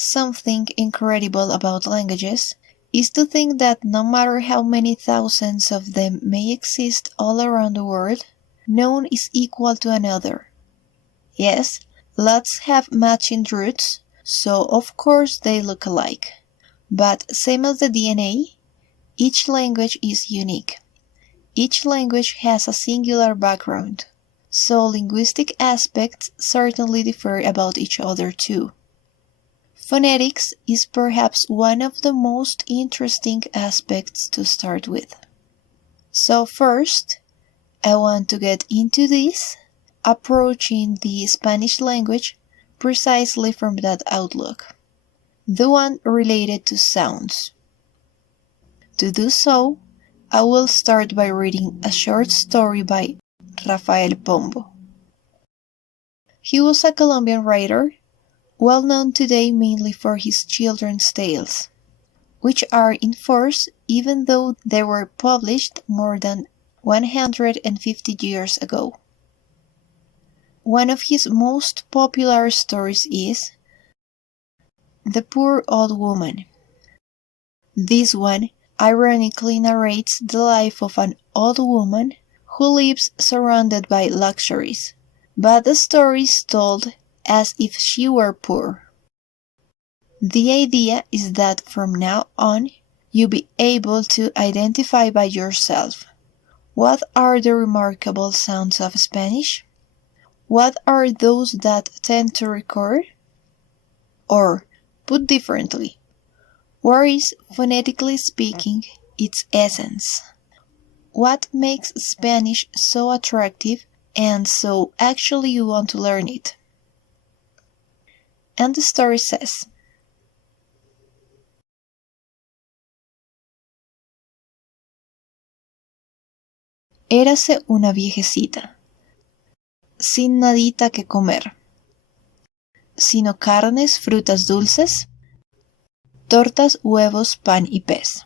Something incredible about languages is to think that no matter how many thousands of them may exist all around the world, none is equal to another. Yes, lots have matching roots, so of course they look alike. But same as the DNA, each language is unique. Each language has a singular background, so linguistic aspects certainly differ about each other too. Phonetics is perhaps one of the most interesting aspects to start with. So first, I want to get into this, approaching the Spanish language precisely from that outlook, the one related to sounds. To do so, I will start by reading a short story by Rafael Pombo. He was a Colombian writer, well known today mainly for his children's tales, which are in force even though they were published more than 150 years ago. One of his most popular stories is The Poor Old Woman. This one ironically narrates the life of an old woman who lives surrounded by luxuries, but the story is told as if she were poor. The idea is that from now on, you'll be able to identify by yourself what are the remarkable sounds of Spanish, what are those that tend to recur, or, put differently, where is, phonetically speaking, its essence? What makes Spanish so attractive and so actually you want to learn it? And the story says, Érase una viejecita, sin nadita que comer, sino carnes, frutas dulces, tortas, huevos, pan y pez.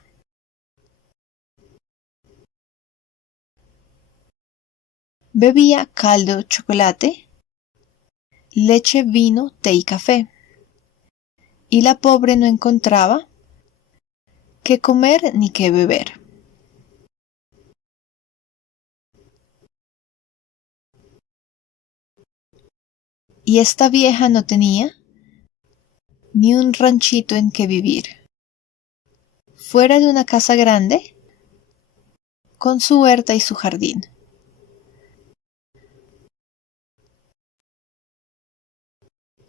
Bebía caldo, chocolate, leche, vino, té y café. Y la pobre no encontraba qué comer ni qué beber. Y esta vieja no tenía ni un ranchito en que vivir, fuera de una casa grande, con su huerta y su jardín.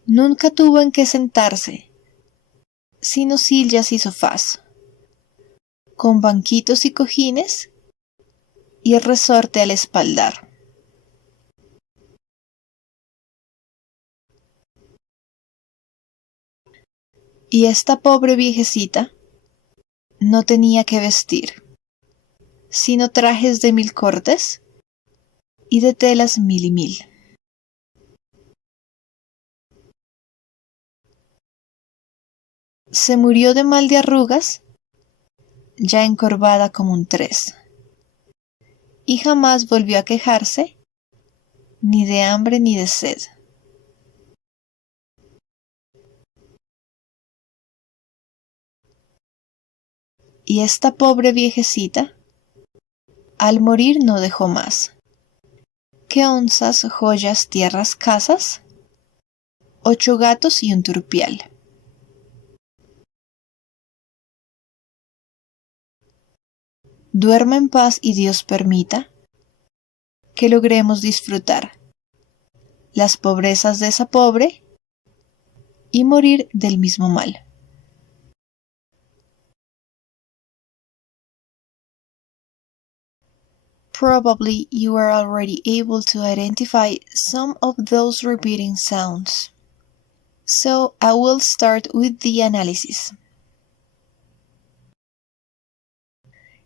Nunca tuvo en qué sentarse, sino sillas y sofás, con banquitos y cojines, y el resorte al espaldar. Y esta pobre viejecita no tenía que vestir, sino trajes de 1000 cortes y de telas 1000 y 1000. Se murió de mal de arrugas, ya encorvada como un 3, y jamás volvió a quejarse, ni de hambre ni de sed. Y esta pobre viejecita, al morir no dejó más que onzas, joyas, tierras, casas, 8 gatos y un turpial. Duerma en paz y Dios permita que logremos disfrutar las pobrezas de esa pobre y morir del mismo mal. Probably you are already able to identify some of those repeating sounds. So I will start with the analysis.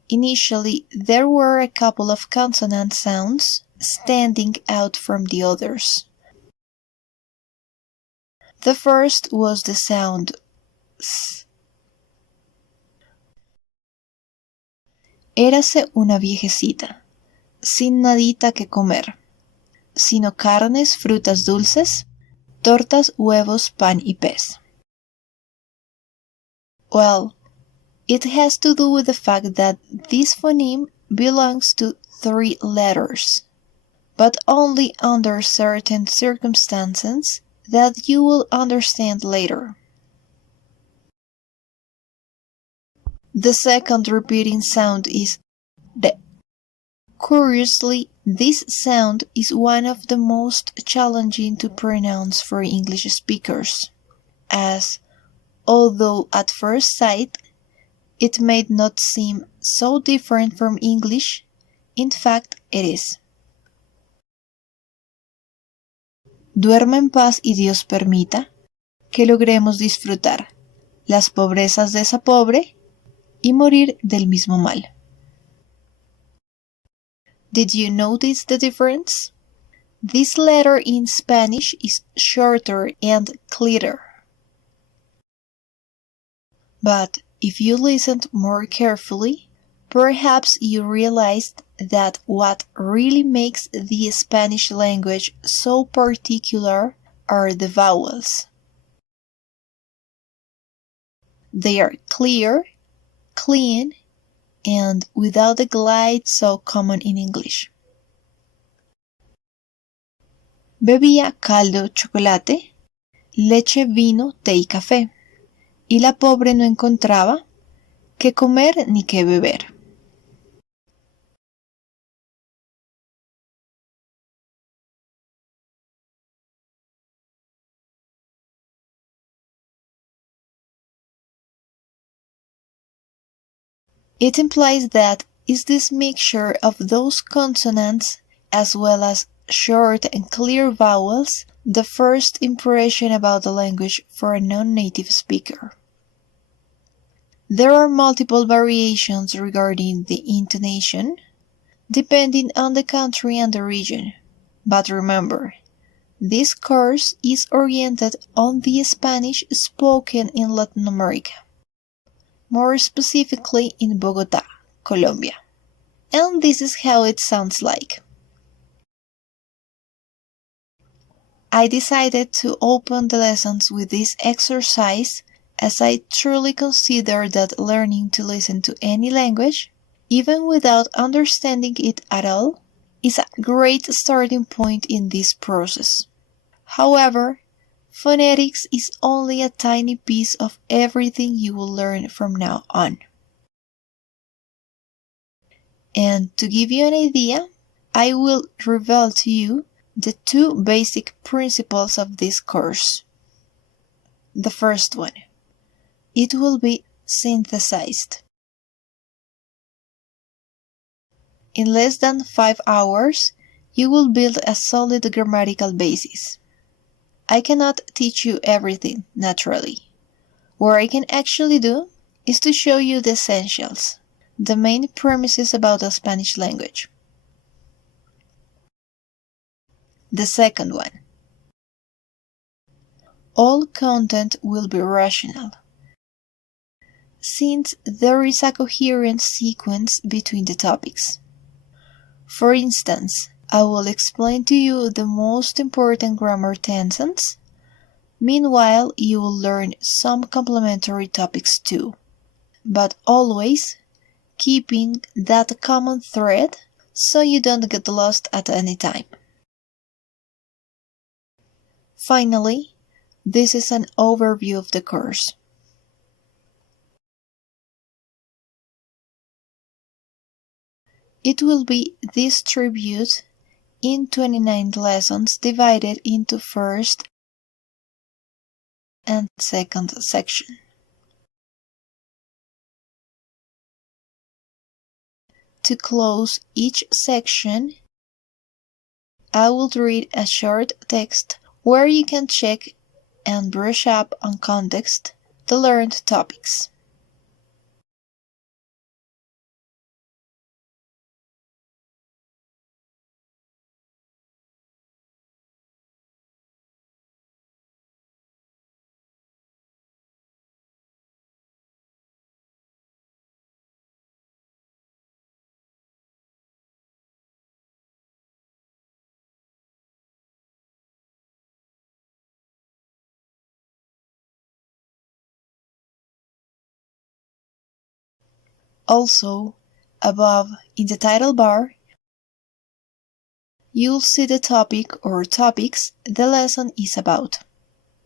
Initially, there were a couple of consonant sounds standing out from the others. The first was the sound S. Érase una viejecita, sin nadita que comer, sino carnes, frutas dulces, tortas, huevos, pan y pez. Well, it has to do with the fact that this phoneme belongs to 3 letters, but only under certain circumstances that you will understand later. The second repeating sound is the. Curiously, this sound is one of the most challenging to pronounce for English speakers, as, although at first sight it may not seem so different from English, in fact it is. Duerma en paz y Dios permita que logremos disfrutar las pobrezas de esa pobre y morir del mismo mal. Did you notice the difference? This letter in Spanish is shorter and clearer. But if you listened more carefully, perhaps you realized that what really makes the Spanish language so particular are the vowels. They are clear, clean, and without the glide so common in English. Bebía caldo, chocolate, leche, vino, té y café, y la pobre no encontraba qué comer ni qué beber. It implies that is this mixture of those consonants as well as short and clear vowels the first impression about the language for a non-native speaker. There are multiple variations regarding the intonation, depending on the country and the region. But remember, this course is oriented on the Spanish spoken in Latin America, more specifically in Bogotá, Colombia. And this is how it sounds like. I decided to open the lessons with this exercise as I truly consider that learning to listen to any language, even without understanding it at all, is a great starting point in this process. However, phonetics is only a tiny piece of everything you will learn from now on. And to give you an idea, I will reveal to you the 2 basic principles of this course. The first one, it will be synthesized. In less than 5 hours, you will build a solid grammatical basis. I cannot teach you everything, naturally. What I can actually do is to show you the essentials, the main premises about the Spanish language. The second one, all content will be rational, since there is a coherent sequence between the topics. For instance, I will explain to you the most important grammar tenses. Meanwhile, you will learn some complementary topics too, but always keeping that common thread so you don't get lost at any time. Finally, this is an overview of the course. It will be distributed in 29 lessons divided into first and second section. To close each section, I will read a short text where you can check and brush up on context the learned topics. Also, above in the title bar, you'll see the topic or topics the lesson is about.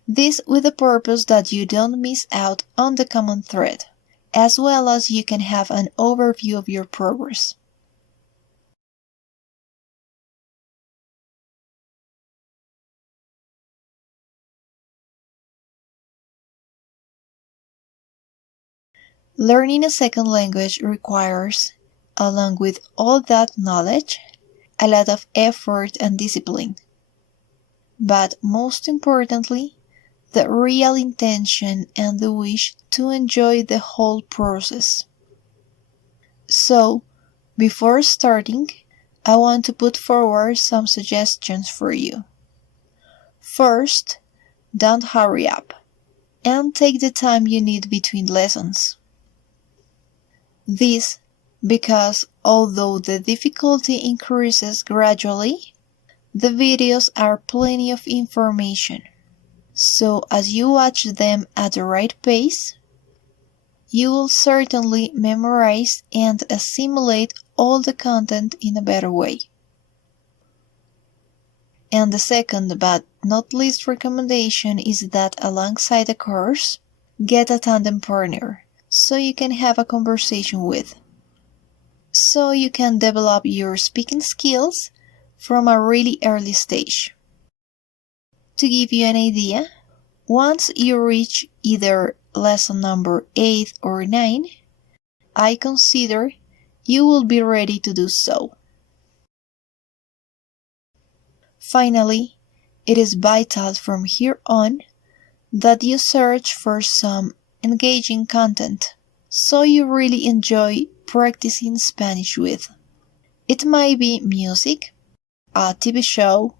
This with the purpose that you don't miss out on the common thread, as well as you can have an overview of your progress. Learning a second language requires, along with all that knowledge, a lot of effort and discipline. But most importantly, the real intention and the wish to enjoy the whole process. So, before starting, I want to put forward some suggestions for you. First, don't hurry up, and take the time you need between lessons. This because although the difficulty increases gradually, the videos are plenty of information. So as you watch them at the right pace, you will certainly memorize and assimilate all the content in a better way. And the second but not least recommendation is that alongside the course, get a tandem partner so you can have a conversation with. So you can develop your speaking skills from a really early stage. To give you an idea, once you reach either lesson number 8 or 9, I consider you will be ready to do so. Finally, it is vital from here on that you search for some engaging content so you really enjoy practicing Spanish with. It might be music, a TV show,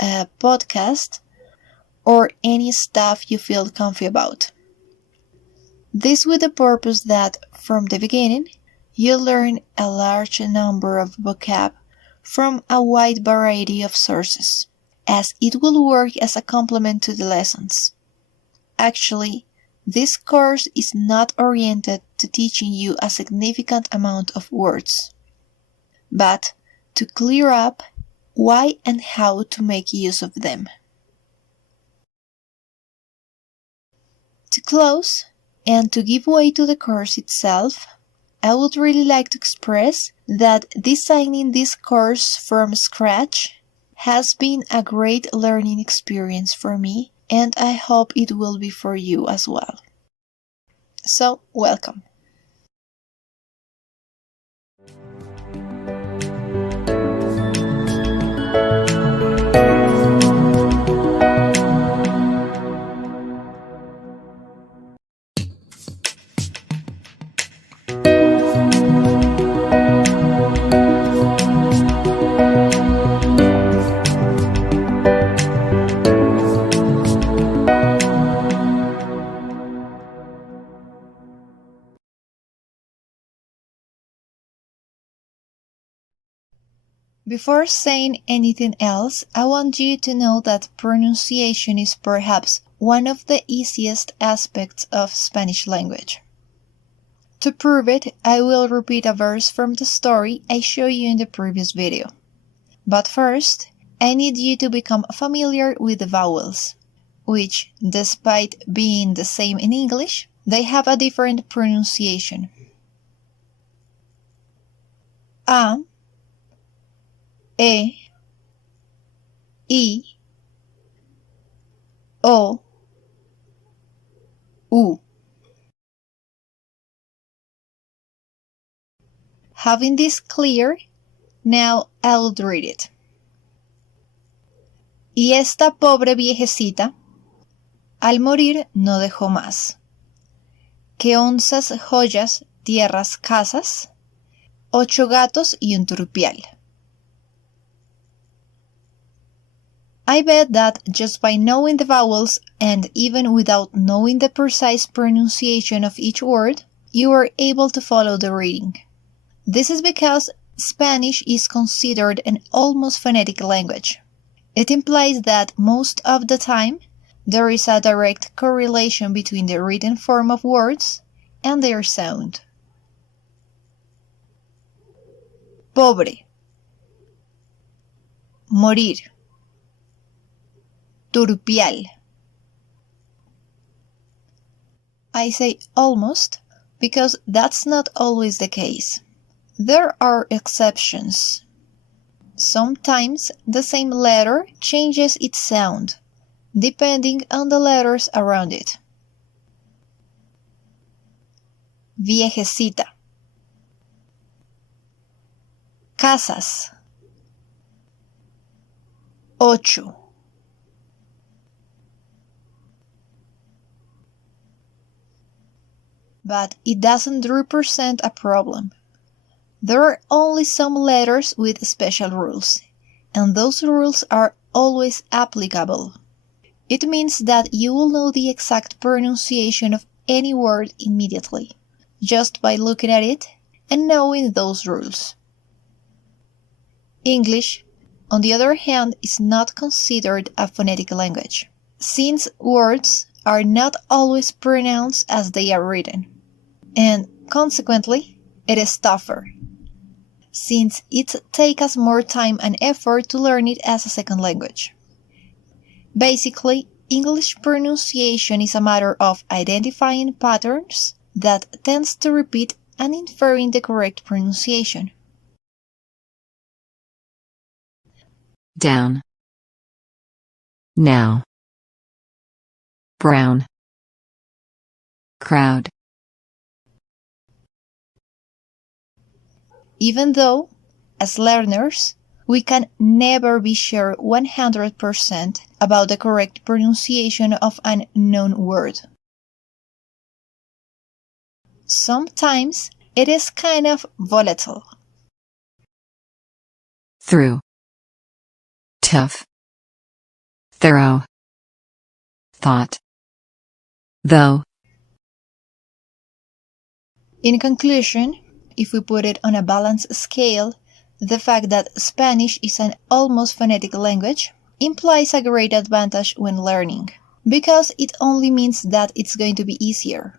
a podcast, or any stuff you feel comfy about. This with the purpose that, from the beginning, you learn a large number of vocab from a wide variety of sources, as it will work as a complement to the lessons. Actually, this course is not oriented to teaching you a significant amount of words, but to clear up why and how to make use of them. To close, and to give way to the course itself, I would really like to express that designing this course from scratch has been a great learning experience for me, and I hope it will be for you as well. So, welcome. Before saying anything else, I want you to know that pronunciation is perhaps one of the easiest aspects of Spanish language. To prove it, I will repeat a verse from the story I showed you in the previous video. But first, I need you to become familiar with the vowels, which, despite being the same in English, they have a different pronunciation. A, E, I, O, U. Having this clear, now I'll read it. Y esta pobre viejecita, al morir no dejó más que onzas, joyas, tierras, casas, 8 gatos y un turpial. I bet that just by knowing the vowels and even without knowing the precise pronunciation of each word, you are able to follow the reading. This is because Spanish is considered an almost phonetic language. It implies that most of the time, there is a direct correlation between the written form of words and their sound. pobre, morir, turpial. I say almost because that's not always the case. There are exceptions. Sometimes the same letter changes its sound, depending on the letters around it. Viejecita, casas, ocho. But it doesn't represent a problem. There are only some letters with special rules, and those rules are always applicable. It means that you will know the exact pronunciation of any word immediately, just by looking at it and knowing those rules. English, on the other hand, is not considered a phonetic language, since words are not always pronounced as they are written, and consequently, it is tougher, since it takes us more time and effort to learn it as a second language. Basically, English pronunciation is a matter of identifying patterns that tends to repeat and inferring the correct pronunciation. Down, now, brown, crowd. Even though, as learners, we can never be sure 100% about the correct pronunciation of an unknown word. Sometimes it is kind of volatile. Through, tough, thorough, thought, though. In conclusion, if we put it on a balanced scale, the fact that Spanish is an almost phonetic language implies a great advantage when learning, because it only means that it's going to be easier.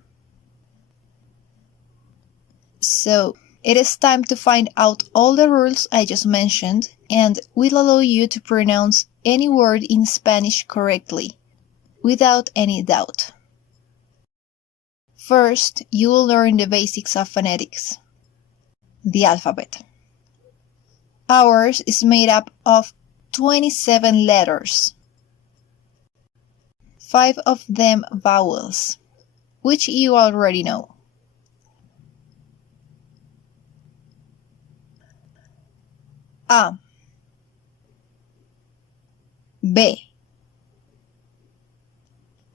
So, it is time to find out all the rules I just mentioned and will allow you to pronounce any word in Spanish correctly, without any doubt. First, you will learn the basics of phonetics. The alphabet. Ours is made up of 27 letters, 5 of them vowels, which you already know. A, B,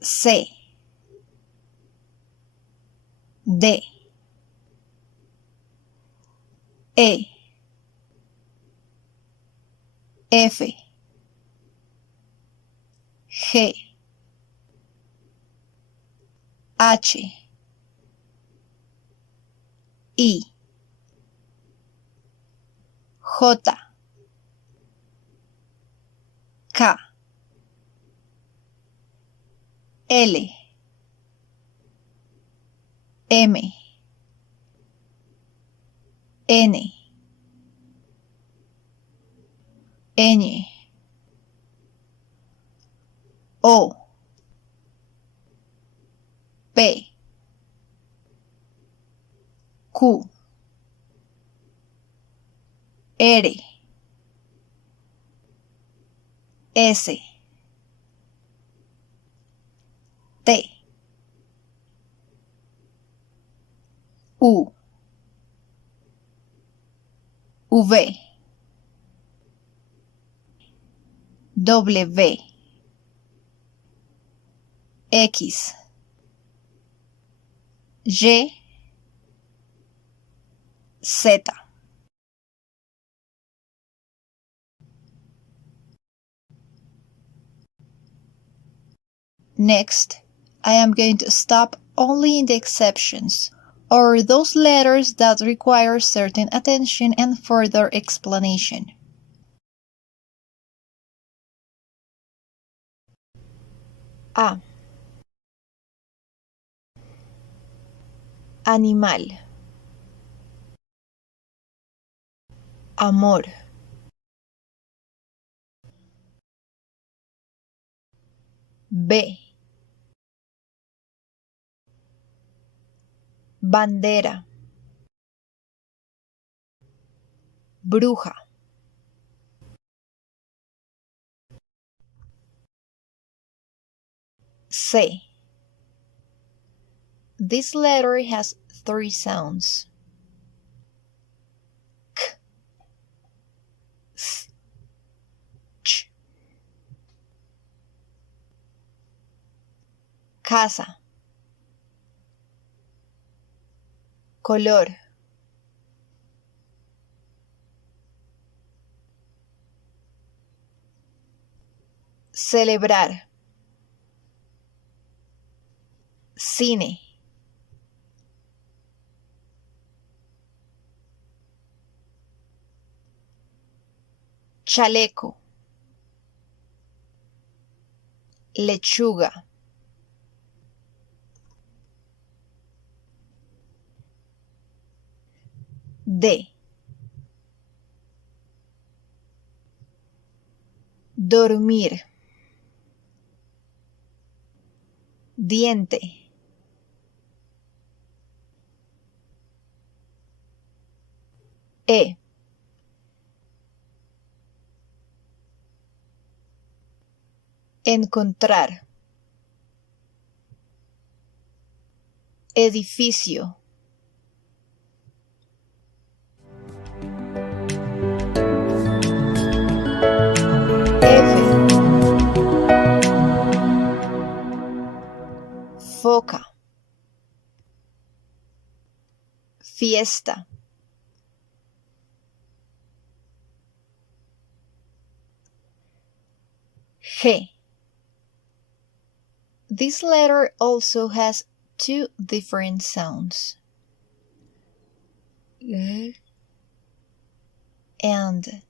C, D, E, F, G, H, I, J, K, L, M, N, Ñ, O, P, Q, R, S, T, U, V, W, X, Y, Z. Next, I am going to stop only in the exceptions, or those letters that require certain attention and further explanation. A. Animal. amor. B, bandera, bruja. C. This letter has 3 sounds. K, S, Ch. Casa, color, celebrar, cine, chaleco, lechuga. D, dormir, diente, E, encontrar, edificio. F, foca, fiesta. G. This letter also has 2 different sounds. G and H.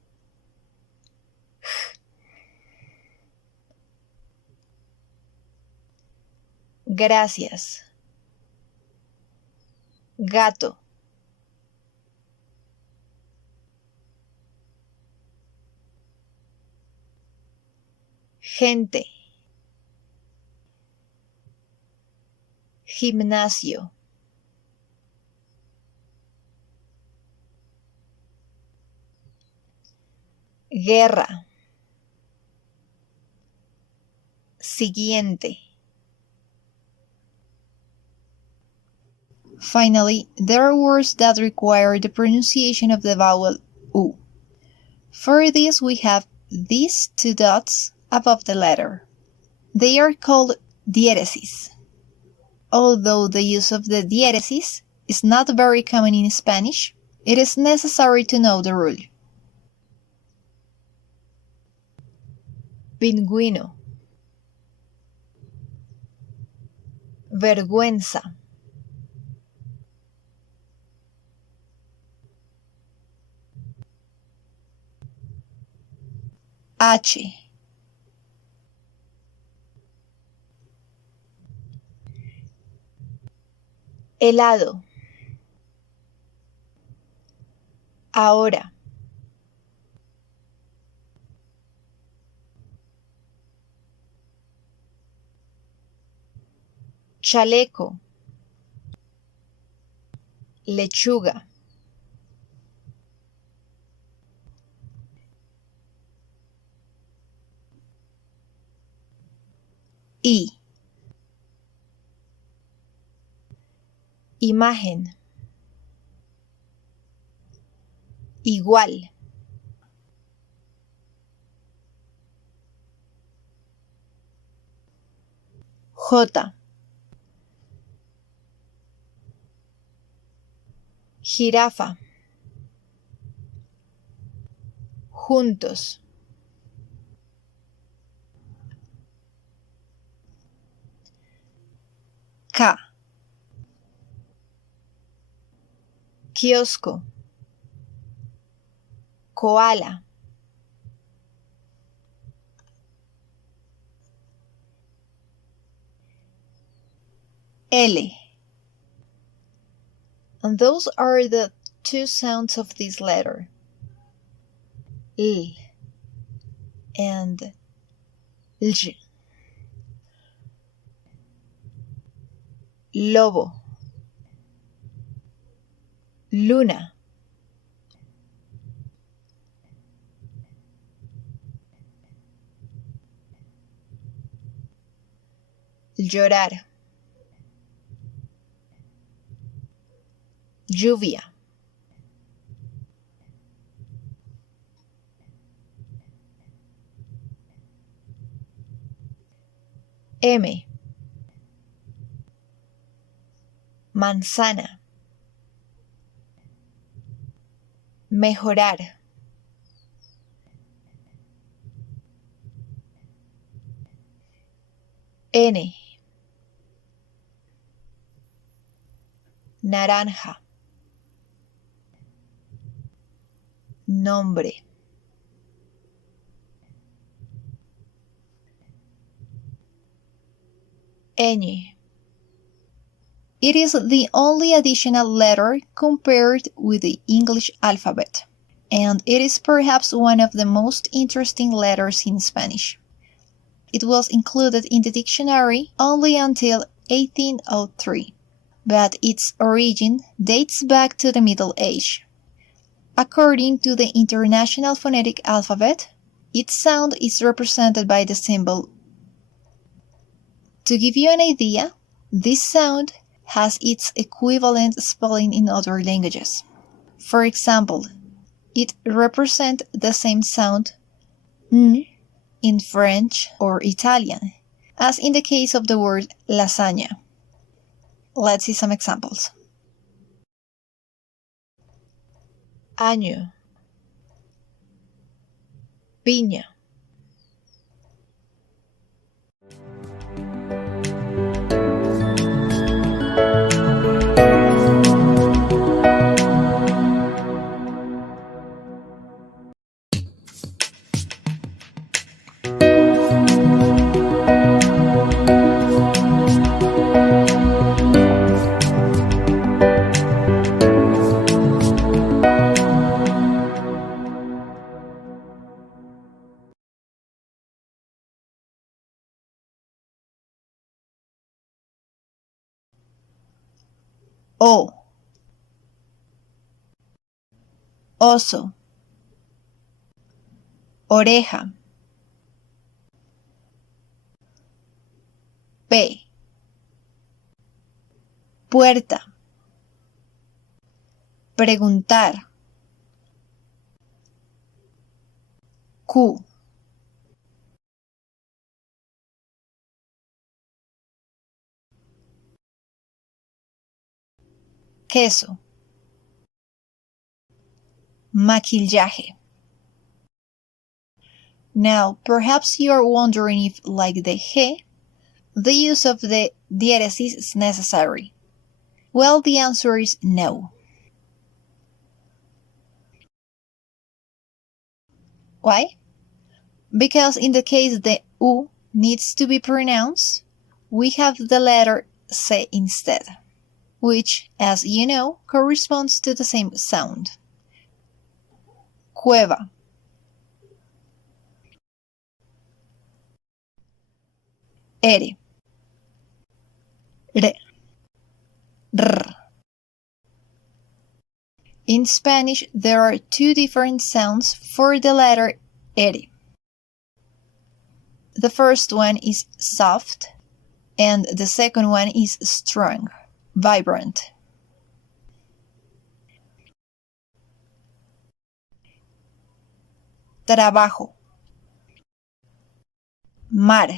Gracias. Gato. Gente. Gimnasio. Guerra. Siguiente. Finally, there are words that require the pronunciation of the vowel U. For this, we have these 2 dots above the letter. They are called diéresis. Although the use of the diéresis is not very common in Spanish, it is necessary to know the rule. Pingüino. Vergüenza. H. Helado. Ahora. Chaleco. Lechuga. I. Imagen. Igual. J. Jirafa. Juntos. K. Kiosco. Koala. L. And those are the 2 sounds of this letter. L and L. Lobo, luna, llorar, lluvia, M, manzana, mejorar, N, naranja, nombre, ñ. It is the only additional letter compared with the English alphabet, and it is perhaps one of the most interesting letters in Spanish. It was included in the dictionary only until 1803, but its origin dates back to the Middle Age. According to the International Phonetic Alphabet, its sound is represented by the symbol. To give you an idea, this sound has its equivalent spelling in other languages. For example, it represents the same sound n in French or Italian, as in the case of the word lasagna. Let's see some examples. Año, piña. O, oso, oreja, P, puerta, preguntar, Q, queso, maquillaje. Now, perhaps you are wondering if, like the G, the use of the diéresis is necessary. Well, the answer is no. Why? Because in the case the U needs to be pronounced, we have the letter C instead, which, as you know, corresponds to the same sound. Cueva. R. R. R. In Spanish, there are two different sounds for the letter R. The first one is soft, and the second one is strong, vibrant. Trabajo. Mar.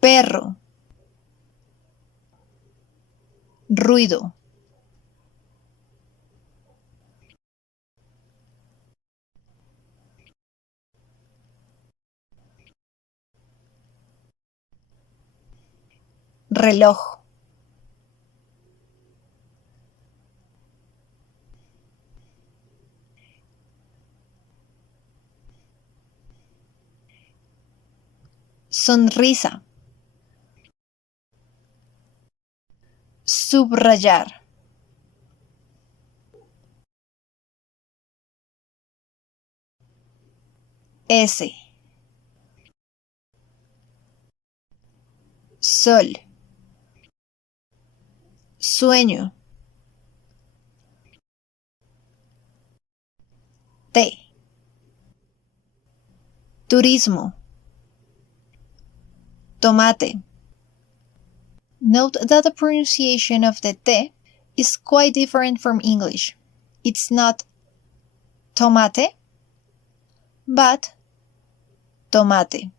Perro. Ruido. Reloj. Sonrisa. Subrayar. S. Sol. Sueño. T. Turismo. Tomate. Note that the pronunciation of the T is quite different from English. It's not tomate, but tomate.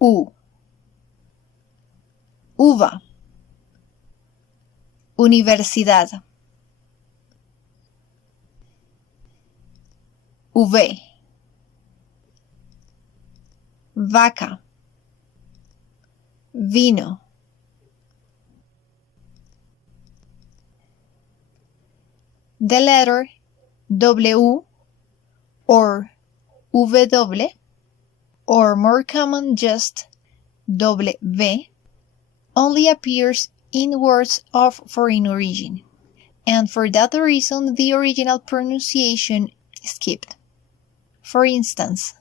U. Uva. Universidad. V. Vaca. Vino. The letter W or W, or more common just W, only appears in words of foreign origin, and for that reason the original pronunciation is skipped. For instance,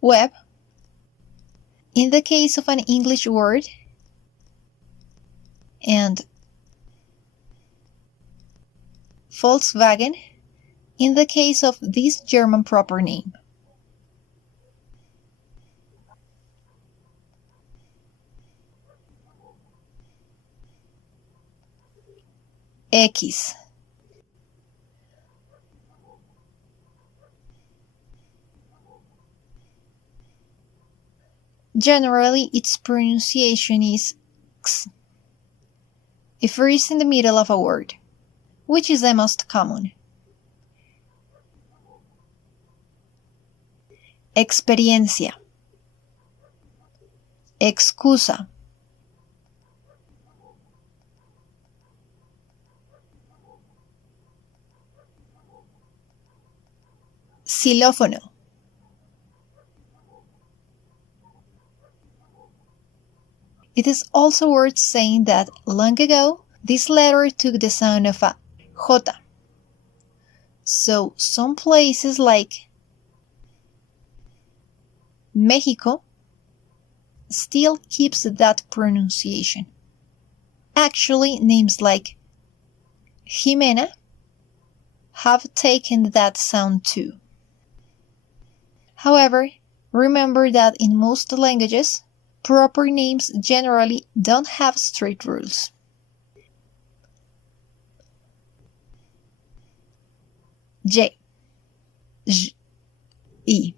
web, in the case of an English word, and Volkswagen, in the case of this German proper name. X. Generally, its pronunciation is X if it is in the middle of a word, which is the most common. Experiencia. Excusa. Xilófono. It is also worth saying that long ago, this letter took the sound of a J. So some places like Mexico still keeps that pronunciation. Actually, names like Jimena have taken that sound too. However, remember that in most languages, proper names generally don't have strict rules. J. J. I.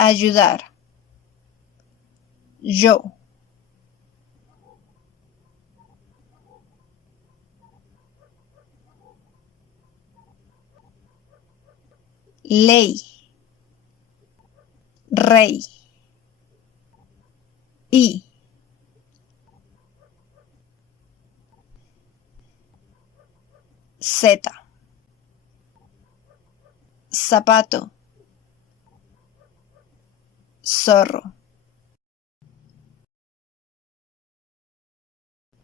Ayudar. Yo. Ley. Rey. Y. Z. Zapato. Zorro.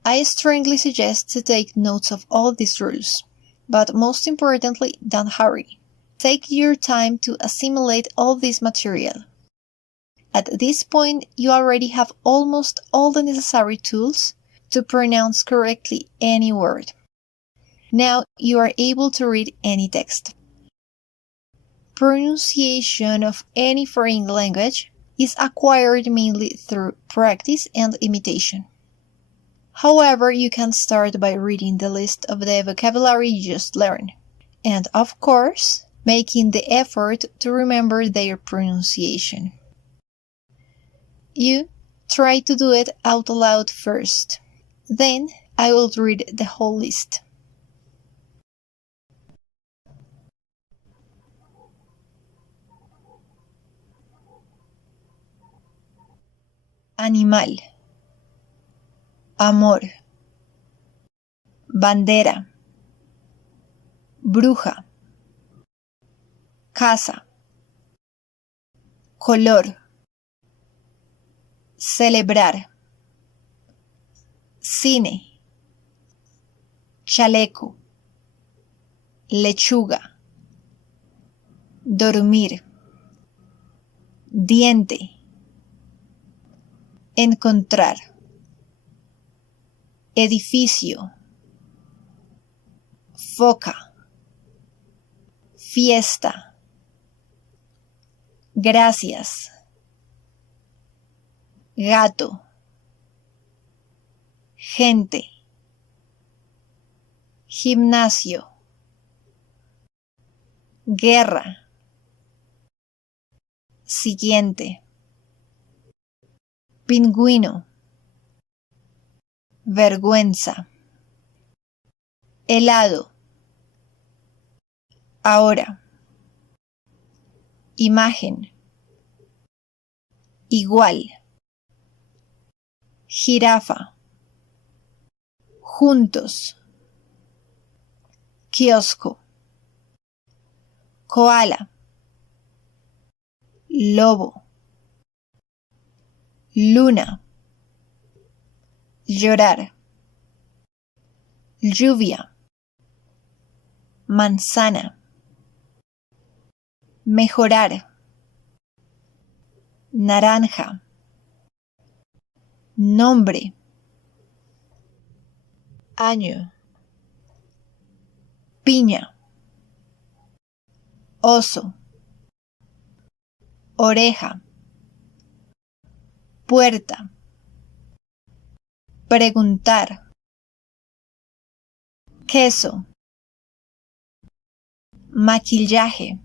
I strongly suggest to take notes of all these rules, but most importantly, don't hurry. Take your time to assimilate all this material. At this point, you already have almost all the necessary tools to pronounce correctly any word. Now you are able to read any text. Pronunciation of any foreign language is acquired mainly through practice and imitation. However, you can start by reading the list of the vocabulary you just learned, and of course, making the effort to remember their pronunciation. You try to do it out loud first. Then I will read the whole list. Animal. Amor. Bandera. Bruja. casa, color, celebrar, cine, chaleco, lechuga, dormir, diente, encontrar, edificio, foca, fiesta, gracias, gato, gente, gimnasio, guerra, siguiente, pingüino, vergüenza, helado, ahora, imagen, igual, jirafa, juntos, kiosco, koala, lobo, luna, llorar, lluvia, manzana, mejorar, naranja, nombre, año, piña, oso, oreja, puerta, preguntar, queso, maquillaje,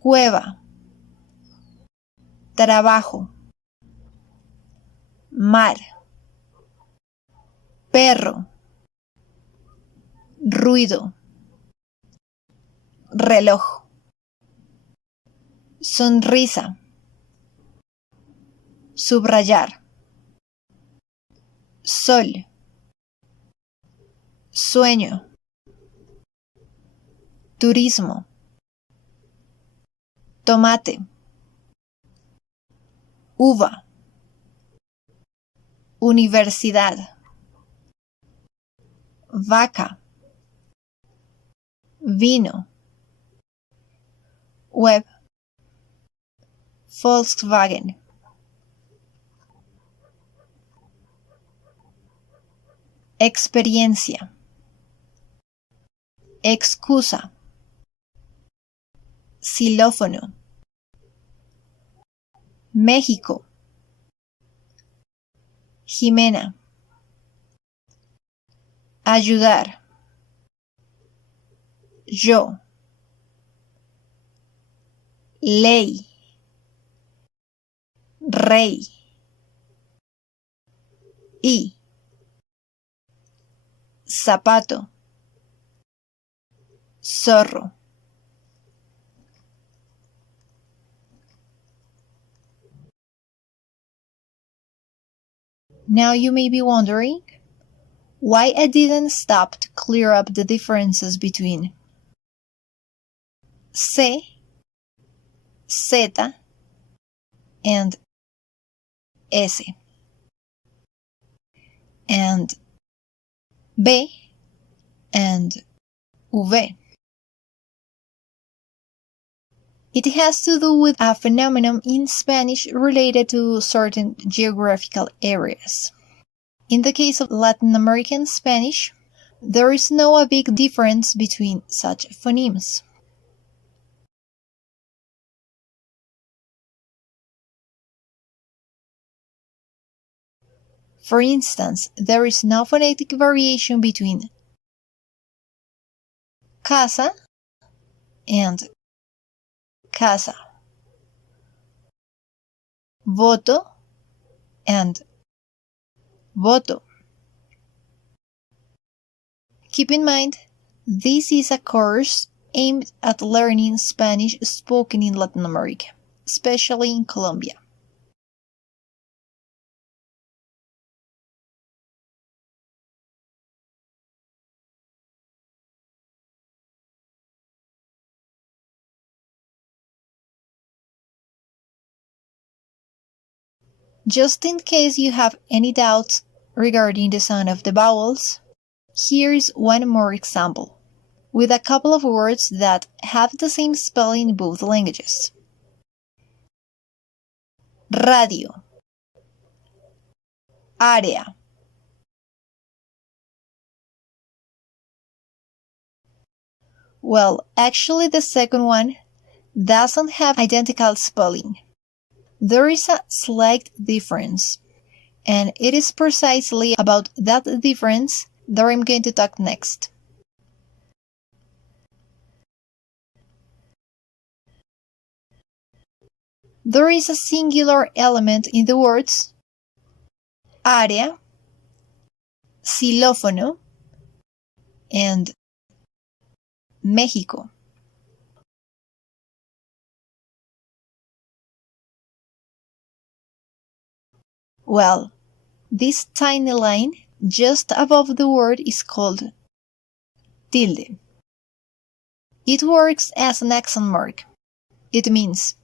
cueva, trabajo, mar, perro, ruido, reloj, sonrisa, subrayar, sol, sueño, turismo, tomate, uva, universidad, vaca, vino, web, Volkswagen. Experiencia, excusa, xilófono, México, Jimena, ayudar, yo, ley, rey, y, zapato, zorro. Now you may be wondering why I didn't stop to clear up the differences between C, Z, and S, and B and V. It has to do with a phenomenon in Spanish related to certain geographical areas. In the case of Latin American Spanish, there is no big difference between such phonemes. For instance, there is no phonetic variation between casa and casa, voto and voto. Keep in mind, this is a course aimed at learning Spanish spoken in Latin America, especially in Colombia. Just in case you have any doubts regarding the sound of the vowels, here's one more example, with a couple of words that have the same spelling in both languages. Radio, área. Well, actually the second one doesn't have identical spelling. There is a slight difference, and it is precisely about that difference that I'm going to talk next. There is a singular element in the words área, xilófono, and México. Well, this tiny line just above the word is called tilde. It works as an accent mark. It means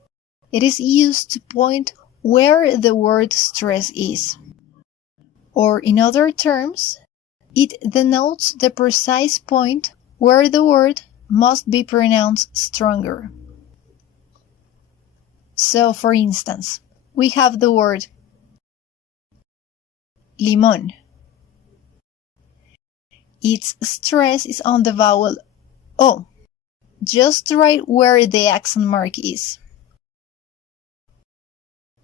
it is used to point where the word stress is. Or in other terms, it denotes the precise point where the word must be pronounced stronger. So, for instance, we have the word limón. Its stress is on the vowel O, just right where the accent mark is.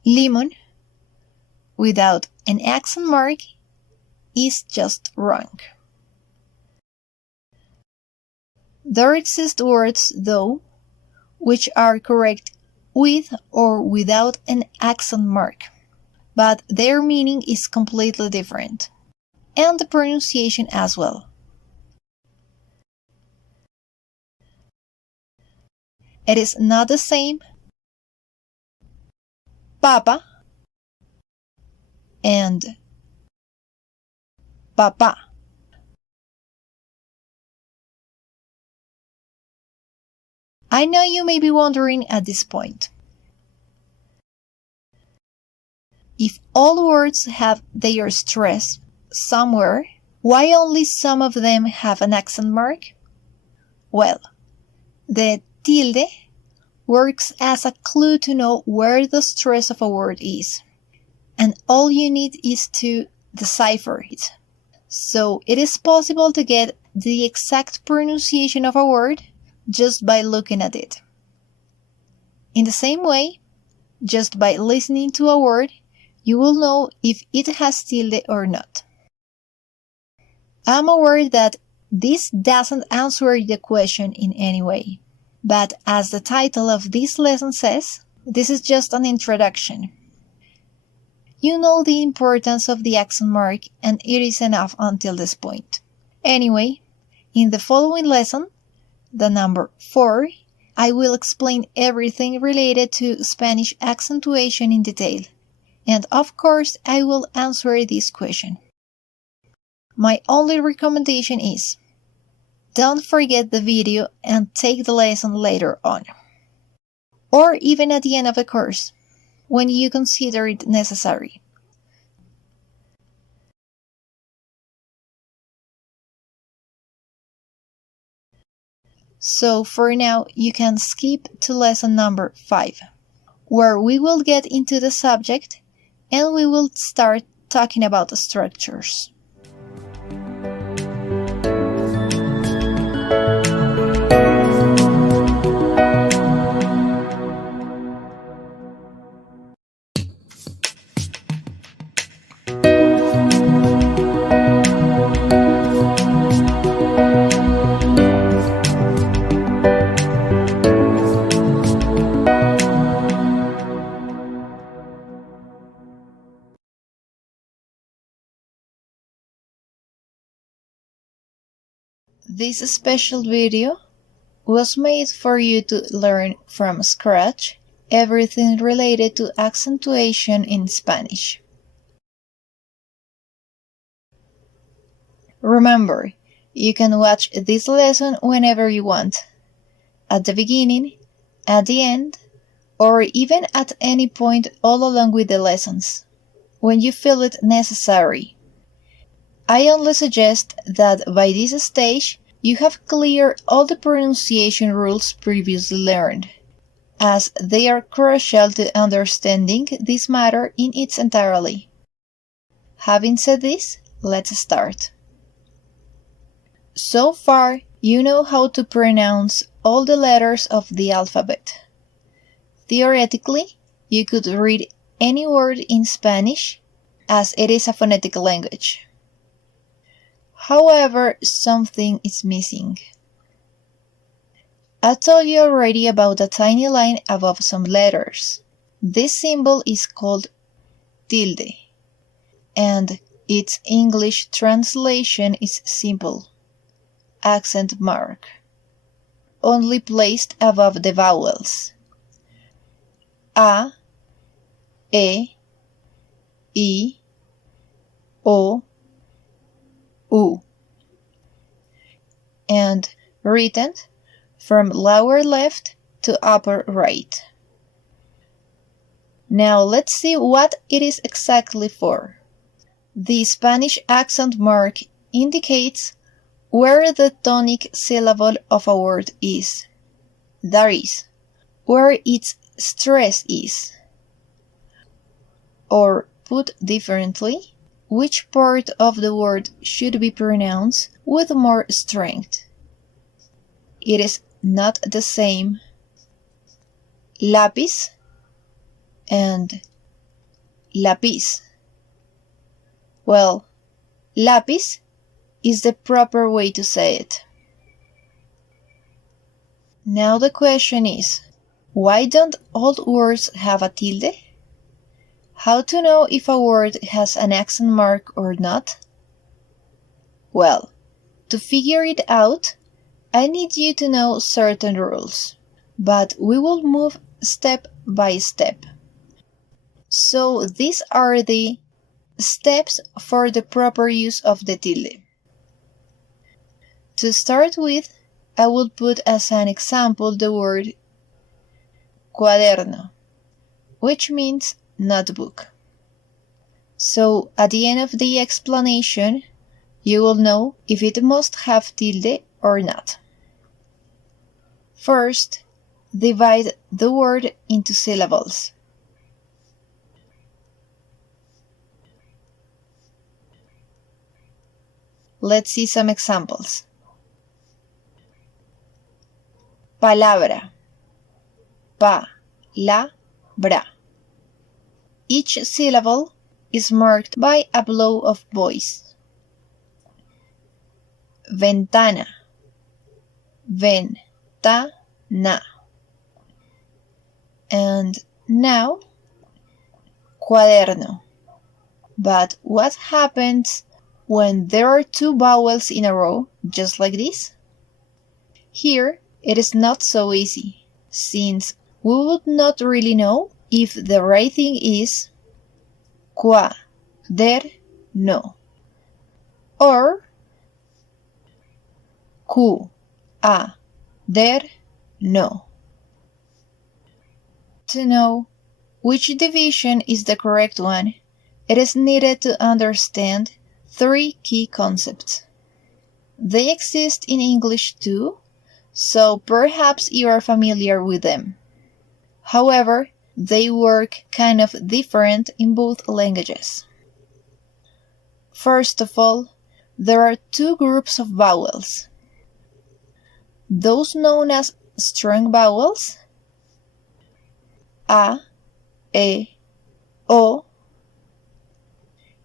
Limón, without an accent mark, is just wrong. There exist words, though, which are correct with or without an accent mark, but their meaning is completely different, and the pronunciation as well. It is not the same papa and papa. I know you may be wondering at this point, if all words have their stress somewhere, why only some of them have an accent mark? Well, the tilde works as a clue to know where the stress of a word is, and all you need is to decipher it. So it is possible to get the exact pronunciation of a word just by looking at it. In the same way, just by listening to a word, you will know if it has tilde or not. I'm aware that this doesn't answer the question in any way, but as the title of this lesson says, this is just an introduction. You know the importance of the accent mark, and it is enough until this point. Anyway, in the following lesson, the number 4, I will explain everything related to Spanish accentuation in detail, and of course I will answer this question. My only recommendation is, don't forget the video and take the lesson later on, or even at the end of the course, when you consider it necessary. So for now, you can skip to lesson number 5, where we will get into the subject and we will start talking about the structures. This special video was made for you to learn from scratch everything related to accentuation in Spanish. Remember, you can watch this lesson whenever you want, at the beginning, at the end, or even at any point all along with the lessons. when you feel it necessary. I only suggest that by this stage you have cleared all the pronunciation rules previously learned, as they are crucial to understanding this matter in its entirety. Having said this, let's start. So far, you know how to pronounce all the letters of the alphabet. Theoretically, you could read any word in Spanish, as it is a phonetic language. However, something is missing. I told you already about a tiny line above some letters. This symbol is called tilde, and its English translation is simple: accent mark, only placed above the vowels a, e, I, o, u, and written from lower left to upper right. Now let's see what it is exactly for. The Spanish accent mark indicates where the tonic syllable of a word is, that is, where its stress is. Or put differently, which part of the word should be pronounced with more strength. It is not the same lápiz and lápiz. Well, lápiz is the proper way to say it. Now the question is, why don't all words have a tilde? How to know if a word has an accent mark or not? Well, to figure it out, I need you to know certain rules, but we will move step by step. So these are the steps for the proper use of the tilde. To start with, I will put as an example the word cuaderno, which means notebook. So at the end of the explanation, you will know if it must have tilde or not. First, divide the word into syllables. Let's see some examples. Palabra. Pa-la-bra. Each syllable is marked by a blow of voice. Ventana. Ven-ta-na. And now, cuaderno. But what happens when there are two vowels in a row, just like this? Here, it is not so easy, since we would not really know if the right thing is cuaderno or cu-a-der-no. To know which division is the correct one, it is needed to understand three key concepts. They exist in English too, so perhaps you are familiar with them. However, they work kind of different in both languages. First of all, there are two groups of vowels. Those known as strong vowels, a, e, o,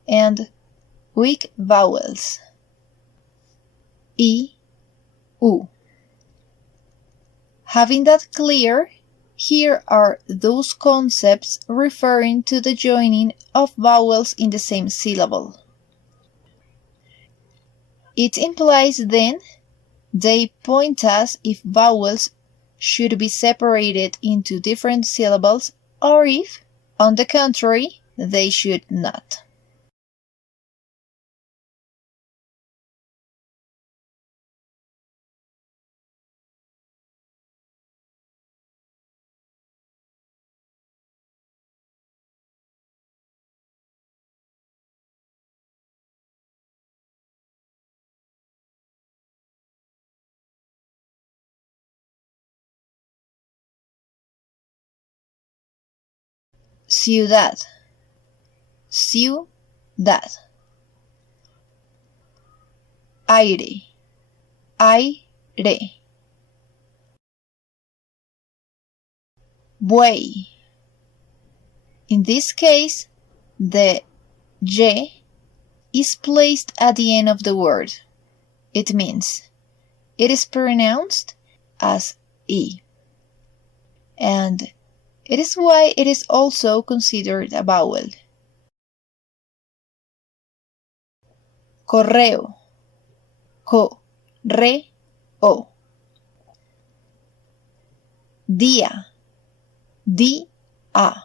and weak vowels, I, U. Having that clear, here are those concepts referring to the joining of vowels in the same syllable. It implies then they point us if vowels should be separated into different syllables or if, on the contrary, they should not. ciudad, ciudad. Aire, aire. Buey. In this case, the y is placed at the end of the word. It means it is pronounced as e. And it is why it is also considered a vowel. Correo, co-re-o. Día, di-a.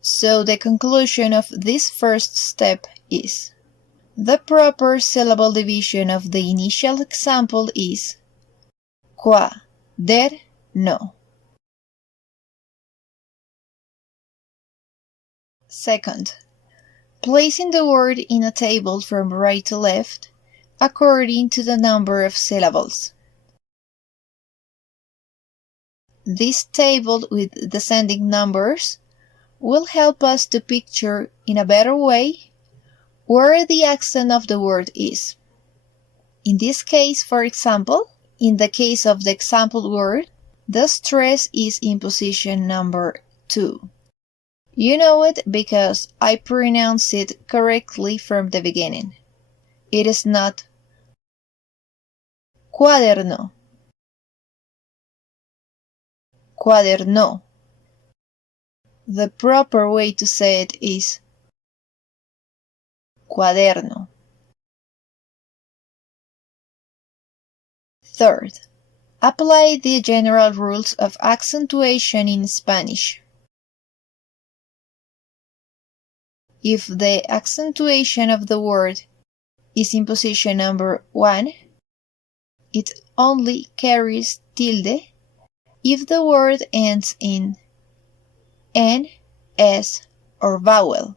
So the conclusion of this first step is: the proper syllable division of the initial example is cuaderno. Second, placing the word in a table from right to left according to the number of syllables. This table with descending numbers will help us to picture in a better way where the accent of the word is. In this case, for example, in the case of the example word, the stress is in position number 2. You know it because I pronounced it correctly from the beginning. It is not cuaderno, cuaderno. The proper way to say it is cuaderno. Third, apply the general rules of accentuation in Spanish. If the accentuation of the word is in position number 1, it only carries tilde if the word ends in N, S, or vowel.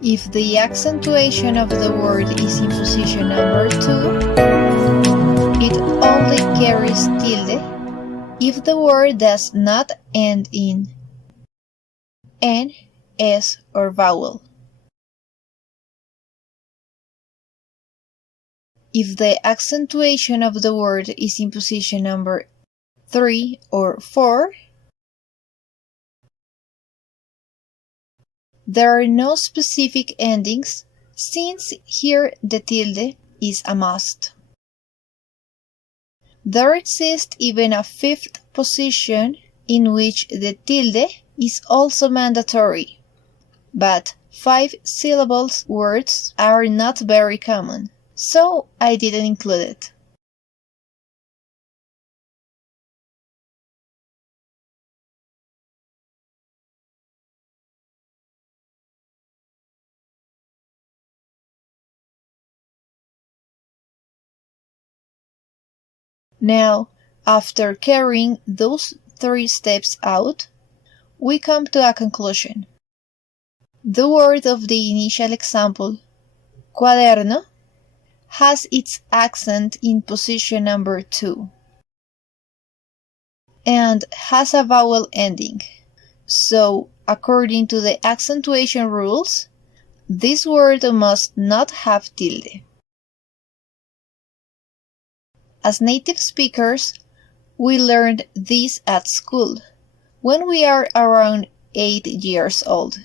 If the accentuation of the word is in position number 2, it only carries tilde if the word does not end in N, S, or vowel. If the accentuation of the word is in position number 3 or 4, there are no specific endings since here the tilde is a must. There exists even a fifth position in which the tilde is also mandatory, but 5-syllable words are not very common, so I didn't include it. Now, after carrying those 3 steps out, we come to a conclusion. The word of the initial example, cuaderno, has its accent in position number 2 and has a vowel ending. So, according to the accentuation rules, this word must not have tilde. As native speakers, we learned this at school, when we are around 8 years old.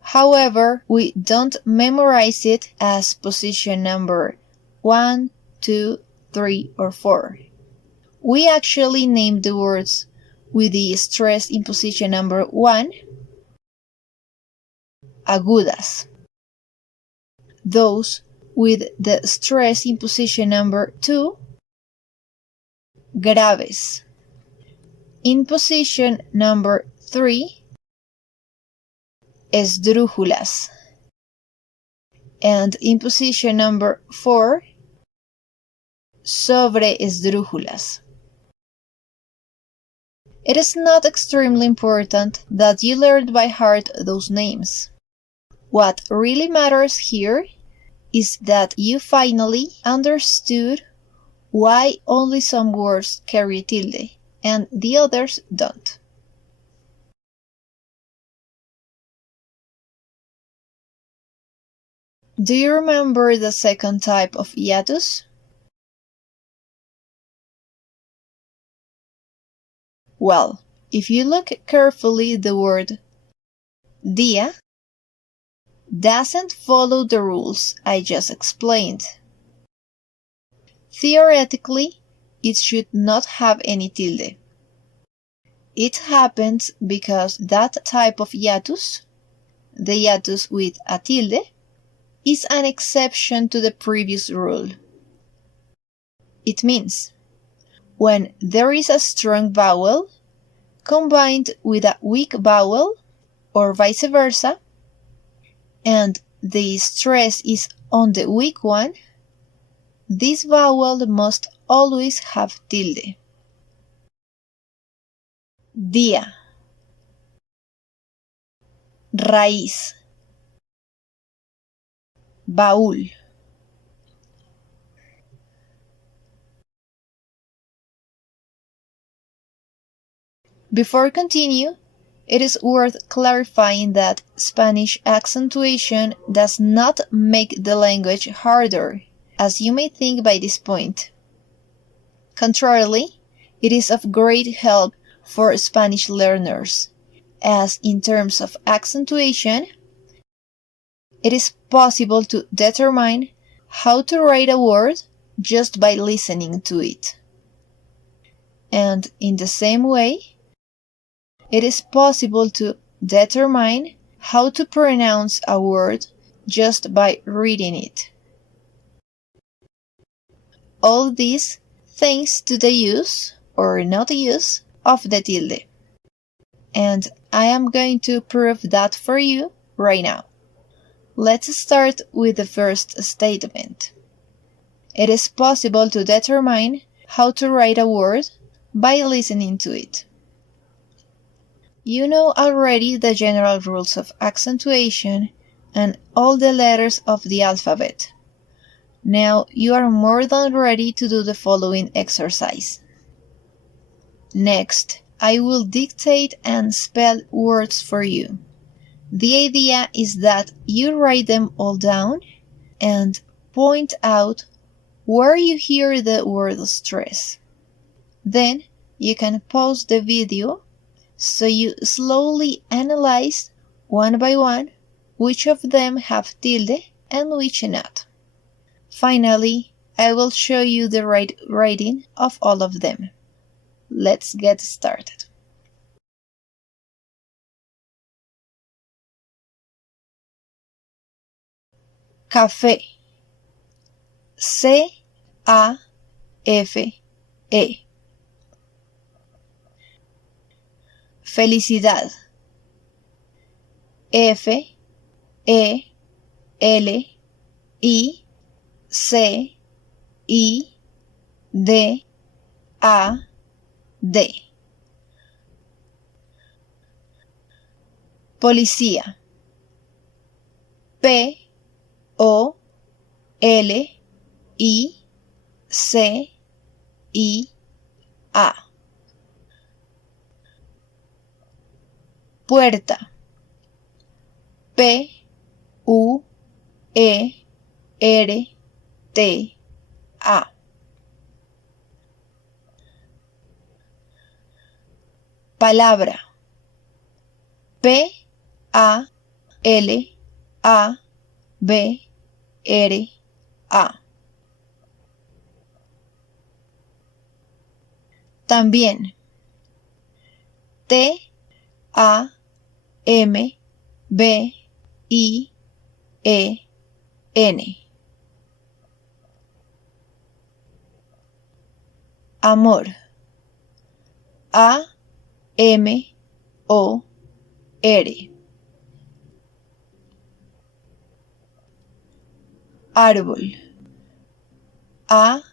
However, we don't memorize it as position number 1, 2, 3, or 4. We actually name the words with the stress in position number 1, agudas. Those with the stress in position number 2, graves. In position number 3, esdrújulas. And in position number 4, sobreesdrújulas. It is not extremely important that you learned by heart those names. What really matters here is that you finally understood why only some words carry tilde and the others don't. Do you remember the second type of hiatus? Well, if you look carefully, the word dia doesn't follow the rules I just explained. Theoretically, it should not have any tilde. It happens because that type of hiatus, the hiatus with a tilde, is an exception to the previous rule. It means when there is a strong vowel combined with a weak vowel, or vice versa, and the stress is on the weak one, this vowel must always have tilde. Día, raíz, baúl. Before continue, it is worth clarifying that Spanish accentuation does not make the language harder, as you may think by this point. Contrarily, it is of great help for Spanish learners, as in terms of accentuation, it is possible to determine how to write a word just by listening to it. And in the same way, it is possible to determine how to pronounce a word just by reading it. All this thanks to the use, or not use, of the tilde. And I am going to prove that for you right now. Let's start with the first statement. It is possible to determine how to write a word by listening to it. You know already the general rules of accentuation and all the letters of the alphabet. Now you are more than ready to do the following exercise. Next, I will dictate and spell words for you. The idea is that you write them all down and point out where you hear the word stress. Then you can pause the video so you slowly analyze one by one which of them have tilde and which not. Finally, I will show you the right writing of all of them. Let's get started. Café. C-A-F-E. Felicidad. F-E-L-I-C-I-D-A-D. Policía. P-O-L-I-C-I-A. Puerta. P-U-E-R-T-A. Palabra. P-A-L-A-B-R-A. También. T-A-M-B-I-E-N. Amor. A-M-O-R. Árbol. A-R-B-O-L.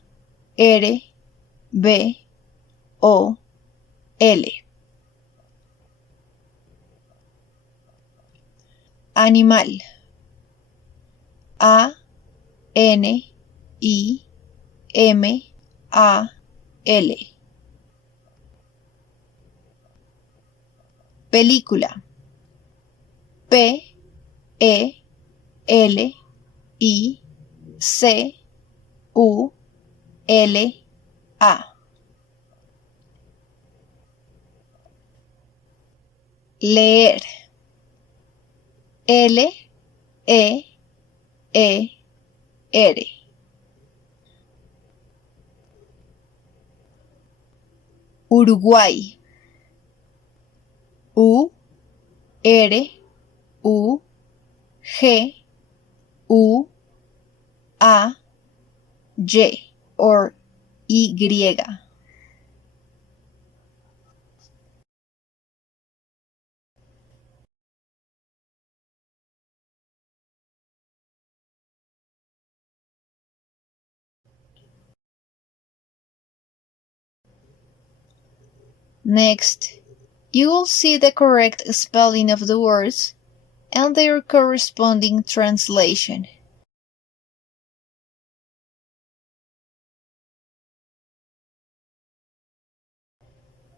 Animal. A-N-I-M-A-L. Película. P-E-L-I-C-U-L-A. Leer. L-E-E-R. Uruguay. U-R-U-G-U-A-Y or Y. Next, you will see the correct spelling of the words and their corresponding translation.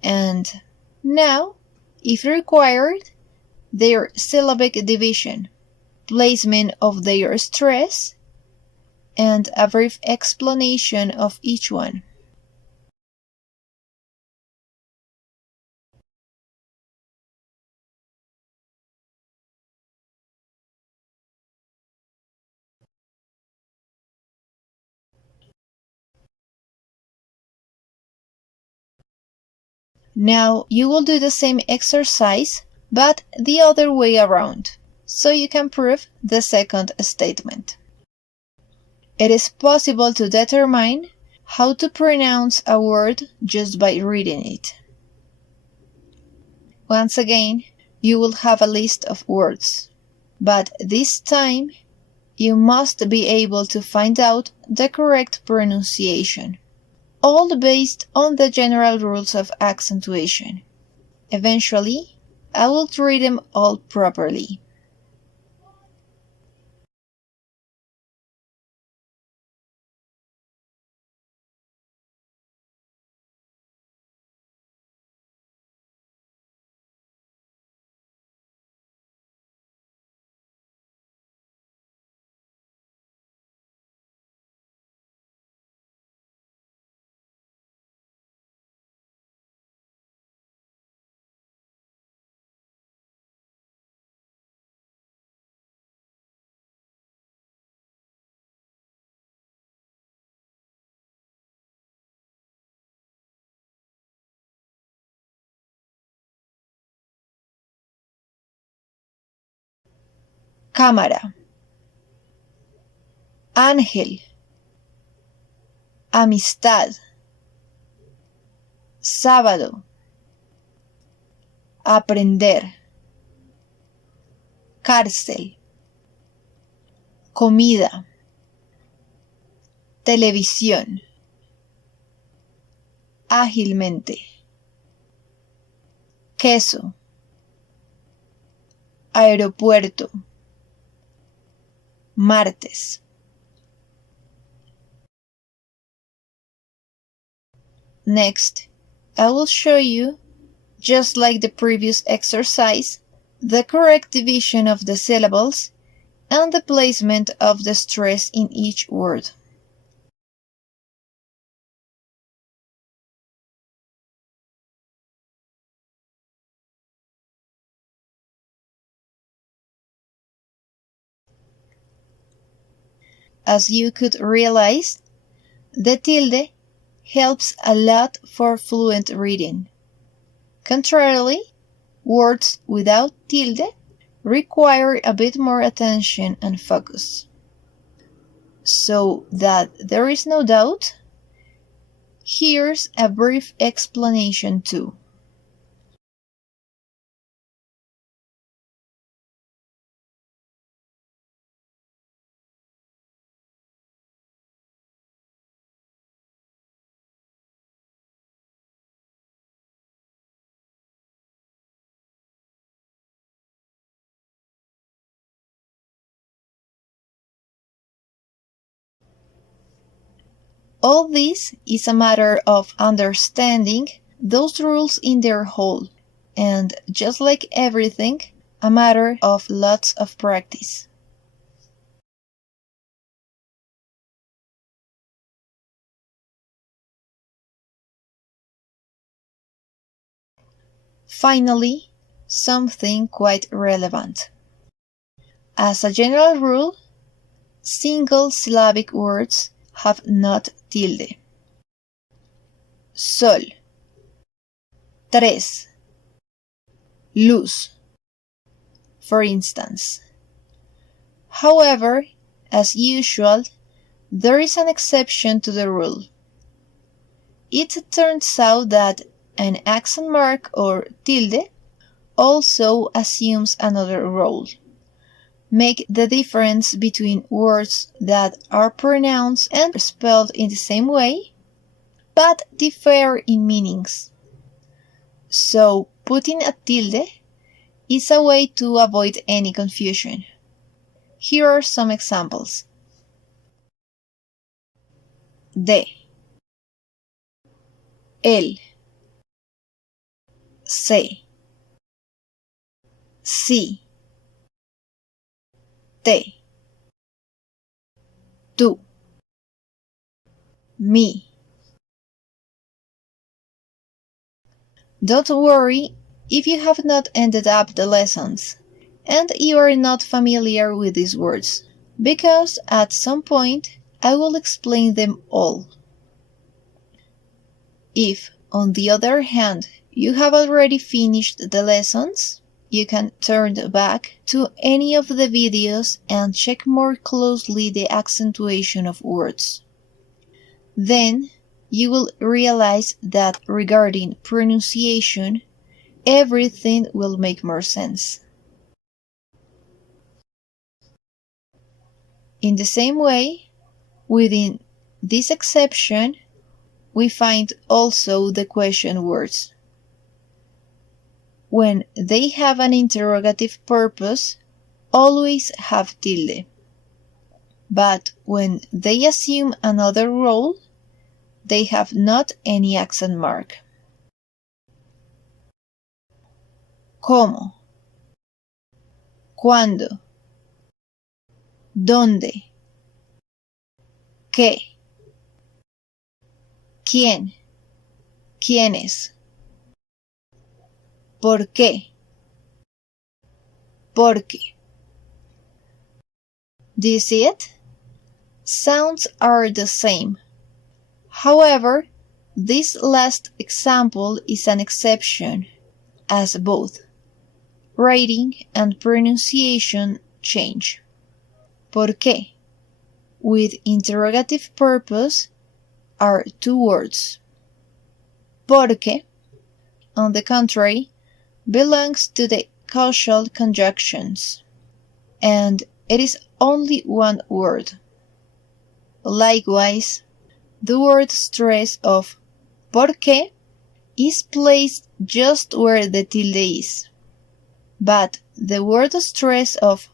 And now, if required, their syllabic division, placement of their stress, and a brief explanation of each one. Now you will do the same exercise, but the other way around, so you can prove the second statement. It is possible to determine how to pronounce a word just by reading it. Once again, you will have a list of words, but this time you must be able to find out the correct pronunciation, all based on the general rules of accentuation. Eventually, I will read them all properly. Cámara. Ángel. Amistad. Sábado. Aprender. Cárcel. Comida. Televisión. Ágilmente. Queso. Aeropuerto. Martes. Next, I will show you, just like the previous exercise, the correct division of the syllables and the placement of the stress in each word. As you could realize, the tilde helps a lot for fluent reading. Contrarily, words without tilde require a bit more attention and focus. So that there is no doubt, here's a brief explanation too. All this is a matter of understanding those rules in their whole, and just like everything, a matter of lots of practice. Finally, something quite relevant. As a general rule, single-syllabic words have not tilde. Sol, tres, luz, for instance. However, as usual, there is an exception to the rule. It turns out that an accent mark or tilde also assumes another role. Make the difference between words that are pronouns and spelled in the same way, but differ in meanings. So putting a tilde is a way to avoid any confusion. Here are some examples. De, el, se, si, te, tú, mi. Don't worry if you have not ended up the lessons and you are not familiar with these words, because at some point I will explain them all. If, on the other hand, you have already finished the lessons, you can turn back to any of the videos and check more closely the accentuation of words. Then, you will realize that regarding pronunciation, everything will make more sense. In the same way, within this exception, we find also the question words. When they have an interrogative purpose, always have tilde. But when they assume another role, they have not any accent mark. ¿Cómo? ¿Cuándo? ¿Dónde? ¿Qué? ¿Quién? ¿Quiénes? ¿Por qué? Porque. Do you see it? Sounds are the same. However, this last example is an exception, as both writing and pronunciation change. ¿Por qué? With interrogative purpose are two words. Porque, on the contrary, belongs to the causal conjunctions, and it is only one word. Likewise, the word stress of porque is placed just where the tilde is, but the word stress of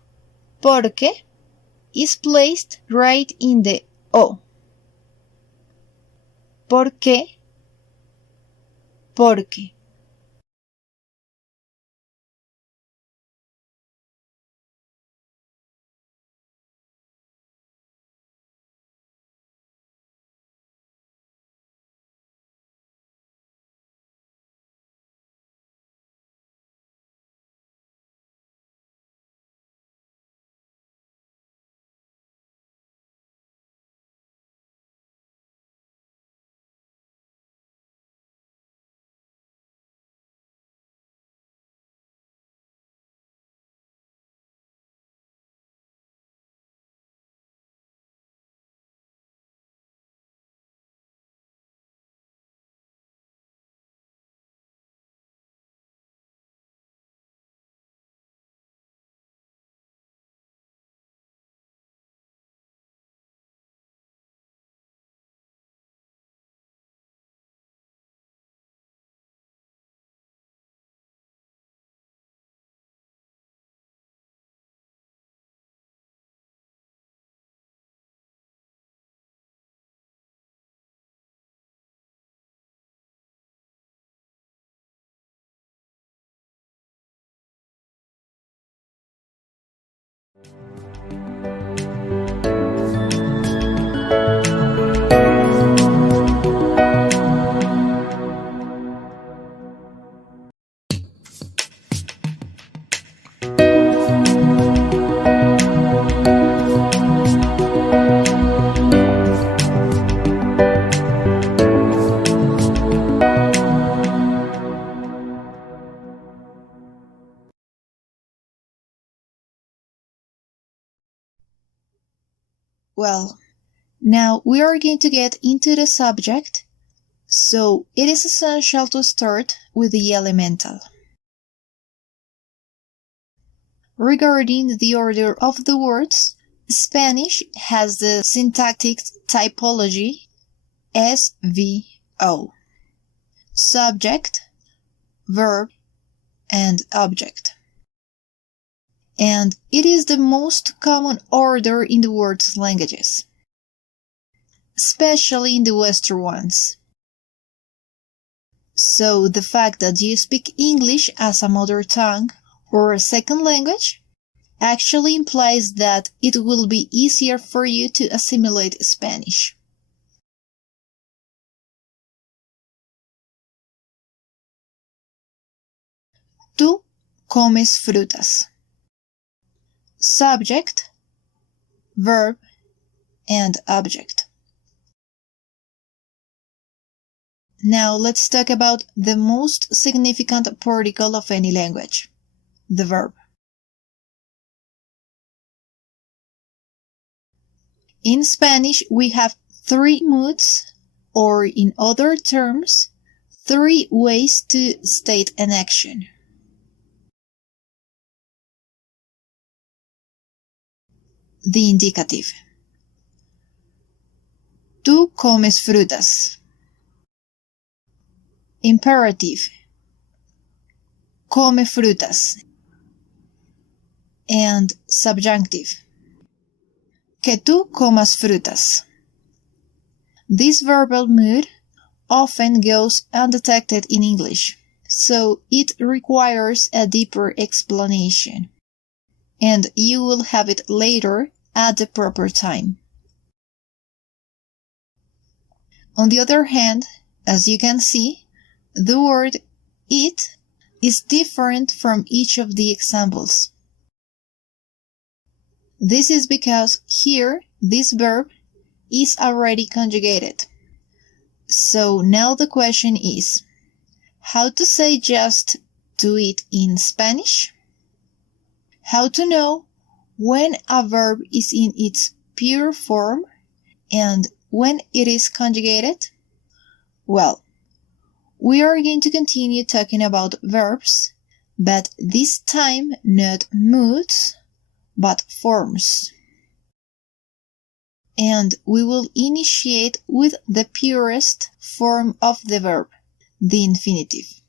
porque is placed right in the o. ¿Por qué? Porque. Well, now we are going to get into the subject, so it is essential to start with the elemental. Regarding the order of the words, Spanish has the syntactic typology SVO: subject, verb, and object. And it is the most common order in the world's languages, especially in the Western ones. So the fact that you speak English as a mother tongue or a second language actually implies that it will be easier for you to assimilate Spanish. Tú comes frutas. Subject, verb, and object. Now let's talk about the most significant particle of any language, the verb. In Spanish, we have 3 moods, or in other terms, 3 ways to state an action. The indicative. Tú comes frutas. Imperative. Come frutas. And subjunctive. Que tú comas frutas. This verbal mood often goes undetected in English, so it requires a deeper explanation, and you will have it later at the proper time. On the other hand, as you can see, the word eat is different from each of the examples. This is because here this verb is already conjugated. So now the question is, how to say just to eat in Spanish? How to know when a verb is in its pure form and when it is conjugated? Well, we are going to continue talking about verbs, but this time not moods, but forms. And we will initiate with the purest form of the verb, the infinitive.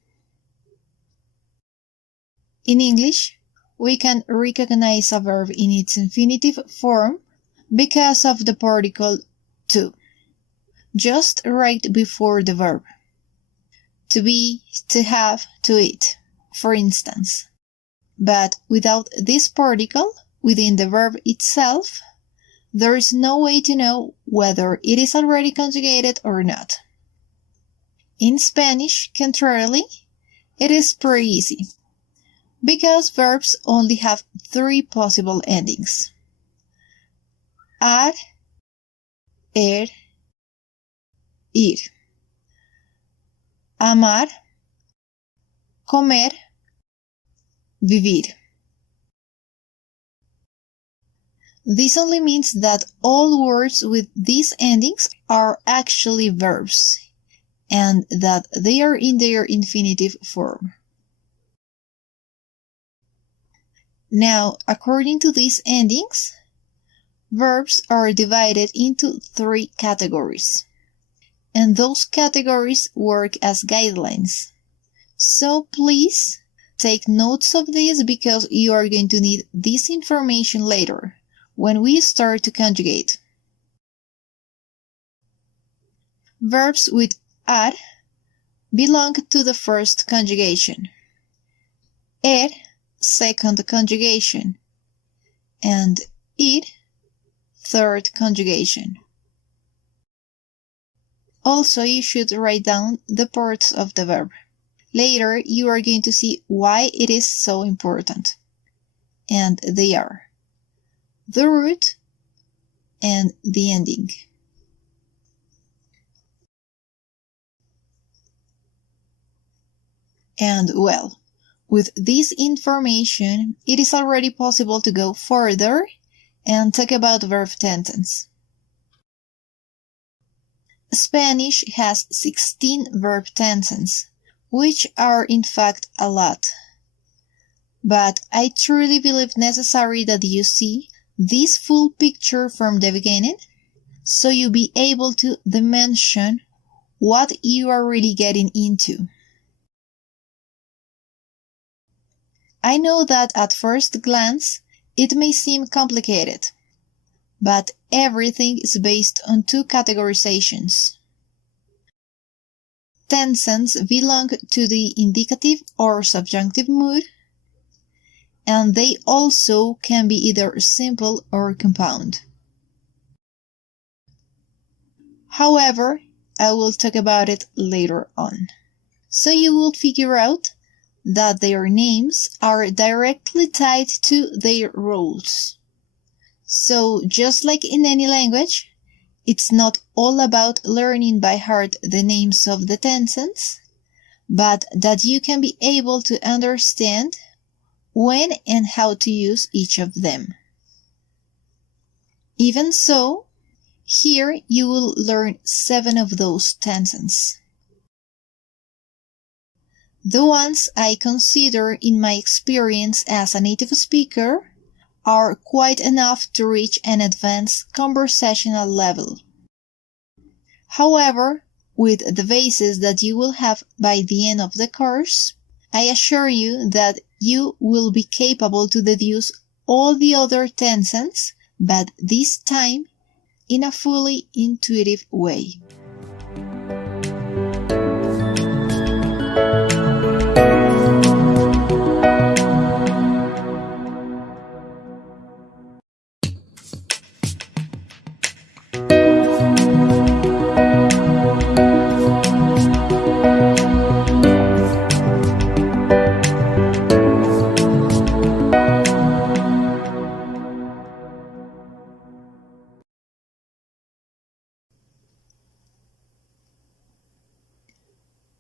In English, we can recognize a verb in its infinitive form because of the particle to, just right before the verb. To be, to have, to eat, for instance. But without this particle within the verb itself, there is no way to know whether it is already conjugated or not. In Spanish, contrarily, it is pretty easy, because verbs only have 3 possible endings: ar, ir. Amar, comer, vivir. This only means that all words with these endings are actually verbs, and that they are in their infinitive form. Now, according to these endings, verbs are divided into 3 categories, and those categories work as guidelines. So please take notes of this because you are going to need this information later when we start to conjugate. Verbs with ar belong to the first conjugation, er, second conjugation, and it, third conjugation. Also, you should write down the parts of the verb. Later, you are going to see why it is so important. And they are the root and the ending. And well, with this information, it is already possible to go further and talk about verb tenses. Spanish has 16 verb tenses, which are in fact a lot. But I truly believe necessary that you see this full picture from the beginning, so you'll be able to dimension what you are really getting into. I know that at first glance, it may seem complicated, but everything is based on two categorizations. Tenses belong to the indicative or subjunctive mood, and they also can be either simple or compound. However, I will talk about it later on. So you will figure out that their names are directly tied to their roles. So just like in any language, it's not all about learning by heart the names of the tenses, but that you can be able to understand when and how to use each of them. Even so, here you will learn 7 of those tenses. The ones I consider in my experience as a native speaker are quite enough to reach an advanced conversational level. However, with the basis that you will have by the end of the course, I assure you that you will be capable to deduce all the other tenses, but this time in a fully intuitive way.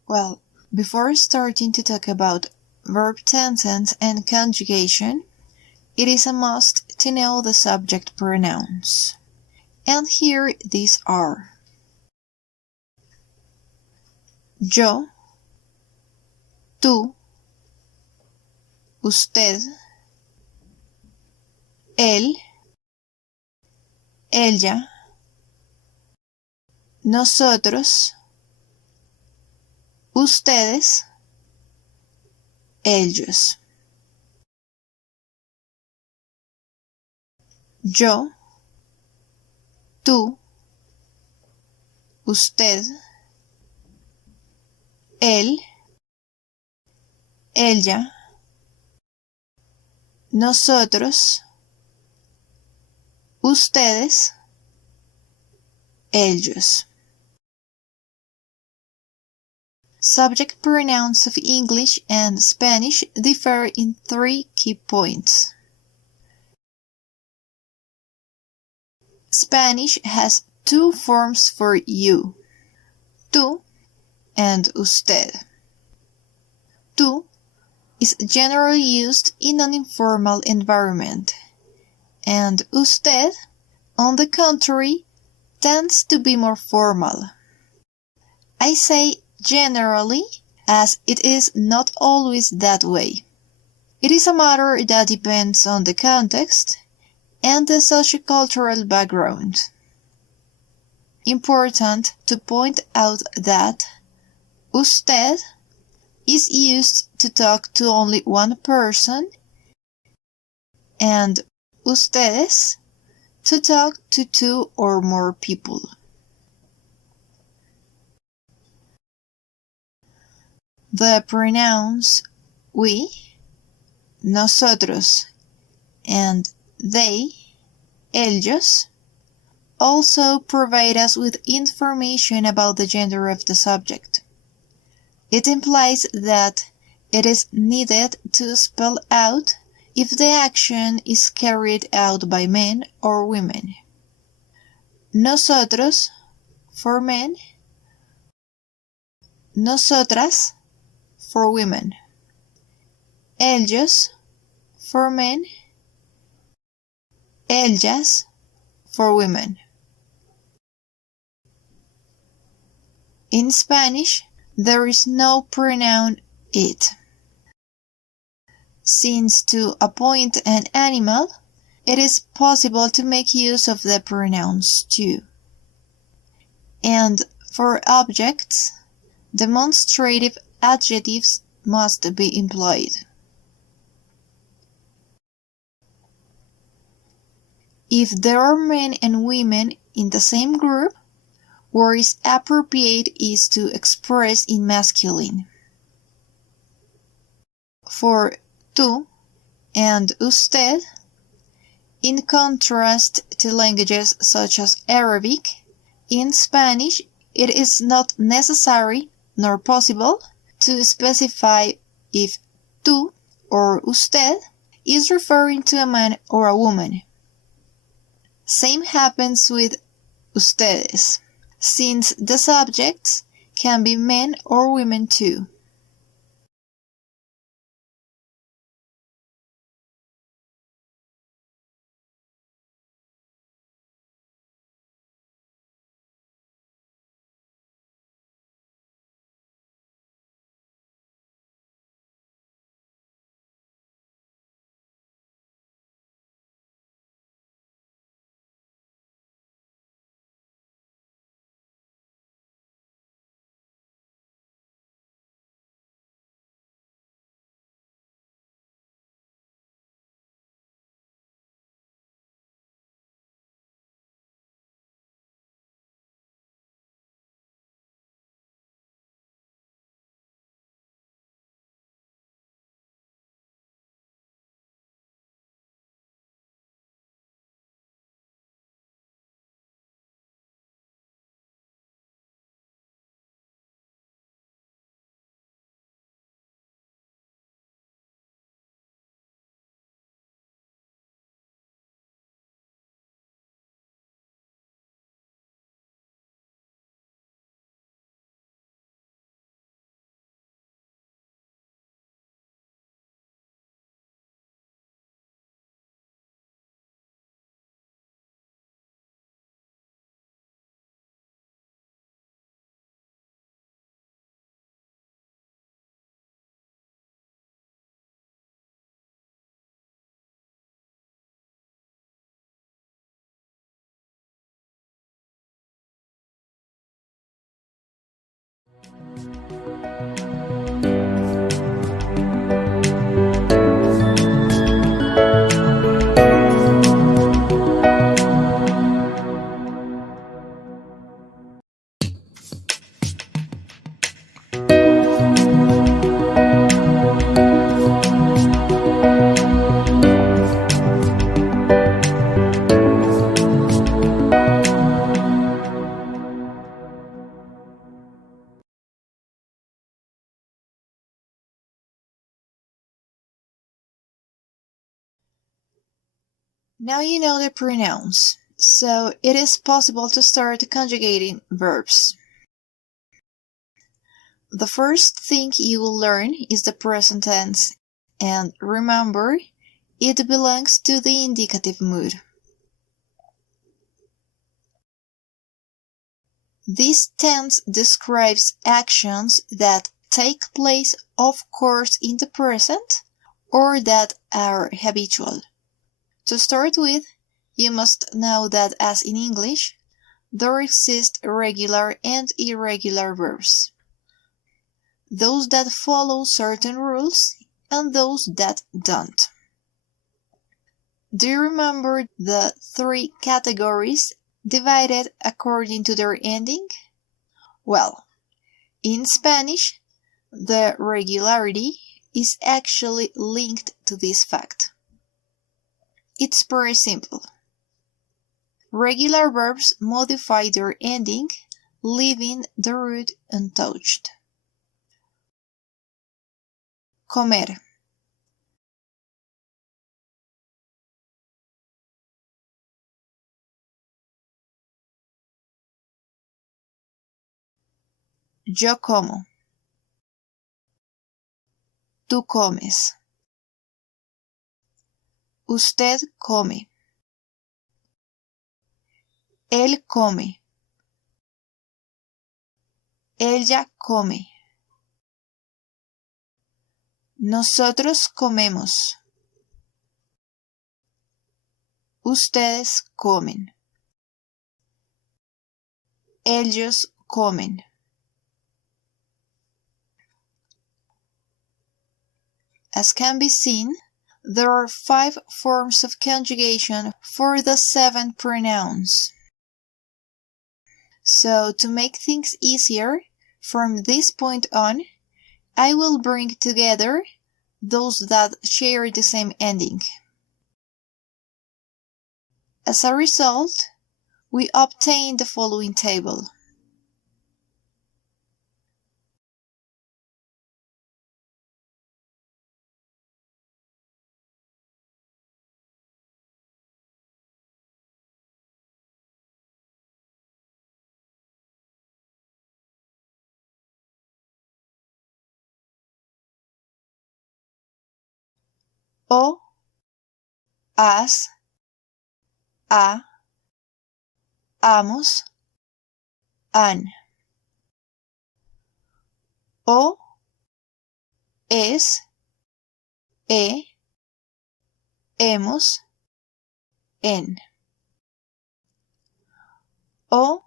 Well, before starting to talk about verb tenses and conjugation, it is a must to know the subject pronouns. And here these are: yo, tú, usted, él, ella, nosotros, ustedes, ellos. Yo, tú, usted, él, ella, nosotros, ustedes, ellos. Subject pronouns of English and Spanish differ in 3 key points. Spanish has 2 forms for you, tú and usted. Tú is generally used in an informal environment, and usted, on the contrary, tends to be more formal. I say generally, as it is not always that way. It is a matter that depends on the context and the sociocultural background. Important to point out that usted is used to talk to only one person and ustedes to talk to 2 or more people. The pronouns we, nosotros, and they, ellos, also provide us with information about the gender of the subject. It implies that it is needed to spell out if the action is carried out by men or women. Nosotros, for men. Nosotras, for women. Ellos, for men. Ellas, for women. In Spanish, there is no pronoun it. Since to appoint an animal, it is possible to make use of the pronouns to. And for objects, demonstrative adjectives must be employed. If there are men and women in the same group, what is appropriate is to express in masculine. For tú and usted, in contrast to languages such as Arabic, in Spanish it is not necessary nor possible to specify if tú or usted is referring to a man or a woman. Same happens with ustedes, since the subjects can be men or women too. Now you know the pronouns, so it is possible to start conjugating verbs. The first thing you will learn is the present tense, and remember, it belongs to the indicative mood. This tense describes actions that take place of course in the present or that are habitual. To start with, you must know that as in English, there exist regular and irregular verbs. Those that follow certain rules and those that don't. Do you remember the three categories divided according to their ending? Well, in Spanish, the regularity is actually linked to this fact. It's pretty simple. Regular verbs modify their ending, leaving the root untouched. Comer. Yo como. Tú comes. Usted come. Él come. Ella come. Nosotros comemos. Ustedes comen. Ellos comen. As can be seen, there are 5 forms of conjugation for the 7 pronouns. So, to make things easier, from this point on, I will bring together those that share the same ending. As a result, we obtain the following table. O, as, a, amos, an. O, es, hemos, en. O,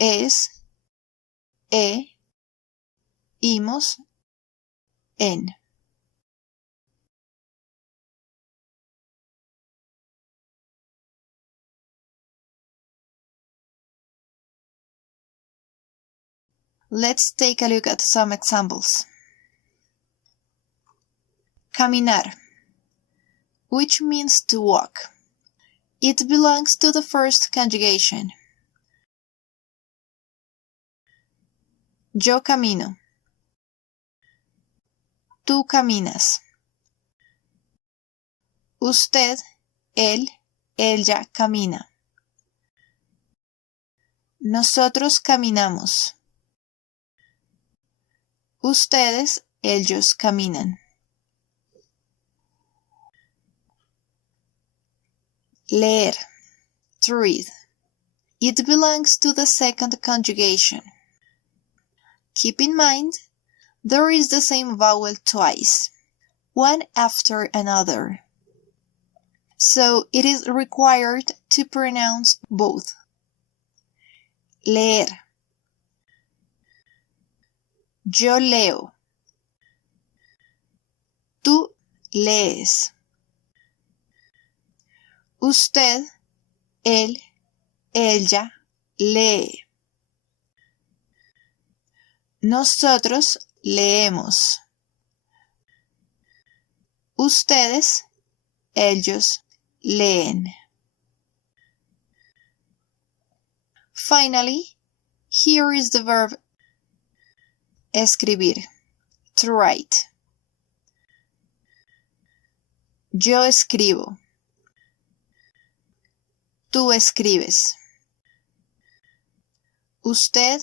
es, imos, en. Let's take a look at some examples. Caminar, which means to walk. It belongs to the first conjugation. Yo camino. Tú caminas. Usted, él, ella camina. Nosotros caminamos. Ustedes, ellos caminan. Leer, to read. It belongs to the second conjugation. Keep in mind, there is the same vowel twice, one after another. So it is required to pronounce both. Leer. Yo leo. Tú lees. Usted, él, ella lee. Nosotros leemos. Ustedes, ellos leen. Finally, here is the verb escribir, to write. Yo escribo. Tú escribes. Usted,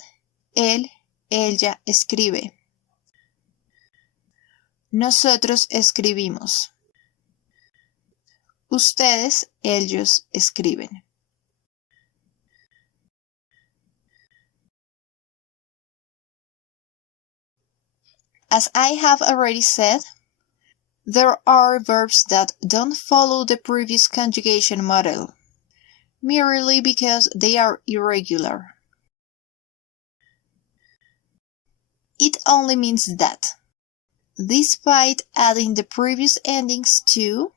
él, ella escribe. Nosotros escribimos. Ustedes, ellos escriben. As I have already said, there are verbs that don't follow the previous conjugation model, merely because they are irregular. It only means that, despite adding the previous endings to,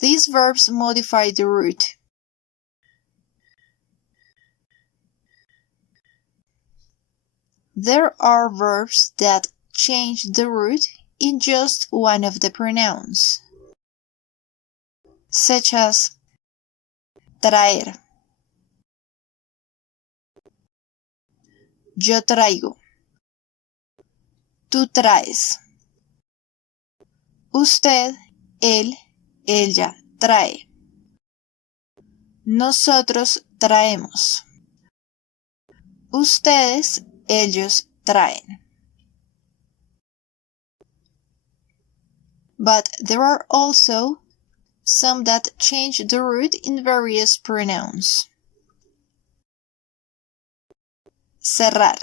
these verbs modify the root. There are verbs that change the root in just one of the pronouns. such as traer. Yo traigo. Tú traes. Usted, él, ella trae. Nosotros traemos. Ustedes, ellos traen. But there are also some that change the root in various pronouns. Cerrar.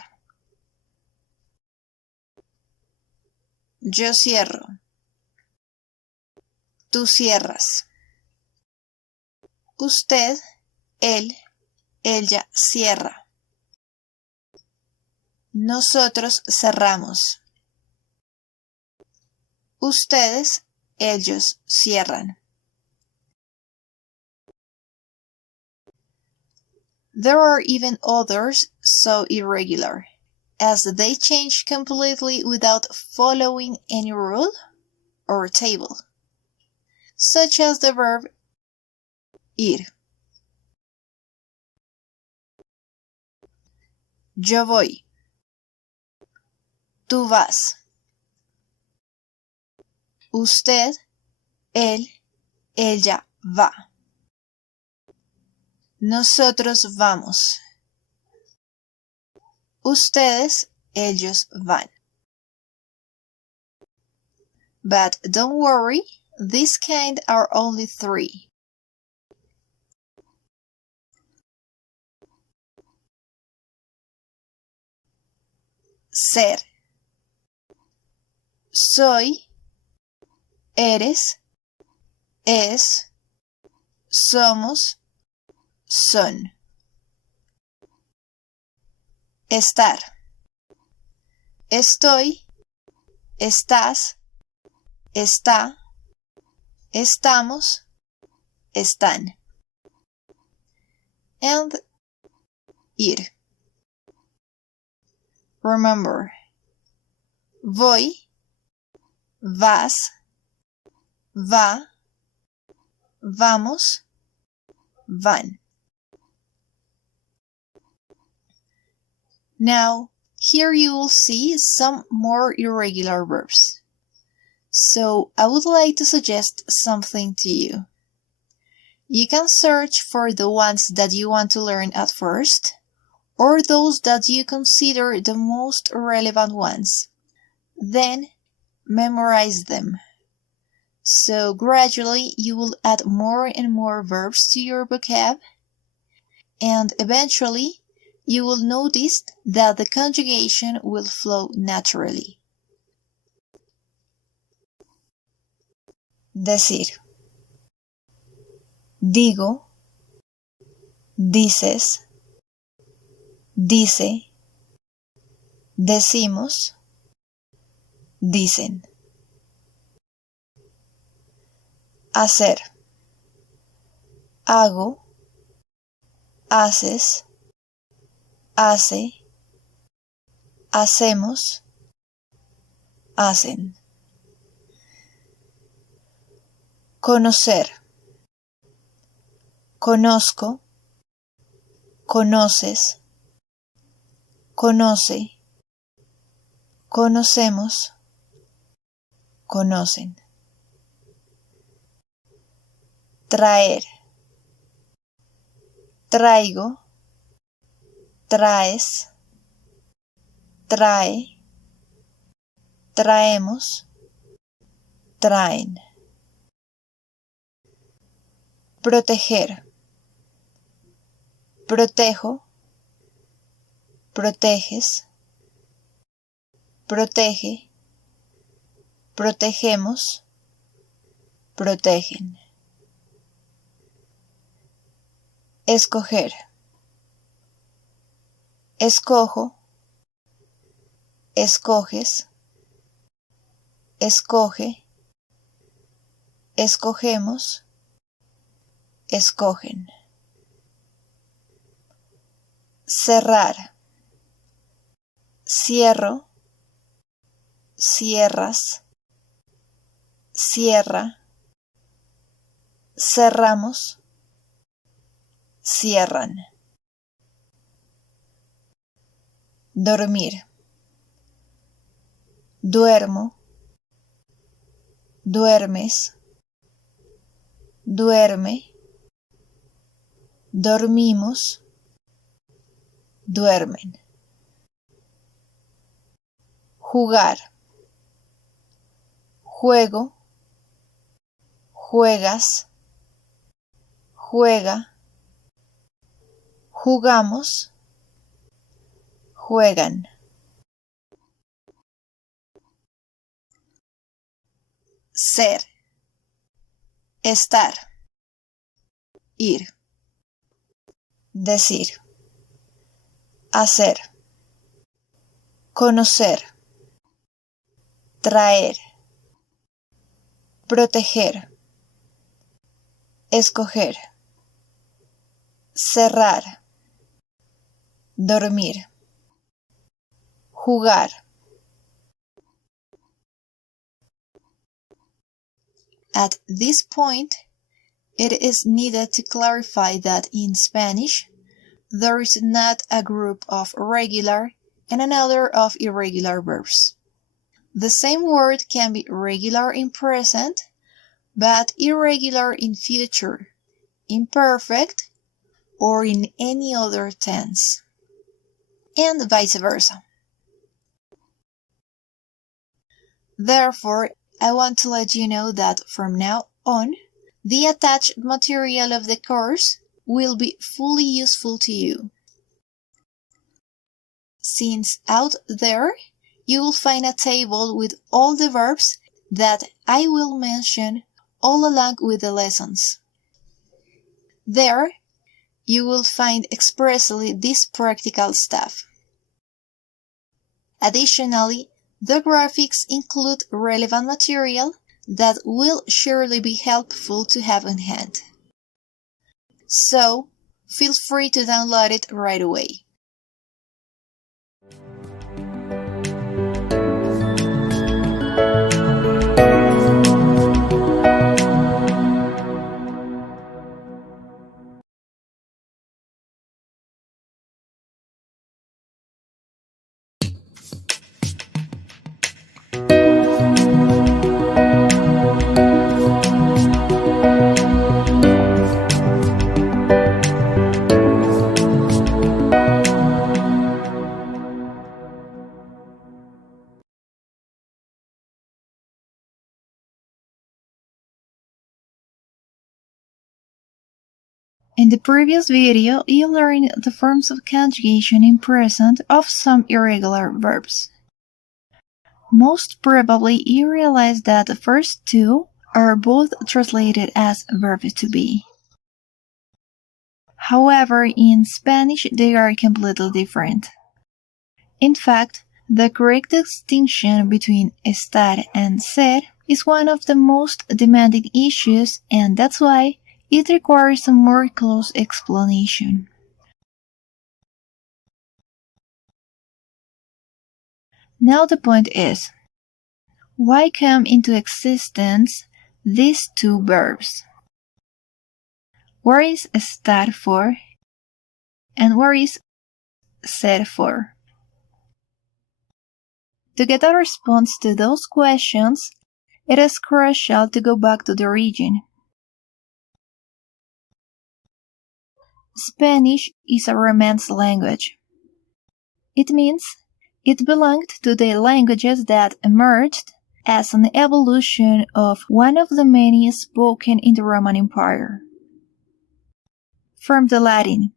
Yo cierro. Tú cierras. Usted, él, ella cierra. Nosotros cerramos. Ustedes, ellos cierran. There are even others so irregular, as they change completely without following any rule or table, such as the verb ir. Yo voy. Tú vas. Usted, él, ella va. Nosotros vamos. Ustedes, ellos van. But don't worry, these kind are only 3. Ser. Soy, eres, es, somos, son. Estar. Estoy, estás, está, estamos, están. And ir. Remember, voy, vas, va, vamos, van. Now, here you will see some more irregular verbs. So, I would like to suggest something to you. You can search for the ones that you want to learn at first, or those that you consider the most relevant ones. Then, memorize them. So, gradually, you will add more and more verbs to your vocab, and eventually, you will notice that the conjugation will flow naturally. Decir. Digo, dices, dice, decimos, dicen. Hacer. Hago, haces, hace, hacemos, hacen. Conocer. Conozco, conoces, conoce, conocemos, conocen. Traer. Traigo, traes, trae, traemos, traen. Proteger. Protejo, proteges, protege, protegemos, protegen. Escoger. Escojo, escoges, escoge, escogemos, escogen. Cerrar. Cierro, cierras, cierra, cerramos, cierran. Dormir, duermo, duermes, duerme, dormimos, duermen. Jugar, juego, juegas, juega, jugamos, juegan. Ser, estar, ir, decir, hacer, conocer, traer, proteger, escoger, cerrar, dormir, jugar. At this point, it is needed to clarify that in Spanish, there is not a group of regular and another of irregular verbs. The same word can be regular in present, but irregular in future, imperfect, or in any other tense, and vice versa. Therefore, I want to let you know that from now on, the attached material of the course will be fully useful to you. Since out there, you will find a table with all the verbs that I will mention all along with the lessons. There, you will find expressly this practical stuff. Additionally, the graphics include relevant material that will surely be helpful to have on hand. So, feel free to download it right away. In the previous video, you learned the forms of conjugation in present of some irregular verbs. Most probably you realize that the first two are both translated as verb to be. However, in Spanish they are completely different. In fact, the correct distinction between estar and ser is one of the most demanding issues, and that's why it requires a more close explanation. Now the point is, why come into existence these two verbs? Where is estar for, and where is ser for? To get a response to those questions, it is crucial to go back to the origin. Spanish is a Romance language. It means it belonged to the languages that emerged as an evolution of one of the many spoken in the Roman Empire. From the Latin,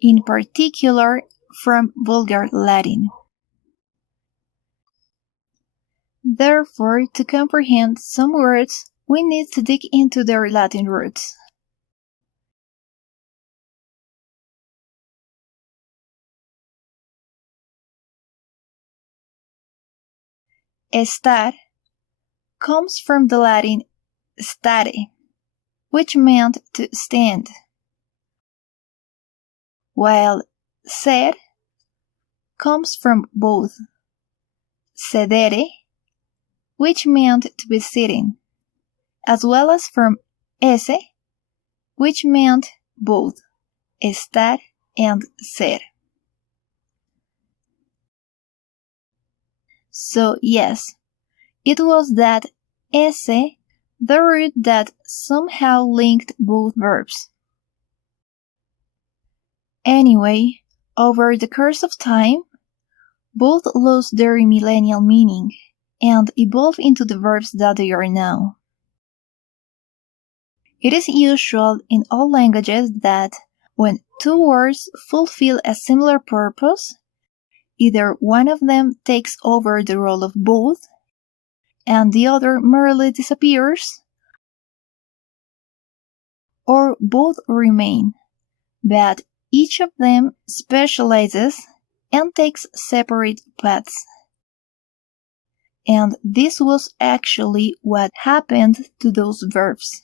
in particular from Vulgar Latin. Therefore, to comprehend some words, we need to dig into their Latin roots. Estar comes from the Latin stare, which meant to stand, while ser comes from both sedere, which meant to be sitting, as well as from ese, which meant both estar and ser. So yes, it was that ese, the root that somehow linked both verbs. Anyway, over the course of time, both lost their millennial meaning and evolved into the verbs that they are now. It is usual in all languages that when two words fulfill a similar purpose, either one of them takes over the role of both and the other merely disappears, or both remain, but each of them specializes and takes separate paths. And this was actually what happened to those verbs.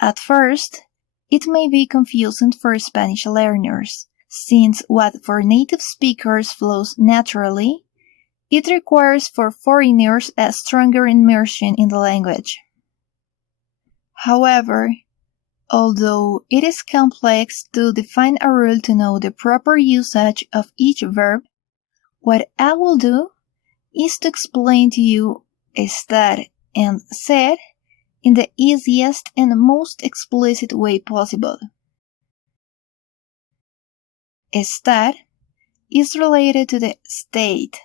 At first, it may be confusing for Spanish learners, since what for native speakers flows naturally, it requires for foreigners a stronger immersion in the language. However, although it is complex to define a rule to know the proper usage of each verb, what I will do is to explain to you estar and ser in the easiest and most explicit way possible. Estar is related to the state,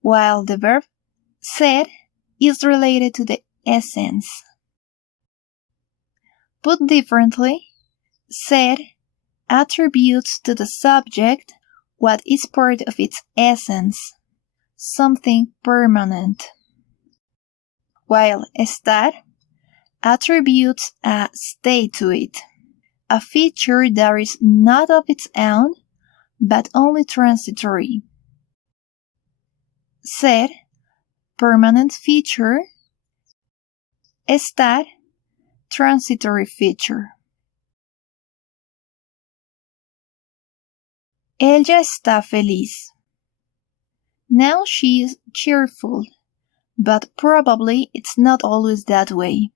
while the verb ser is related to the essence. Put differently, ser attributes to the subject what is part of its essence, something permanent, while estar attributes a state to it, a feature that is not of its own, but only transitory. Ser, permanent feature, estar, transitory feature. Ella está feliz. Now she is cheerful, but probably it's not always that way.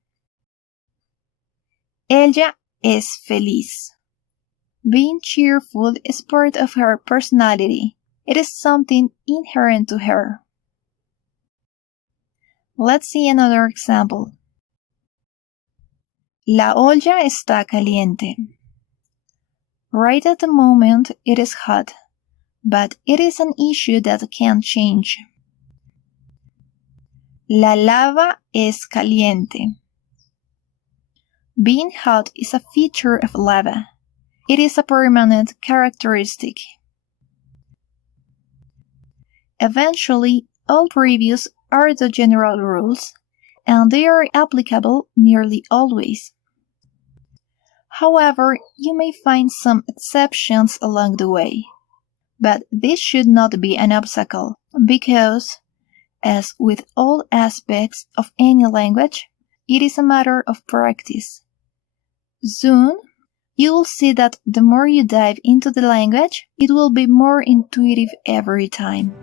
Ella es feliz. Being cheerful is part of her personality. It is something inherent to her. Let's see another example. La olla está caliente. Right at the moment it is hot, but it is an issue that can change. La lava es caliente. Being hot is a feature of lava. It is a permanent characteristic. Eventually, all previous are the general rules, and they are applicable nearly always. However, you may find some exceptions along the way, but this should not be an obstacle, because, as with all aspects of any language, it is a matter of practice. Soon, you will see that the more you dive into the language, it will be more intuitive every time.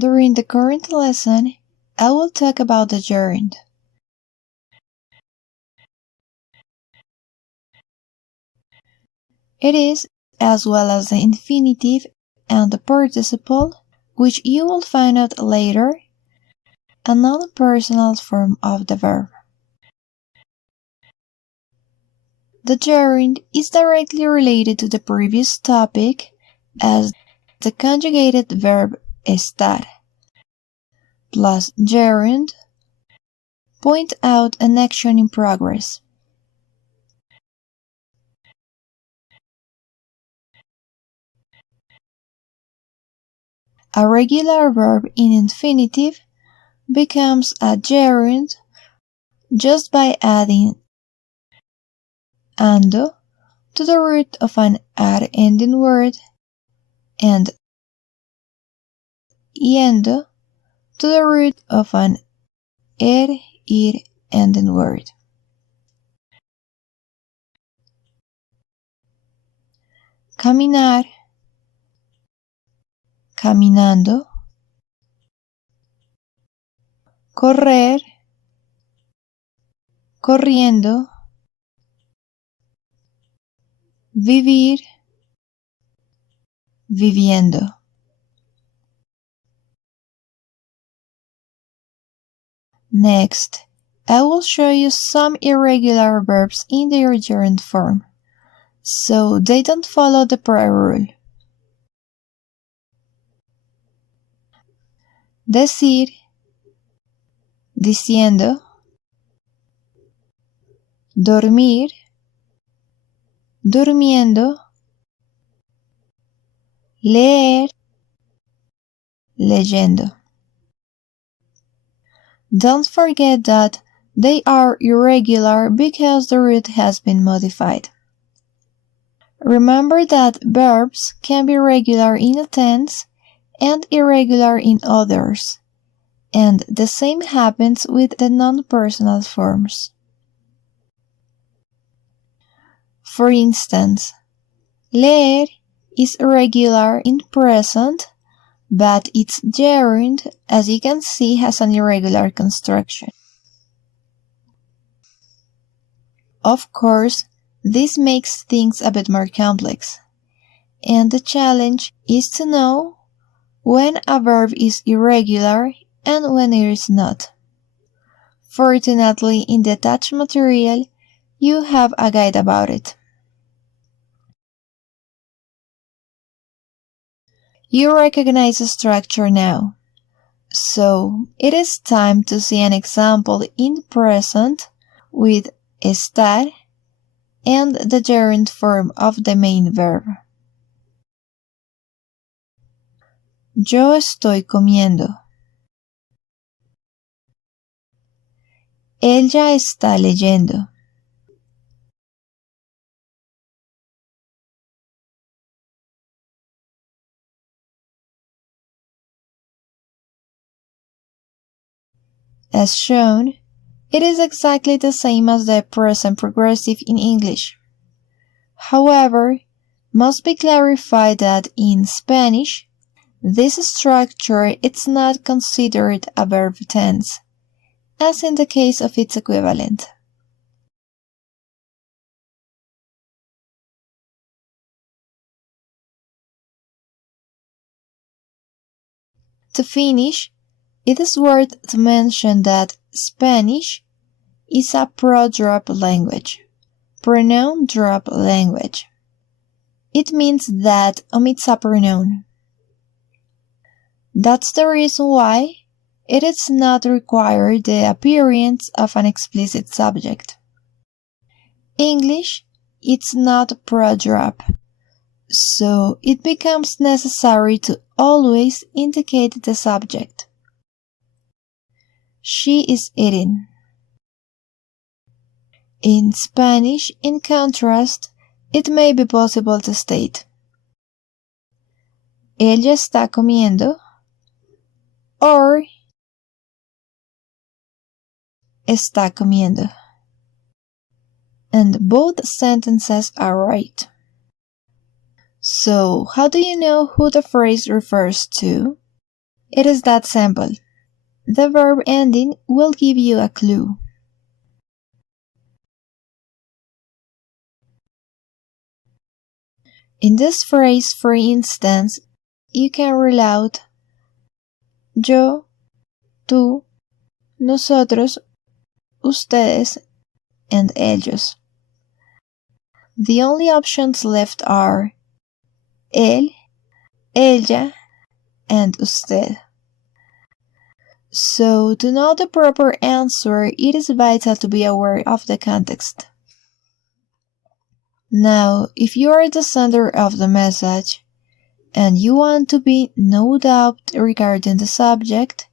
During the current lesson, I will talk about the gerund. It is, as well as the infinitive and the participle, which you will find out later, a non-personal form of the verb. The gerund is directly related to the previous topic as the conjugated verb estar plus gerund point out an action in progress. A regular verb in infinitive becomes a gerund just by adding ando to the root of an ar-ending word and yendo to the root of an er-ir-ending word. Caminar, caminando. Correr, corriendo. Vivir, viviendo. Next, I will show you some irregular verbs in their gerund form, so they don't follow the prior rule. Decir, diciendo. Dormir, durmiendo. Leer, leyendo. Don't forget that they are irregular because the root has been modified. Remember that verbs can be regular in a tense and irregular in others, and the same happens with the non-personal forms. For instance, leer is irregular in present, but its gerund, as you can see, has an irregular construction. Of course, this makes things a bit more complex, and the challenge is to know when a verb is irregular and when it is not. Fortunately, in the attached material, you have a guide about it. You recognize the structure now, so it is time to see an example in present with estar and the gerund form of the main verb. Yo estoy comiendo. Ella está leyendo. As shown, it is exactly the same as the present progressive in English. However, must be clarified that in Spanish, this structure is not considered a verb tense, as in the case of its equivalent. To finish, it is worth to mention that Spanish is a pro-drop language, pronoun drop language. It means that omits a pronoun. That's the reason why it is not required the appearance of an explicit subject. English, it's not pro-drop, so it becomes necessary to always indicate the subject. She is eating. In Spanish, in contrast, it may be possible to state ella está comiendo or está comiendo. And both sentences are right. So, how do you know who the phrase refers to? It is that simple. The verb ending will give you a clue. In this phrase, for instance, you can rule out yo, tú, nosotros, ustedes, and ellos. The only options left are él, ella, and usted. So, to know the proper answer, it is vital to be aware of the context. Now, if you are the sender of the message, and you want to be no doubt regarding the subject,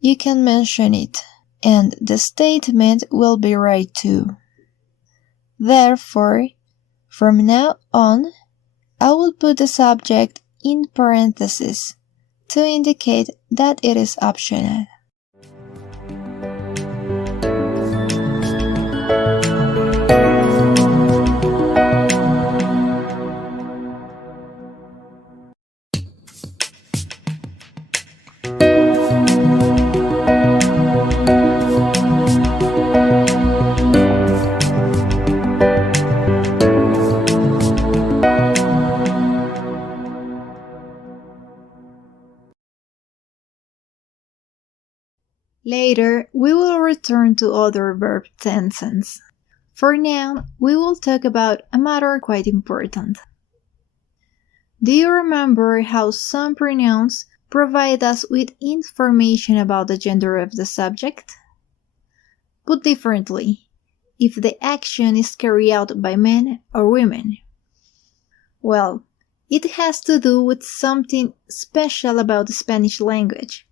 you can mention it, and the statement will be right too. Therefore, from now on, I will put the subject in parentheses to indicate that it is optional. Later, we will return to other verb tenses. For now, we will talk about a matter quite important. Do you remember how some pronouns provide us with information about the gender of the subject? Put differently, if the action is carried out by men or women. Well, it has to do with something special about the Spanish language.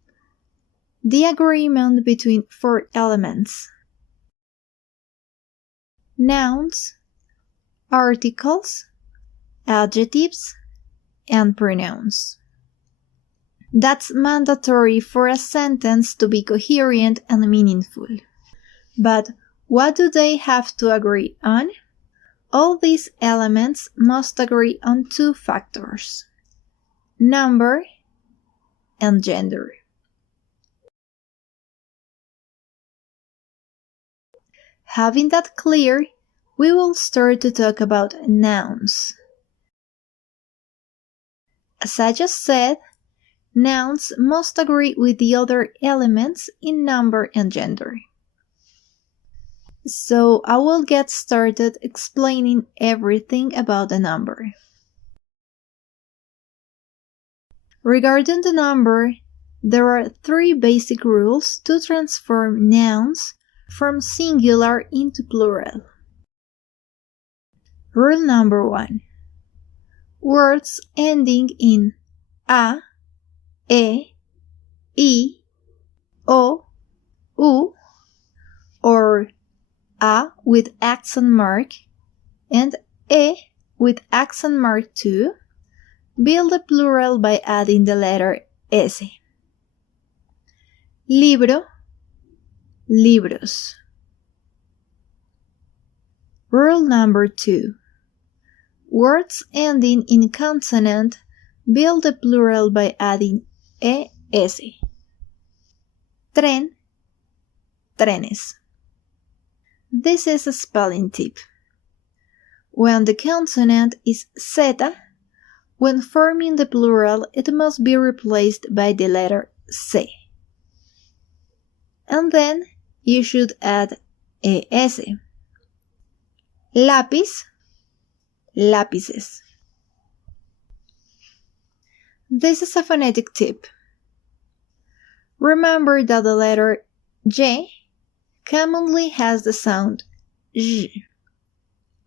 The agreement between 4 elements: nouns, articles, adjectives, and pronouns. That's mandatory for a sentence to be coherent and meaningful. But what do they have to agree on? All these elements must agree on 2 factors: number and gender. Having that clear, we will start to talk about nouns. As I just said, nouns must agree with the other elements in number and gender. So I will get started explaining everything about the number. Regarding the number, there are 3 basic rules to transform nouns from singular into plural. Rule number 1. Words ending in a, e, I, o, u, or a with accent mark and e with accent mark too, build a plural by adding the letter s. Libro, libros. Rule number 2. Words ending in consonant build a plural by adding es. Tren, trenes. This is a spelling tip. When the consonant is zeta, when forming the plural it must be replaced by the letter c. And then you should add es. Lápiz, lápices. This is a phonetic tip. Remember that the letter y commonly has the sound j,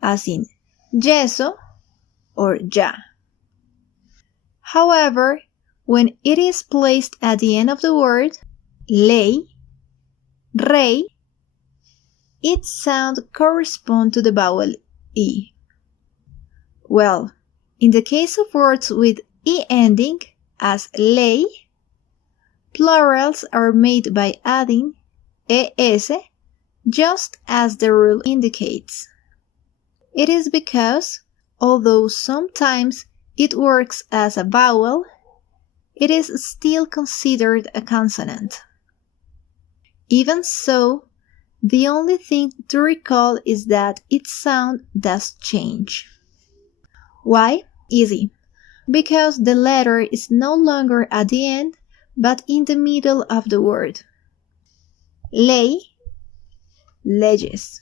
as in yeso or ya. However, when it is placed at the end of the word, ley, rey, its sound corresponds to the vowel I. Well, in the case of words with I ending, as ley, plurals are made by adding es, just as the rule indicates. It is because, although sometimes it works as a vowel, it is still considered a consonant. Even so, the only thing to recall is that its sound does change. Why? Easy. Because the letter is no longer at the end, but in the middle of the word. Ley, leyes.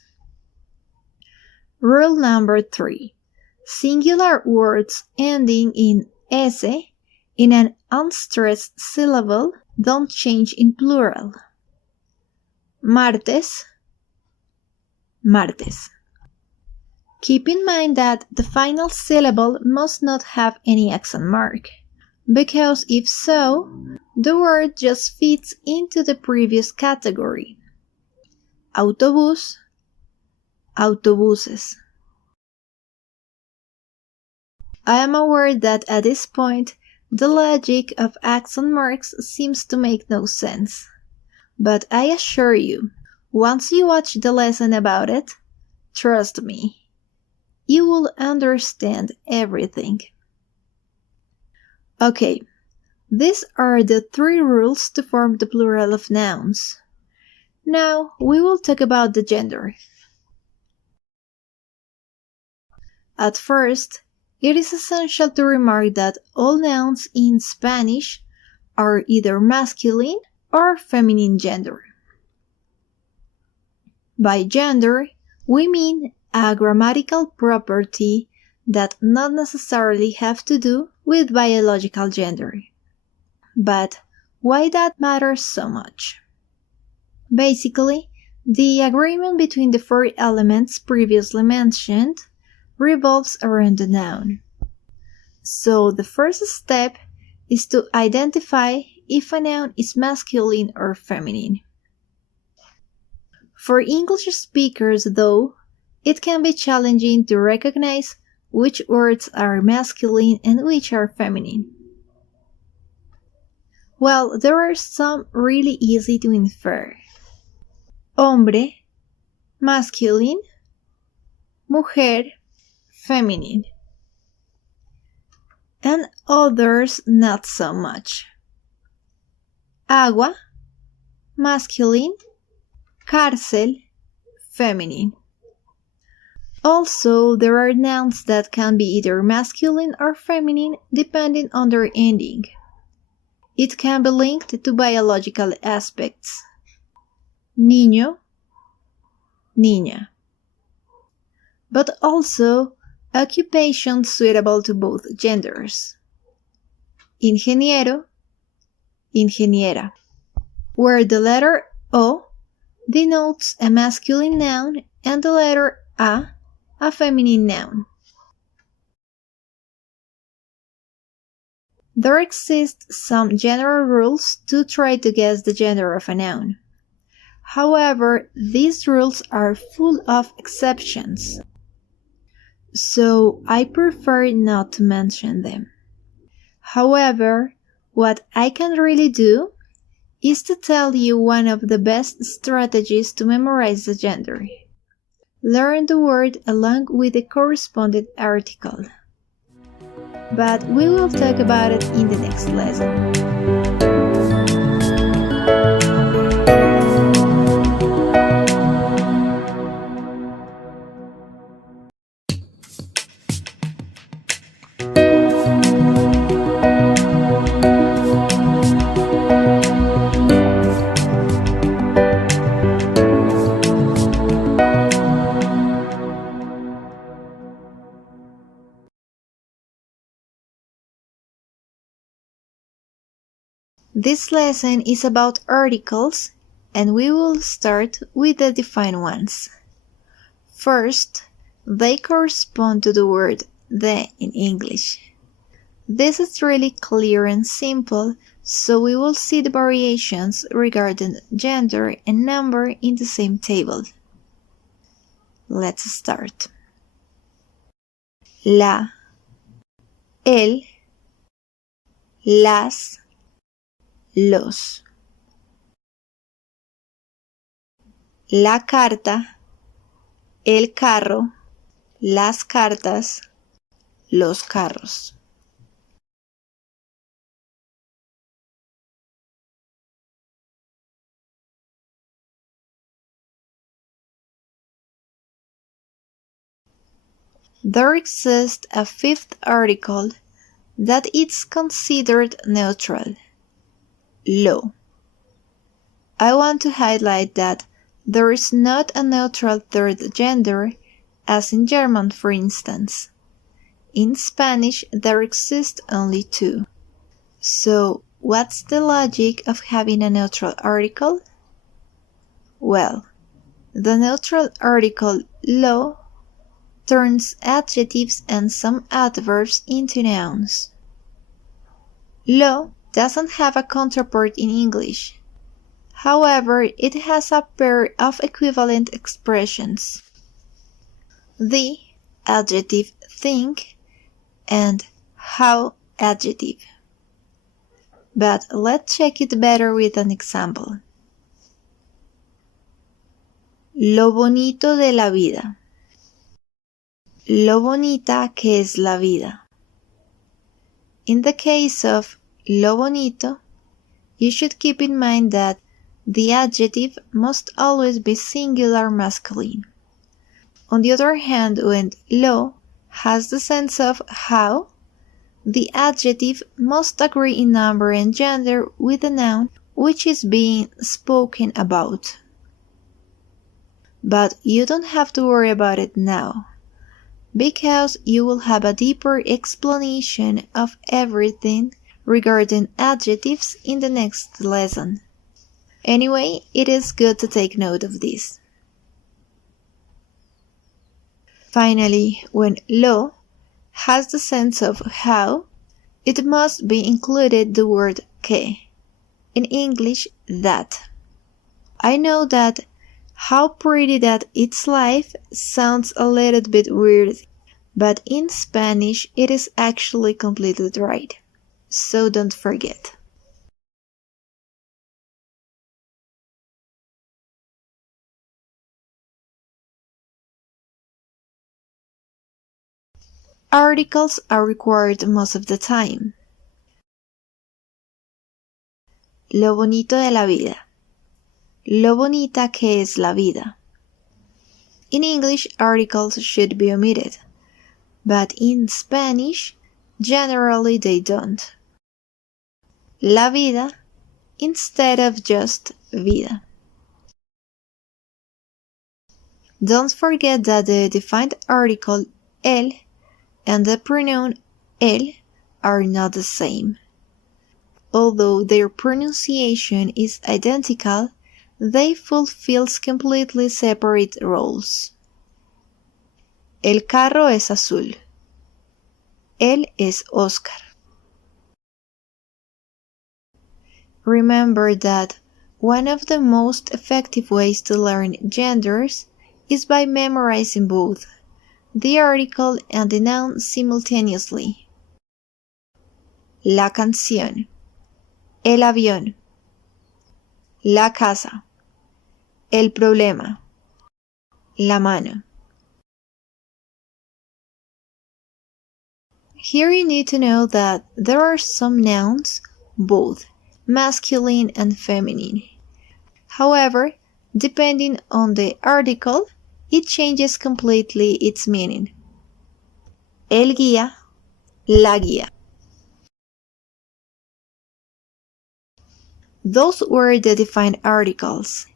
Rule number 3. Singular words ending in s in an unstressed syllable don't change in plural. Martes, martes. Keep in mind that the final syllable must not have any accent mark. Because if so, the word just fits into the previous category. Autobús, autobuses. I am aware that at this point, the logic of accent marks seems to make no sense. But I assure you, once you watch the lesson about it, trust me, you will understand everything. Okay, these are the 3 rules to form the plural of nouns. Now we will talk about the gender. At first, it is essential to remark that all nouns in Spanish are either masculine or feminine gender. By gender, we mean a grammatical property that not necessarily have to do with biological gender. But why that matters so much? Basically, the agreement between the 4 elements previously mentioned revolves around the noun. So the first step is to identify if a noun is masculine or feminine. For English speakers, though, it can be challenging to recognize which words are masculine and which are feminine. Well, there are some really easy to infer. Hombre, masculine, mujer, feminine. And others not so much. Agua, masculine, cárcel, feminine. Also, there are nouns that can be either masculine or feminine depending on their ending. It can be linked to biological aspects. Niño, niña. But also occupations suitable to both genders. Ingeniero, ingeniera, where the letter O denotes a masculine noun and the letter a feminine noun. There exist some general rules to try to guess the gender of a noun. However, these rules are full of exceptions, so I prefer not to mention them. However, what I can really do is to tell you one of the best strategies to memorize the gender. Learn the word along with the corresponding article. But we will talk about it in the next lesson. This lesson is about articles, and we will start with the defined ones. First, they correspond to the word the in English. This is really clear and simple, so we will see the variations regarding gender and number in the same table. Let's start. La, el, las, los. La carta, el carro, las cartas, los carros. There exists a fifth article that is considered neutral. Lo. I want to highlight that there is not a neutral third gender, as in German, for instance. In Spanish, there exist only 2. So, what's the logic of having a neutral article? Well, the neutral article lo turns adjectives and some adverbs into nouns. Lo doesn't have a counterpart in English. However, it has a pair of equivalent expressions. The adjective thing and how adjective. But let's check it better with an example. Lo bonito de la vida. Lo bonita que es la vida. In the case of lo bonito, you should keep in mind that the adjective must always be singular masculine. On the other hand, when lo has the sense of how, the adjective must agree in number and gender with the noun which is being spoken about. But you don't have to worry about it now, because you will have a deeper explanation of everything regarding adjectives in the next lesson. Anyway, it is good to take note of this. Finally, when lo has the sense of how, it must be included the word que. In English, that. I know that how pretty that it's life sounds a little bit weird, but in Spanish it is actually completely right. So don't forget. Articles are required most of the time. Lo bonito de la vida. Lo bonita que es la vida. In English, articles should be omitted, but in Spanish, generally they don't. La vida instead of just vida. Don't forget that the defined article el and the pronoun él are not the same. Although their pronunciation is identical, they fulfill completely separate roles. El carro es azul. Él es Oscar. Remember that one of the most effective ways to learn genders is by memorizing both the article and the noun simultaneously. La canción, el avión, la casa, el problema, la mano. Here you need to know that there are some nouns, both masculine and feminine. However, depending on the article, it changes completely its meaning. El guía, la guía. Those were the defined articles.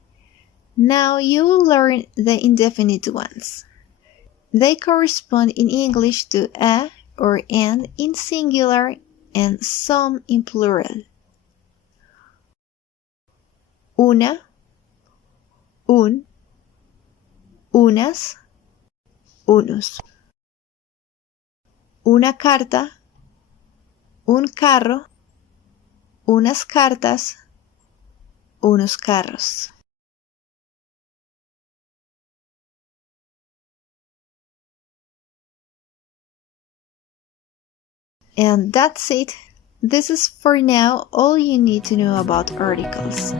Now you will learn the indefinite ones. They correspond in English to a or an in singular and some in plural. Una, un, unas, unos. Una carta, un carro, unas cartas, unos carros. And that's it. This is for now all you need to know about articles.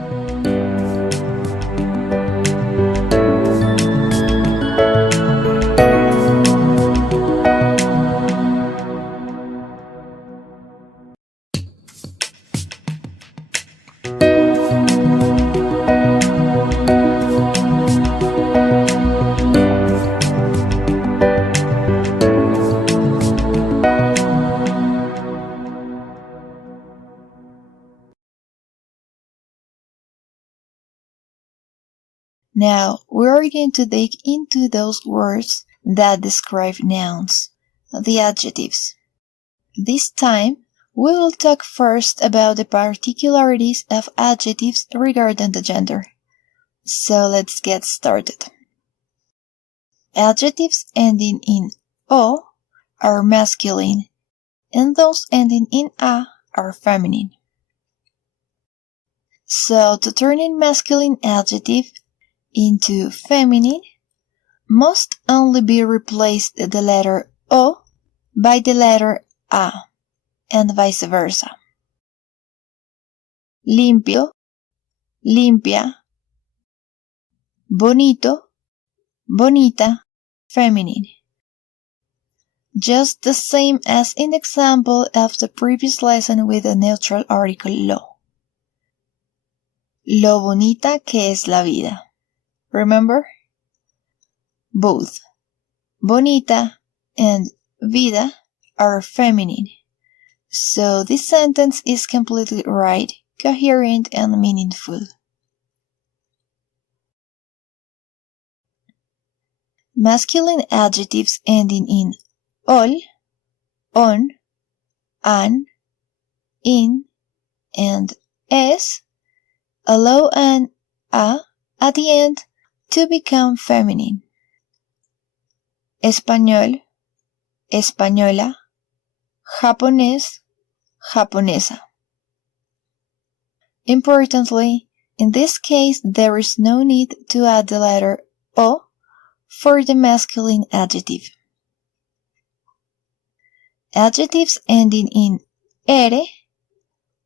Now we're going to dig into those words that describe nouns, the adjectives. This time, we will talk first about the particularities of adjectives regarding the gender. So let's get started. Adjectives ending in o are masculine, and those ending in a are feminine. So to turn a masculine adjective into feminine must only be replaced the letter O by the letter A, and vice versa. Limpio, limpia, bonito, bonita, feminine. Just the same as in the example of the previous lesson with the neutral article lo. Lo bonita que es la vida. Remember? Both bonita and vida are feminine. So this sentence is completely right, coherent, and meaningful. Masculine adjectives ending in ol, on, an, in, and es allow an a at the end to become feminine. Español, española, japonés, japonesa. Importantly, in this case there is no need to add the letter o for the masculine adjective. Adjectives ending in ere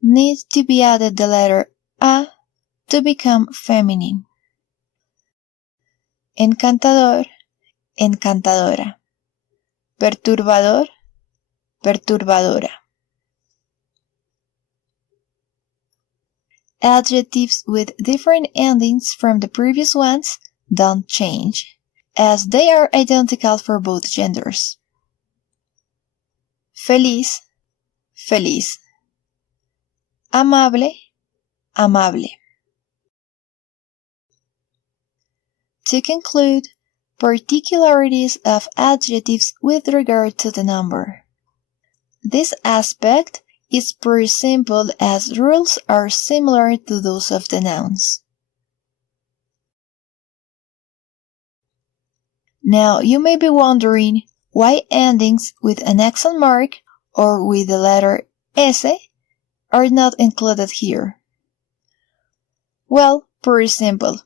need to be added the letter a to become feminine. Encantador, encantadora. Perturbador, perturbadora. Adjectives with different endings from the previous ones don't change, as they are identical for both genders. Feliz, feliz. Amable, amable. To conclude, particularities of adjectives with regard to the number. This aspect is pretty simple as rules are similar to those of the nouns. Now you may be wondering why endings with an accent mark or with the letter S are not included here. Well, pretty simple.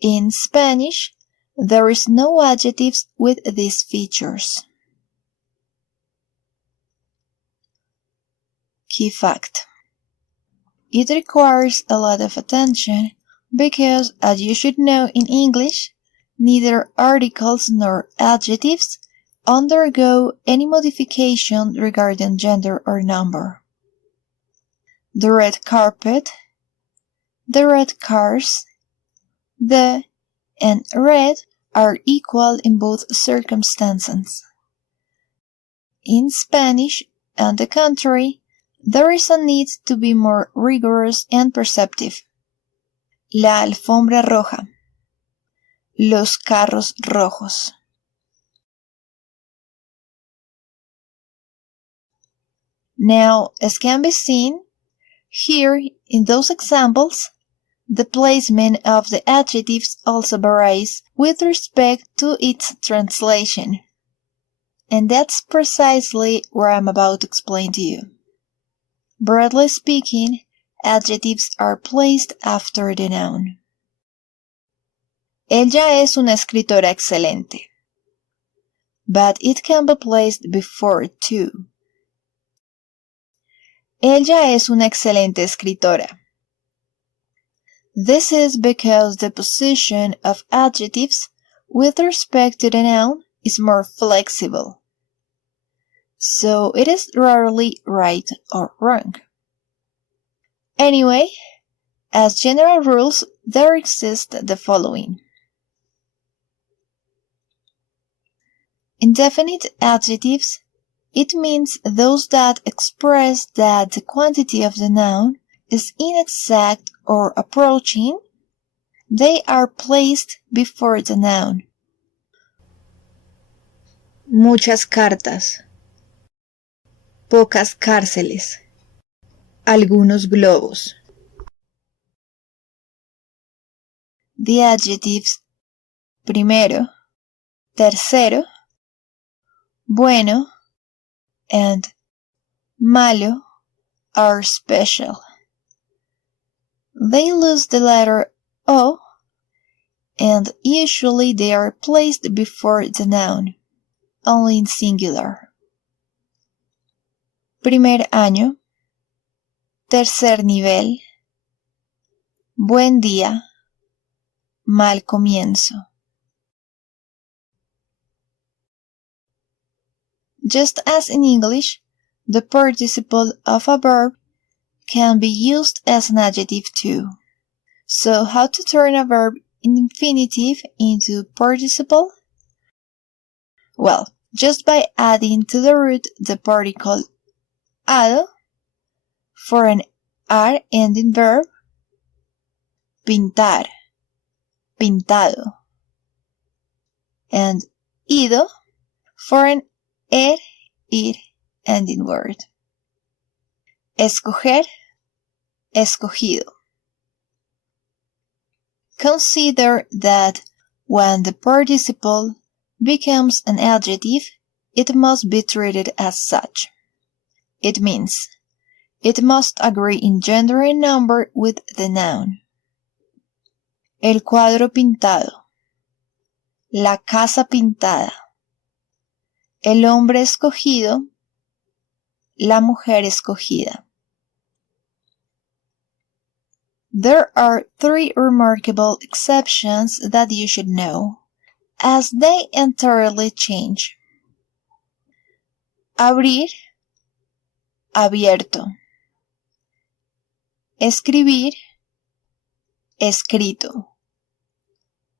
In Spanish, there is no adjectives with these features. Key fact. It requires a lot of attention because, as you should know in English, neither articles nor adjectives undergo any modification regarding gender or number. The red carpet, the red cars, the and red are equal in both circumstances. In Spanish, on the contrary, there is a need to be more rigorous and perceptive. La alfombra roja. Los carros rojos. Now, as can be seen, here in those examples, the placement of the adjectives also varies with respect to its translation. And that's precisely what I'm about to explain to you. Broadly speaking, adjectives are placed after the noun. Ella es una escritora excelente. But it can be placed before too. Ella es una excelente escritora. This is because the position of adjectives with respect to the noun is more flexible. So it is rarely right or wrong. Anyway, as general rules, there exist the following. Indefinite adjectives, it means those that express that the quantity of the noun is inexact or approaching. They are placed before the noun. Muchas cartas. Pocas cárceles. Algunos globos. The adjectives primero, tercero, bueno, and malo are special. They lose the letter O, and usually they are placed before the noun, only in singular. Primer año, tercer nivel, buen día, mal comienzo. Just as in English, the participle of a verb can be used as an adjective too. So how to turn a verb in infinitive into participle? Well, just by adding to the root the particle ado for an ar ending verb, pintar, pintado, and ido for an ir ending word. Escoger, escogido. Consider that when the participle becomes an adjective, it must be treated as such. It means it must agree in gender and number with the noun. El cuadro pintado. La casa pintada. El hombre escogido. La mujer escogida. There are 3 remarkable exceptions that you should know, as they entirely change. Abrir, abierto. Escribir, escrito.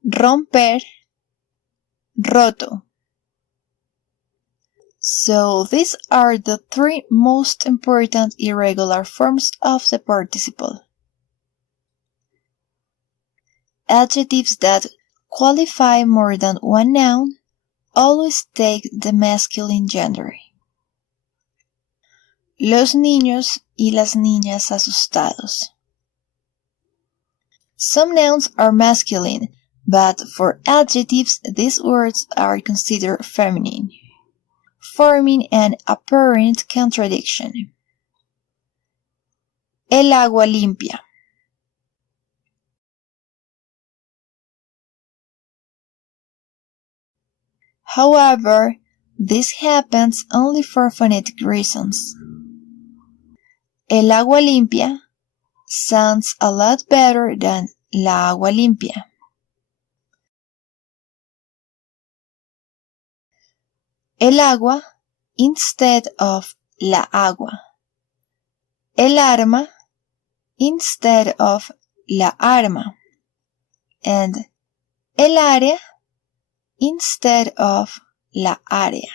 Romper, roto. So these are the 3 most important irregular forms of the participle. Adjectives that qualify more than one noun always take the masculine gender. Los niños y las niñas asustados. Some nouns are masculine, but for adjectives these words are considered feminine, forming an apparent contradiction. El agua limpia. However, this happens only for phonetic reasons. El agua limpia sounds a lot better than la agua limpia. El agua instead of la agua. El arma instead of la arma. And el área instead of la área.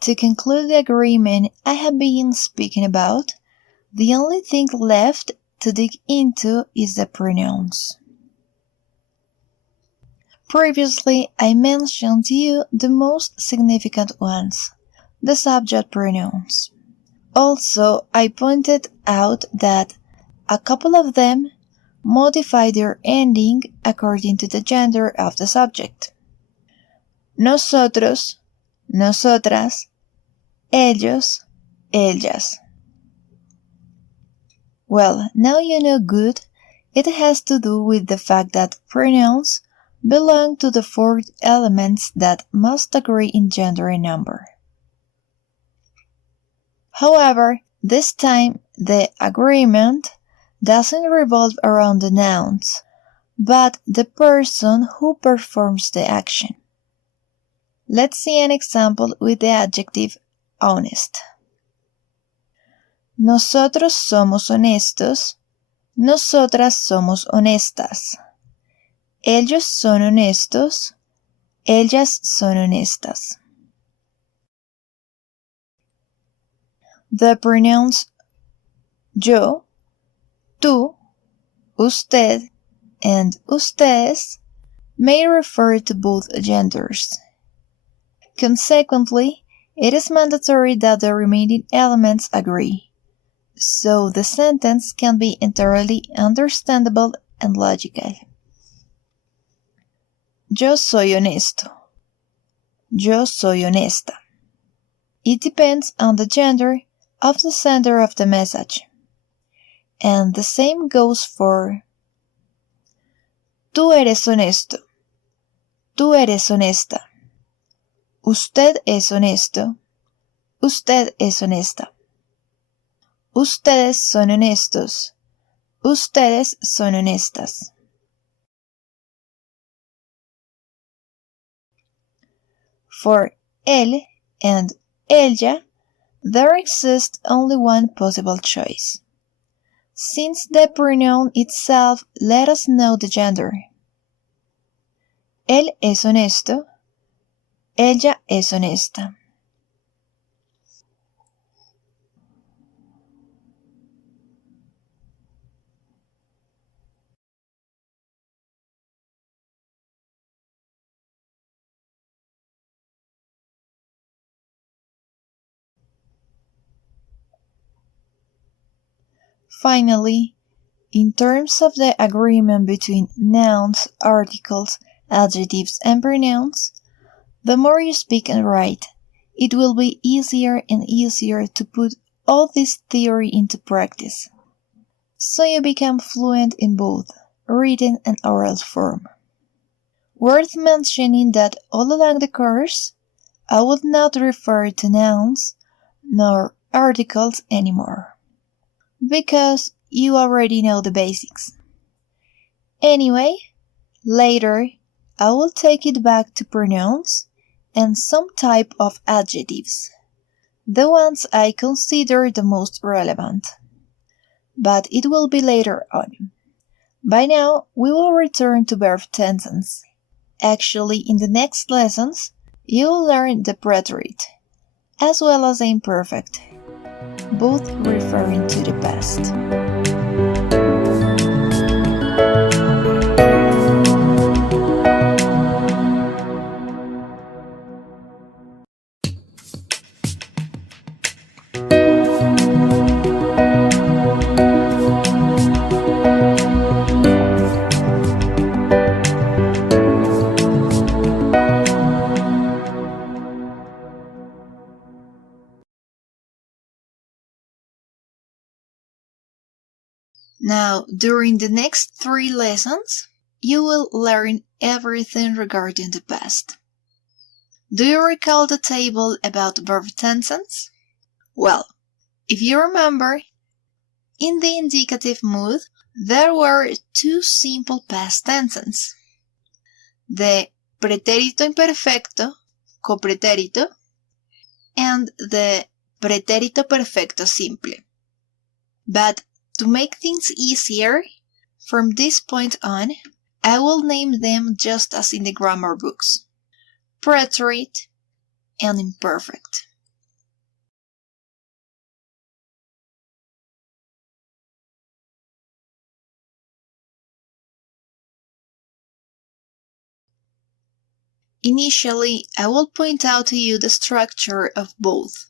To conclude the agreement I have been speaking about, the only thing left to dig into is the pronouns. Previously, I mentioned to you the most significant ones, the subject pronouns. Also, I pointed out that a couple of them modify their ending according to the gender of the subject. Nosotros, nosotras, ellos, ellas. Well, now you know good, it has to do with the fact that pronouns belong to the 4 elements that must agree in gender and number. However, this time the agreement doesn't revolve around the nouns, but the person who performs the action. Let's see an example with the adjective honest. Nosotros somos honestos, nosotras somos honestas. Ellos son honestos, Ellas son honestas. The pronouns yo, tú, usted, and ustedes may refer to both genders. Consequently, it is mandatory that the remaining elements agree, so the sentence can be entirely understandable and logical. Yo soy honesto. Yo soy honesta. It depends on the gender of the sender of the message. And the same goes for tú eres honesto. Tú eres honesta. Usted es honesto. Usted es honesta. Ustedes son honestos. Ustedes son honestas. For él and ella, there exists only one possible choice. Since the pronoun itself let us know the gender. Él es honesto. Ella es honesta. Finally, in terms of the agreement between nouns, articles, adjectives, and pronouns, the more you speak and write, it will be easier and easier to put all this theory into practice, so you become fluent in both written and oral form. Worth mentioning that all along the course, I would not refer to nouns nor articles anymore, because you already know the basics. Anyway, later I will take it back to pronouns and some type of adjectives, the ones I consider the most relevant. But it will be later on. By now, we will return to verb tenses. Actually, in the next lessons, you will learn the preterite, as well as the imperfect, both referring to the past. Now, during the next 3 lessons, you will learn everything regarding the past. Do you recall the table about verb tenses? Well, if you remember, in the indicative mood, there were 2 simple past tenses. The pretérito imperfecto, copretérito, and the pretérito perfecto simple. But to make things easier, from this point on, I will name them just as in the grammar books: preterite and imperfect. Initially, I will point out to you the structure of both,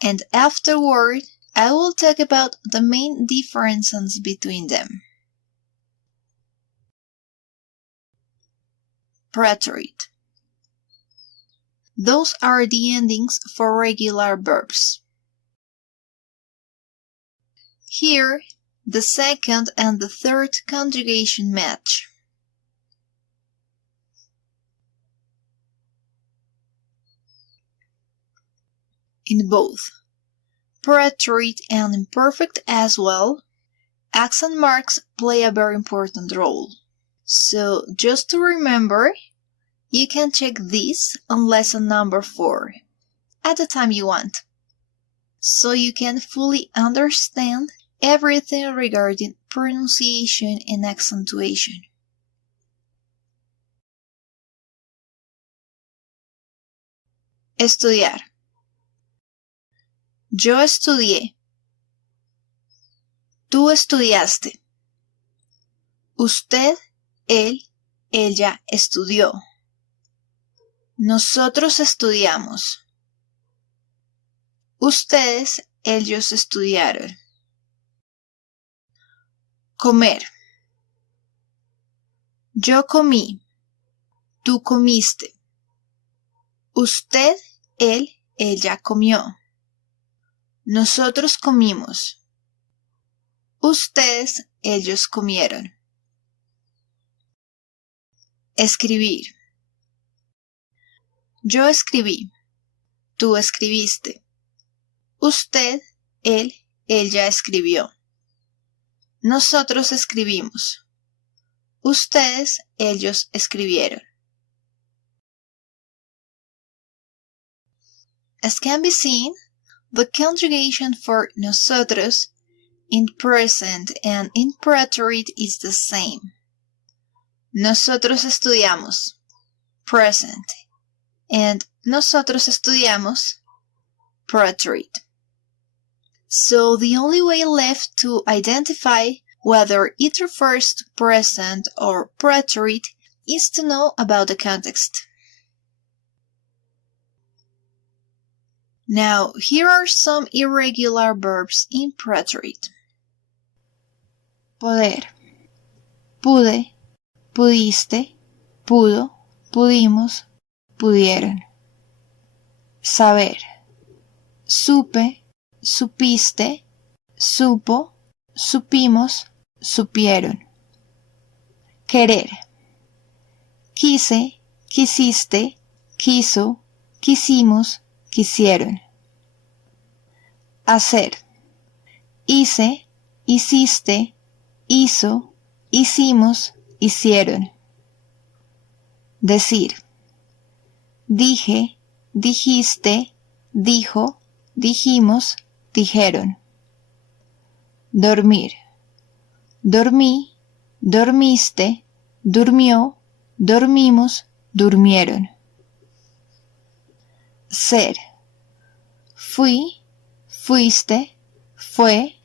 and afterward, I will talk about the main differences between them. Preterite. Those are the endings for regular verbs. Here, the second and the third conjugation match. In both preterite and imperfect as well, accent marks play a very important role. So just to remember, you can check this on lesson number 4 at the time you want, so you can fully understand everything regarding pronunciation and accentuation. Estudiar. Yo estudié. Tú estudiaste. Usted, él, ella estudió. Nosotros estudiamos. Ustedes, ellos estudiaron. Comer. Yo comí. Tú comiste. Usted, él, ella comió. Nosotros comimos. Ustedes, ellos comieron. Escribir. Yo escribí. Tú escribiste. Usted, él, ella escribió. Nosotros escribimos. Ustedes, ellos escribieron. As can be seen, the conjugation for nosotros in present and in preterite is the same. Nosotros estudiamos, present, and nosotros estudiamos, preterite. So the only way left to identify whether it refers to present or preterite is to know about the context. Now, here are some irregular verbs in preterite. Poder. Pude, pudiste, pudo, pudimos, pudieron. Saber. Supe, supiste, supo, supimos, supieron. Querer. Quise, quisiste, quiso, quisimos, quisieron. Hacer. Hice, hiciste, hizo, hicimos, hicieron. Decir. Dije, dijiste, dijo, dijimos, dijeron. Dormir. Dormí, dormiste, durmió, dormimos, durmieron. Ser. Fui, fuiste, fue,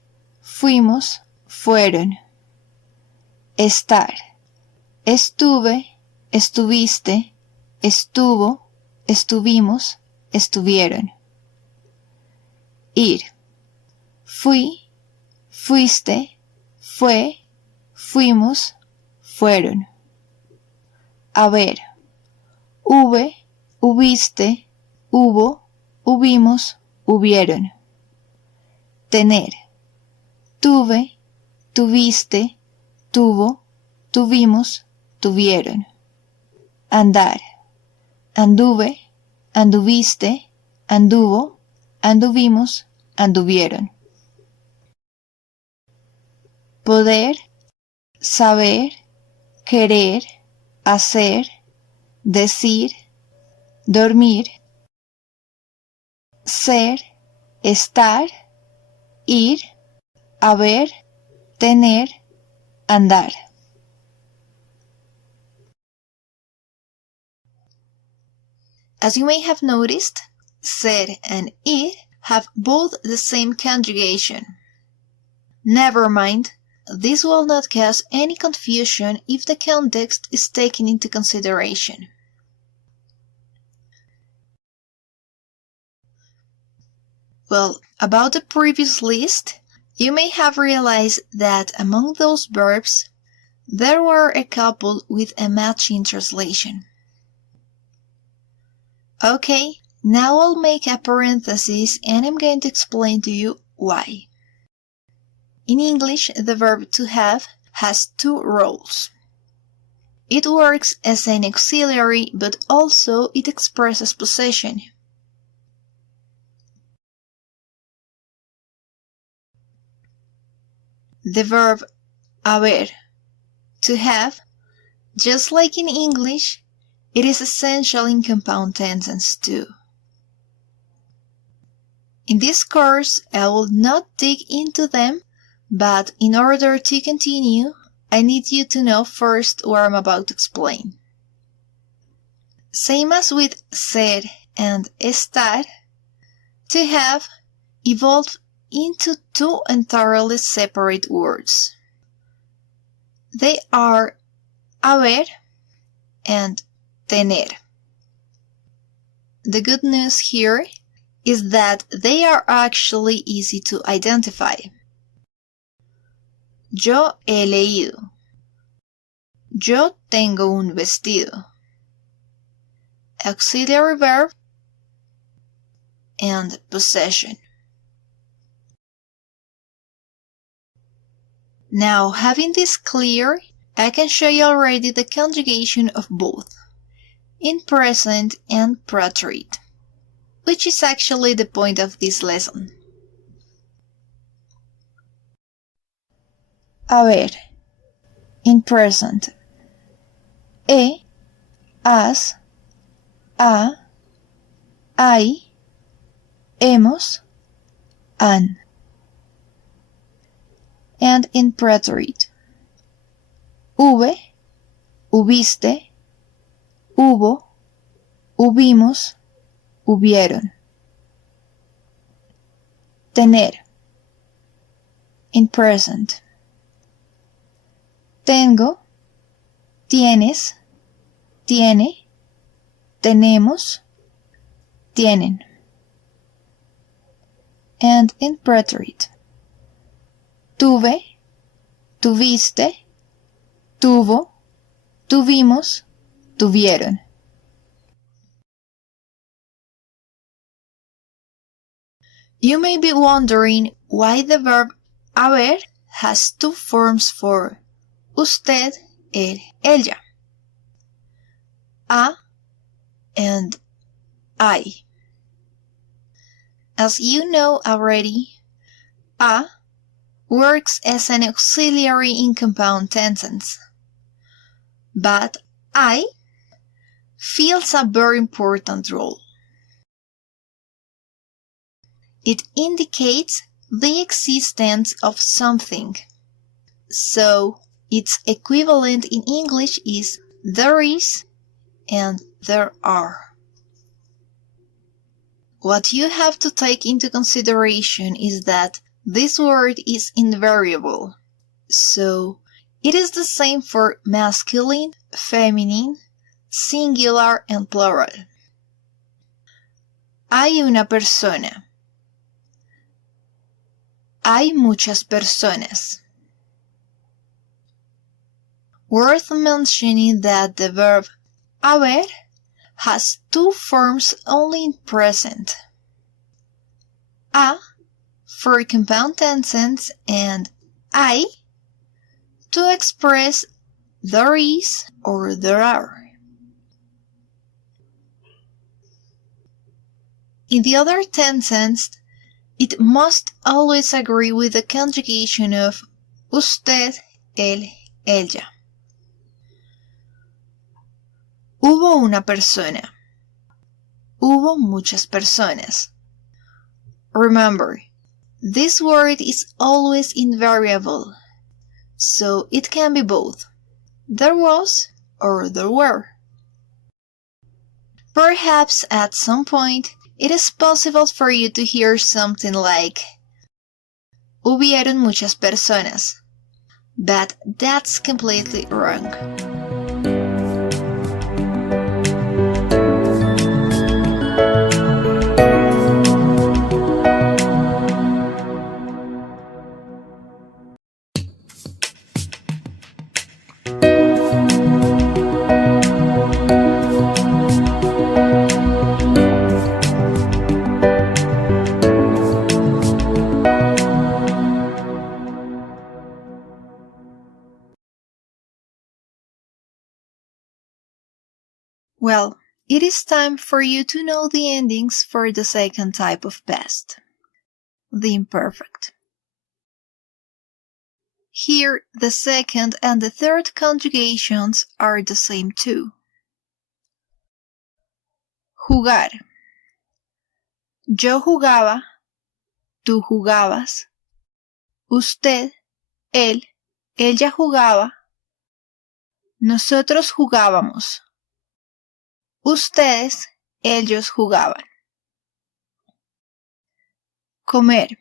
fuimos, fueron. Estar. Estuve, estuviste, estuvo, estuvimos, estuvieron. Ir. Fui, fuiste, fue, fuimos, fueron. Haber. Hube, hubiste, hubo, hubimos, hubieron. Tener. Tuve, tuviste, tuvo, tuvimos, tuvieron. Andar. Anduve, anduviste, anduvo, anduvimos, anduvieron. Poder, saber, querer, hacer, decir, dormir, ser, estar, ir, haber, tener, andar. As you may have noticed, ser and ir have both the same conjugation. Never mind, this will not cause any confusion if the context is taken into consideration. Well, about the previous list, you may have realized that among those verbs, there were a couple with a matching translation. Okay, now I'll make a parenthesis and I'm going to explain to you why. In English, the verb to have has two roles. It works as an auxiliary, but also it expresses possession. The verb haber, to have, just like in English, it is essential in compound tenses too. In this course, I will not dig into them, but in order to continue, I need you to know first what I'm about to explain. Same as with ser and estar to have evolved into two entirely separate words. They are haber and tener. The good news here is that they are actually easy to identify. Yo he leído. Yo tengo un vestido. Auxiliary verb and possession. Now, having this clear, I can show you already the conjugation of both, in present and preterite, which is actually the point of this lesson. Haber, in present. He, has, ha, hay, hemos, han. And in preterite. Hube, hubiste, hubo, hubimos, hubieron. Tener. In present. Tengo, tienes, tiene, tenemos, tienen. And in preterite. Tuve, tuviste, tuvo, tuvimos, tuvieron. You may be wondering why the verb haber has two forms for usted, él, ella. A and I. As you know already, a works as an auxiliary in compound tenses, but I fills a very important role. It indicates the existence of something, so its equivalent in English is there is and there are. What you have to take into consideration is that this word is invariable, so it is the same for masculine, feminine, singular, and plural. Hay una persona. Hay muchas personas. Worth mentioning that the verb haber has two forms only in present. A for compound tenses and I to express there is or there are. In the other tenses, it must always agree with the conjugation of usted, él, ella. Hubo una persona. Hubo muchas personas. Remember, this word is always invariable, so it can be both there was or there were. Perhaps at some point it is possible for you to hear something like hubieron muchas personas, but that's completely wrong. Well, it is time for you to know the endings for the second type of past, the imperfect. Here, the second and the third conjugations are the same too. Jugar. Yo jugaba, tú jugabas, usted, él, ella jugaba, nosotros jugábamos. Ustedes, ellos jugaban. Comer.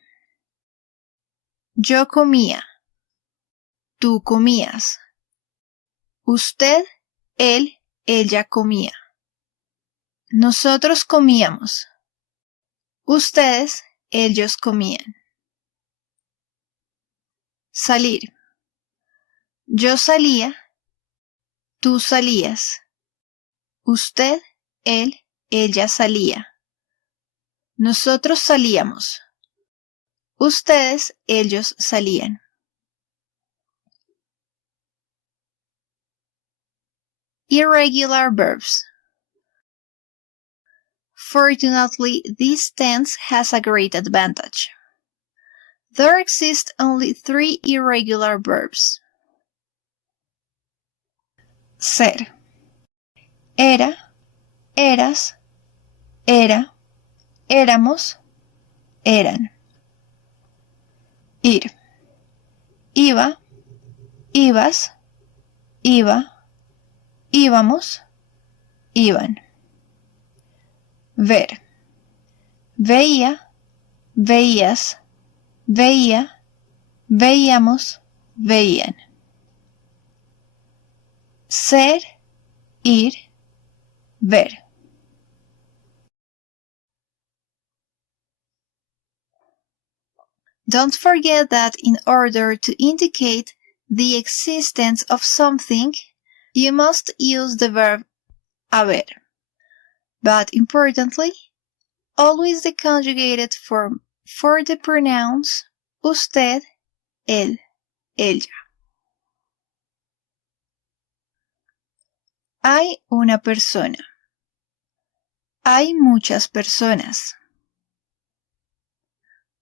Yo comía. Tú comías. Usted, él, ella comía. Nosotros comíamos. Ustedes, ellos comían. Salir. Yo salía. Tú salías. Usted, él, ella salía. Nosotros salíamos. Ustedes, ellos salían. Irregular verbs. Fortunately, this tense has a great advantage. There exist only 3 irregular verbs. Ser. Era, eras, era, éramos, eran. Ir. Iba, ibas, iba, íbamos, iban. Ver. Veía, veías, veía, veíamos, veían. Ser, ir, ver. Don't forget that in order to indicate the existence of something, you must use the verb haber. But importantly, always the conjugated form for the pronouns usted, él, ella. Hay una persona. Hay muchas personas.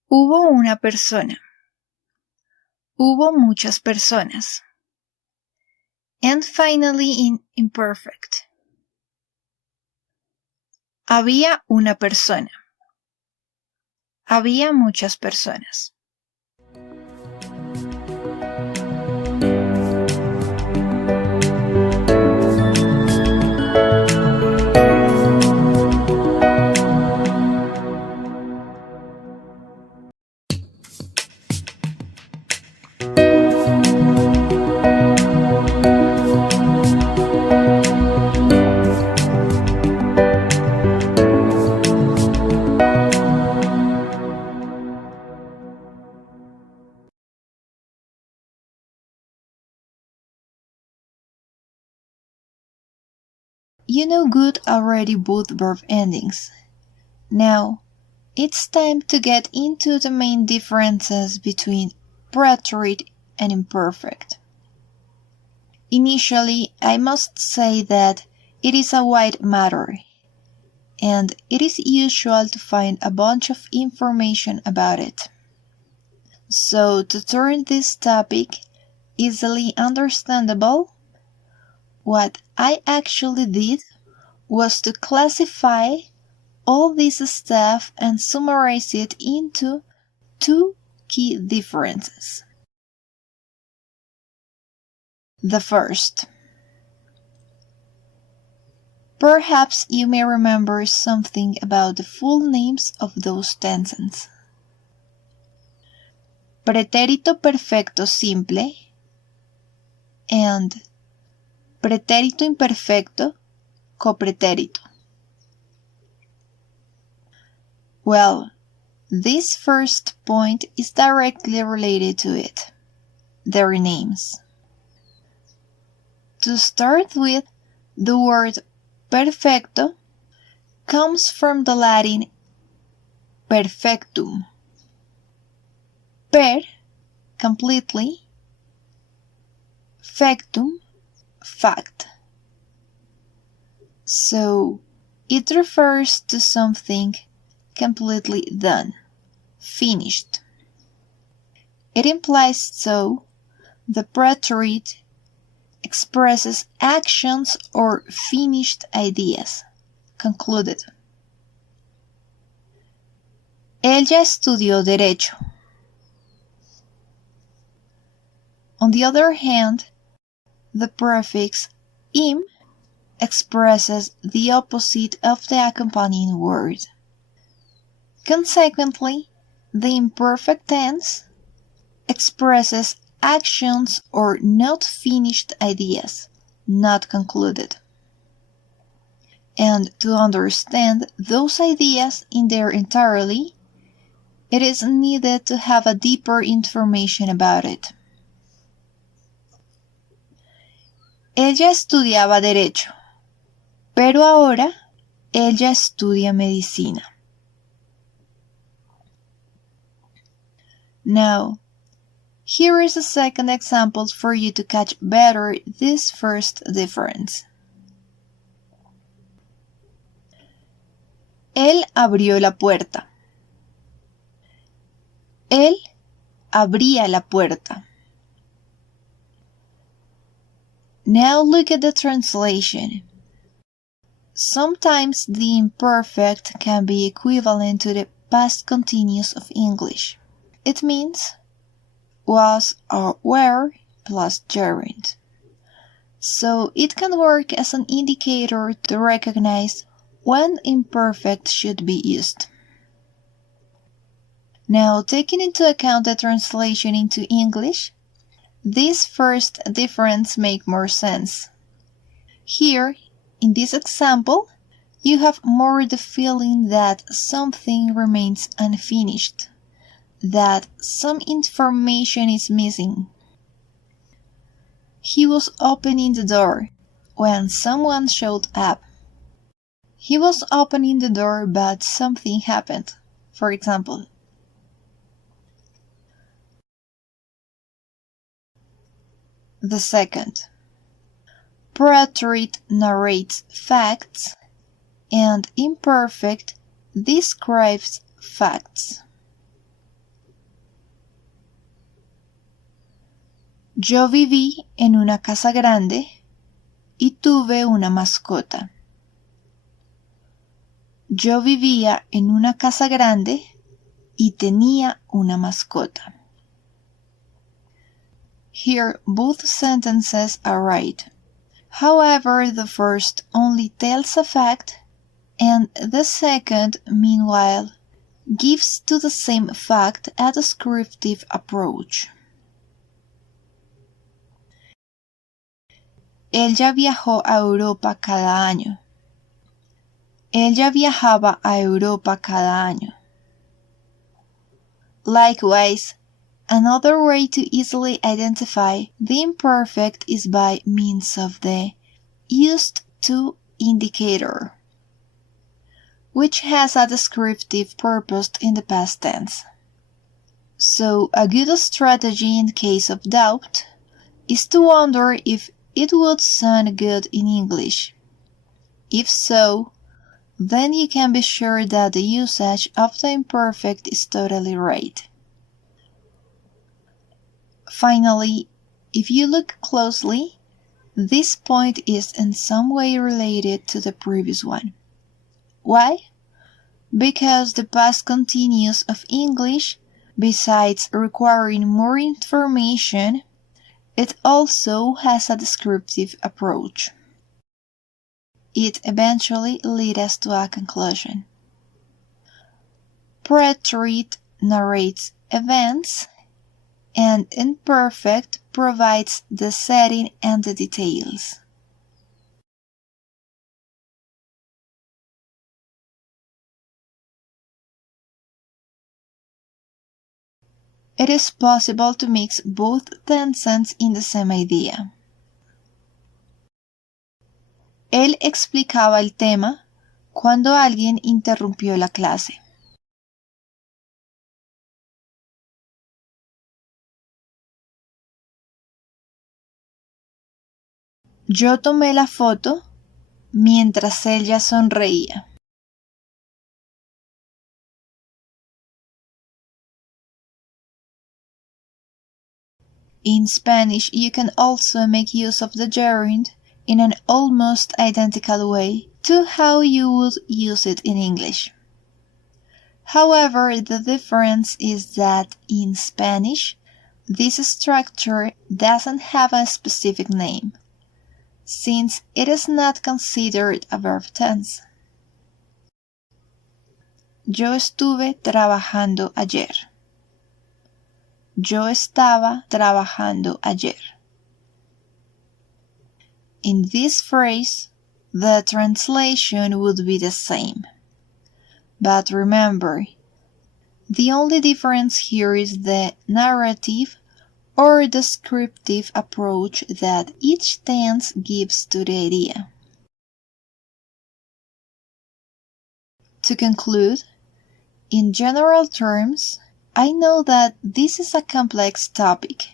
Hubo una persona. Hubo muchas personas. And finally in imperfect. Había una persona. Había muchas personas. You know good already both verb endings. Now, it's time to get into the main differences between preterite and imperfect. Initially, I must say that it is a wide matter, and it is usual to find a bunch of information about it. So, to turn this topic easily understandable, what I actually did was to classify all this stuff and summarize it into 2 key differences. The first. Perhaps you may remember something about the full names of those tenses. Pretérito perfecto simple and pretérito imperfecto copretérito. Well, this first point is directly related to it, their names. To start with, the word perfecto comes from the Latin perfectum. Per, completely, factum, fact. So, it refers to something completely done, finished. It implies so the preterite expresses actions or finished ideas, concluded. Ella estudió Derecho. On the other hand, the prefix im expresses the opposite of the accompanying word. Consequently, the imperfect tense expresses actions or not finished ideas, not concluded. And to understand those ideas in their entirety, it is needed to have a deeper information about it. Ella estudiaba Derecho, pero ahora ella estudia Medicina. Now, here is a second example for you to catch better this first difference. Él abrió la puerta. Él abría la puerta. Now look at the translation. Sometimes the imperfect can be equivalent to the past continuous of English. It means was or were plus gerund. So it can work as an indicator to recognize when imperfect should be used. Now, taking into account the translation into English, this first difference makes more sense. Here, in this example, you have more the feeling that something remains unfinished, that some information is missing. He was opening the door when someone showed up. He was opening the door, but something happened. For example, the second. Preterite narrates facts, and imperfect describes facts. Yo viví en una casa grande y tuve una mascota. Yo vivía en una casa grande y tenía una mascota. Here, both sentences are right. However, the first only tells a fact, and the second, meanwhile, gives to the same fact a descriptive approach. Ella viajó a Europa cada año. Ella viajaba a Europa cada año. Likewise, another way to easily identify the imperfect is by means of the used to indicator, which has a descriptive purpose in the past tense. So, a good strategy in case of doubt is to wonder if it would sound good in English. If so, then you can be sure that the usage of the imperfect is totally right. Finally, if you look closely, this point is in some way related to the previous one. Why? Because the past continuous of English, besides requiring more information, it also has a descriptive approach. It eventually leads us to a conclusion. Preterite narrates events, and imperfect provides the setting and the details. It is possible to mix both tenses in the same idea. Él explicaba el tema cuando alguien interrumpió la clase. Yo tomé la foto mientras ella sonreía. In Spanish, you can also make use of the gerund in an almost identical way to how you would use it in English. However, the difference is that in Spanish, this structure doesn't have a specific name. since it is not considered a verb tense. Yo estuve trabajando ayer. Yo estaba trabajando ayer. In this phrase, the translation would be the same. But remember, the only difference here is the narrative or descriptive approach that each tense gives to the idea. To conclude, in general terms, I know that this is a complex topic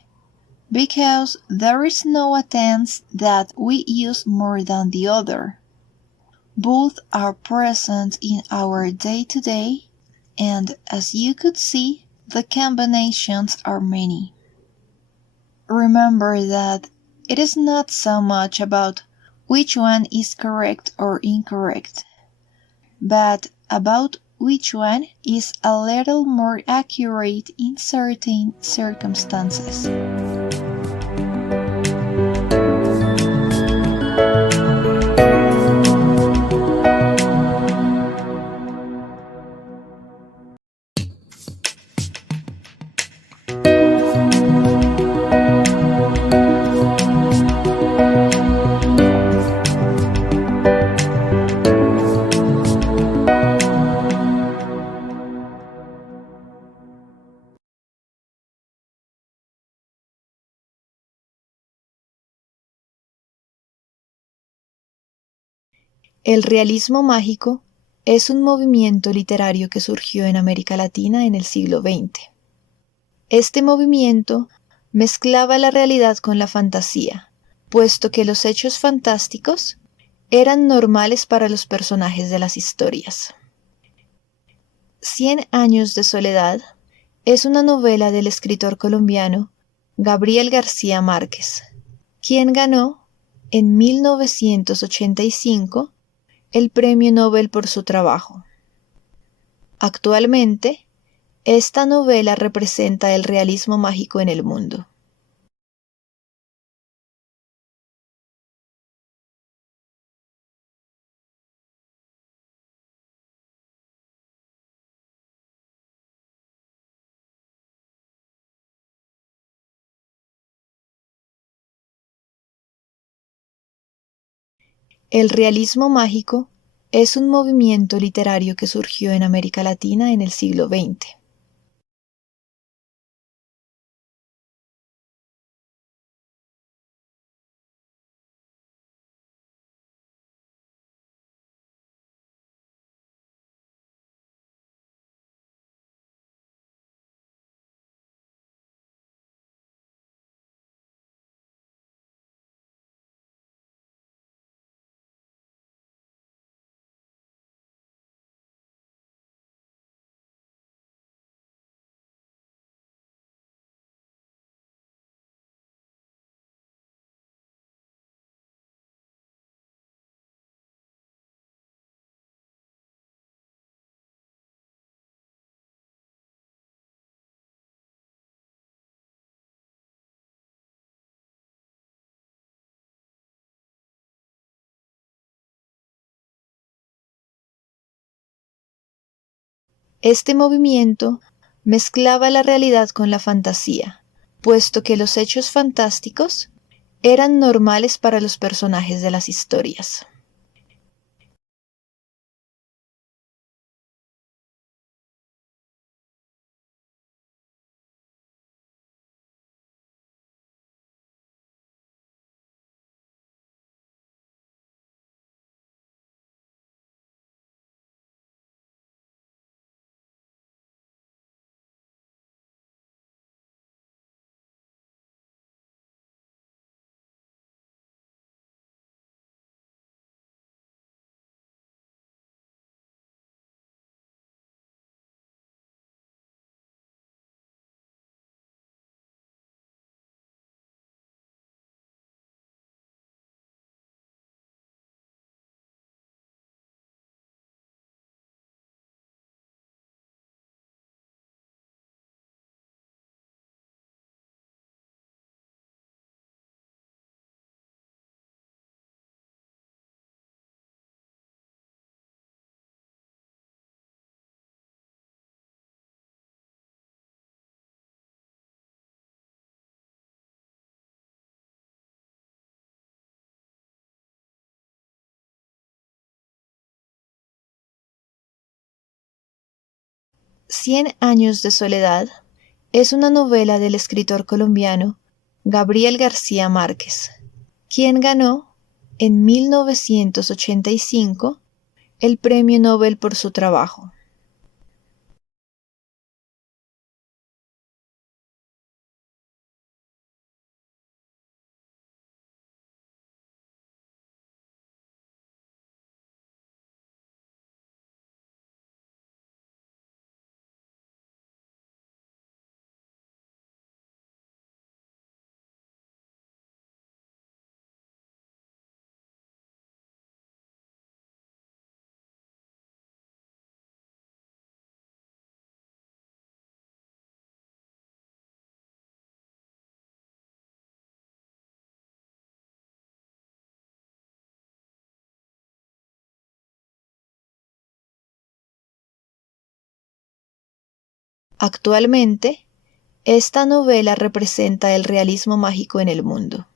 because there is no tense that we use more than the other. Both are present in our day-to-day, and as you could see, the combinations are many. Remember that it is not so much about which one is correct or incorrect, but about which one is a little more accurate in certain circumstances. El realismo mágico es un movimiento literario que surgió en América Latina en el siglo XX. Este movimiento mezclaba la realidad con la fantasía, puesto que los hechos fantásticos eran normales para los personajes de las historias. 100 años de soledad es una novela del escritor colombiano Gabriel García Márquez, quien ganó en 1985 el Premio Nobel por su trabajo. Actualmente, esta novela representa el realismo mágico en el mundo. El realismo mágico es un movimiento literario que surgió en América Latina en el siglo XX. Este movimiento mezclaba la realidad con la fantasía, puesto que los hechos fantásticos eran normales para los personajes de las historias. Cien años de soledad es una novela del escritor colombiano Gabriel García Márquez, quien ganó en 1985 el Premio Nobel por su trabajo. Actualmente, esta novela representa el realismo mágico en el mundo.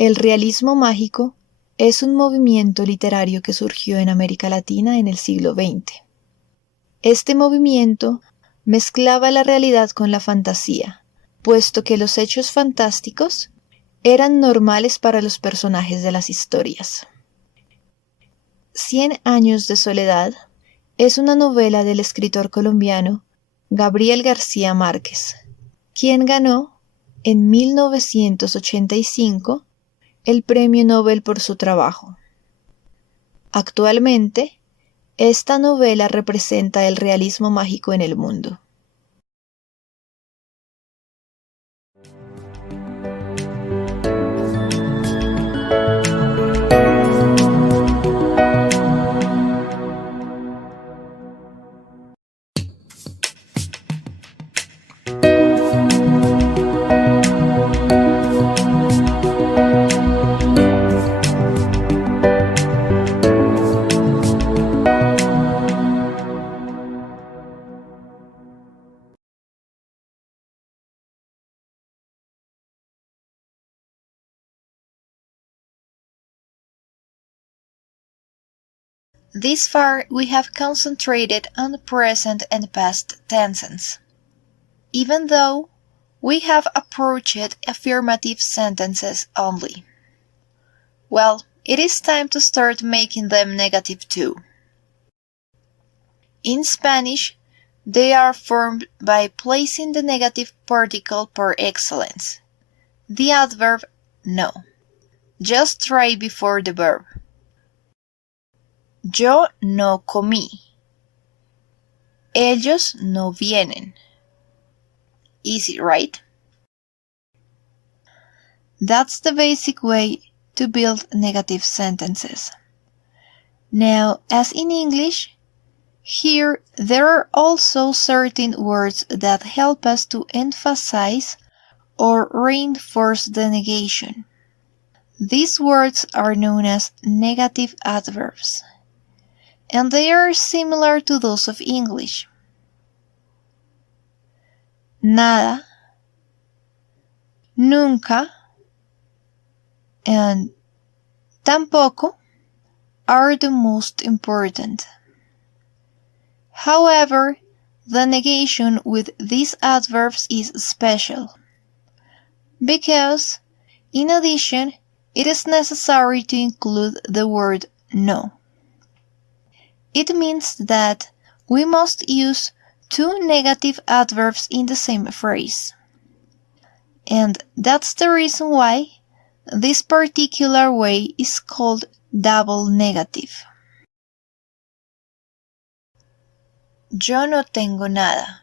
El realismo mágico es un movimiento literario que surgió en América Latina en el siglo XX. Este movimiento mezclaba la realidad con la fantasía, puesto que los hechos fantásticos eran normales para los personajes de las historias. Cien años de soledad es una novela del escritor colombiano Gabriel García Márquez, quien ganó en 1985 el Premio Nobel por su trabajo. Actualmente, esta novela representa el realismo mágico en el mundo. This far, we have concentrated on the present and past tenses. Even though we have approached affirmative sentences only. Well, it is time to start making them negative too. In Spanish, they are formed by placing the negative particle par excellence, the adverb no, just right before the verb. Yo no comí. Ellos no vienen. Easy, right? That's the basic way to build negative sentences. Now, as in English, here there are also certain words that help us to emphasize or reinforce the negation. These words are known as negative adverbs. and they are similar to those of English. Nada, nunca, and tampoco are the most important. However, the negation with these adverbs is special, because, in addition, it is necessary to include the word no. It means that we must use two negative adverbs in the same phrase. And that's the reason why this particular way is called double negative. Yo no tengo nada.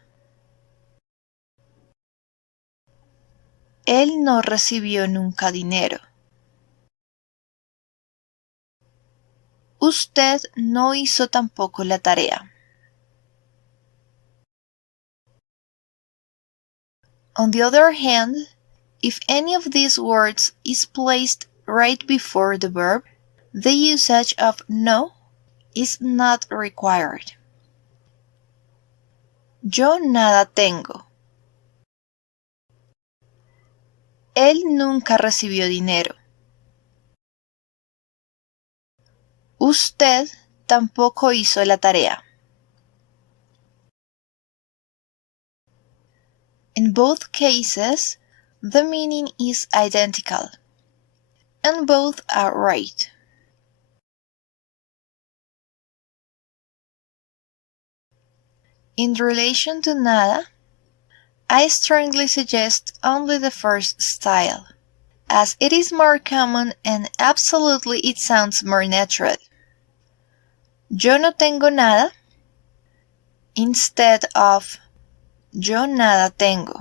Él no recibió nunca dinero. Usted no hizo tampoco la tarea. On the other hand, if any of these words is placed right before the verb, the usage of no is not required. Yo nada tengo. Él nunca recibió dinero. Usted tampoco hizo la tarea. In both cases, the meaning is identical, and both are right. In relation to nada, I strongly suggest only the first style, as it is more common and absolutely it sounds more natural. Yo no tengo nada instead of yo nada tengo.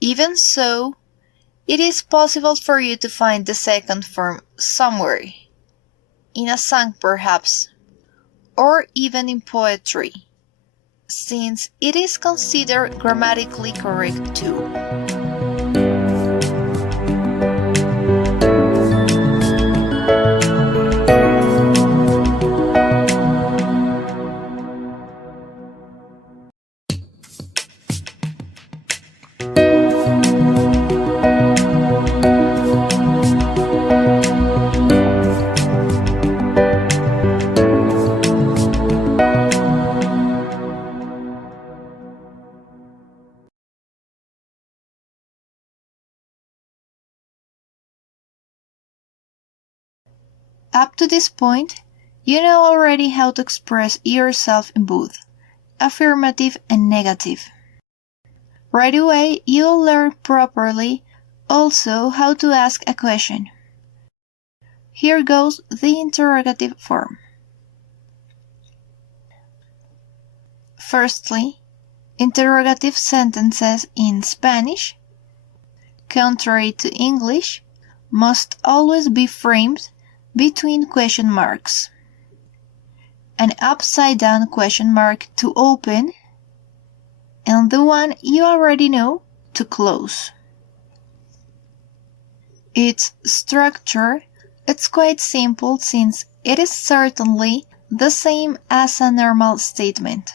Even so, it is possible for you to find the second form somewhere, in a song perhaps, or even in poetry, since it is considered grammatically correct too. Up to this point, you know already how to express yourself in both affirmative and negative. Right away, you'll learn properly also how to ask a question. Here goes the interrogative form. Firstly, interrogative sentences in Spanish, contrary to English, must always be framed between question marks. An upside-down question mark to open, and the one you already know to close. Its structure is quite simple since it is certainly the same as a normal statement.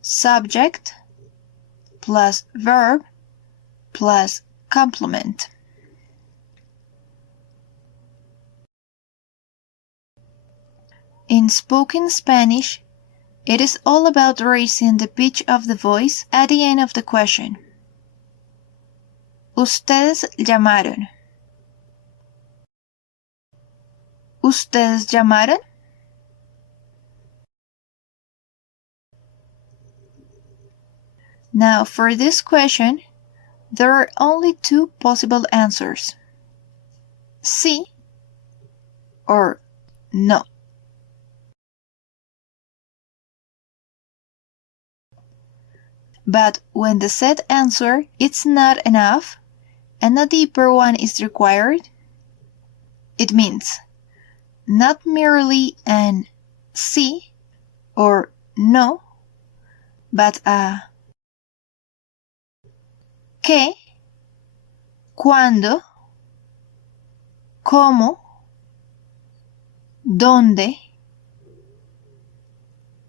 Subject plus verb plus complement. In spoken Spanish, it is all about raising the pitch of the voice at the end of the question. Ustedes llamaron. ¿Ustedes llamaron? Now, for this question, there are only two possible answers. Sí or no. But when the said answer is not enough and a deeper one is required, it means not merely an sí or no, but a qué, cuándo, cómo, dónde,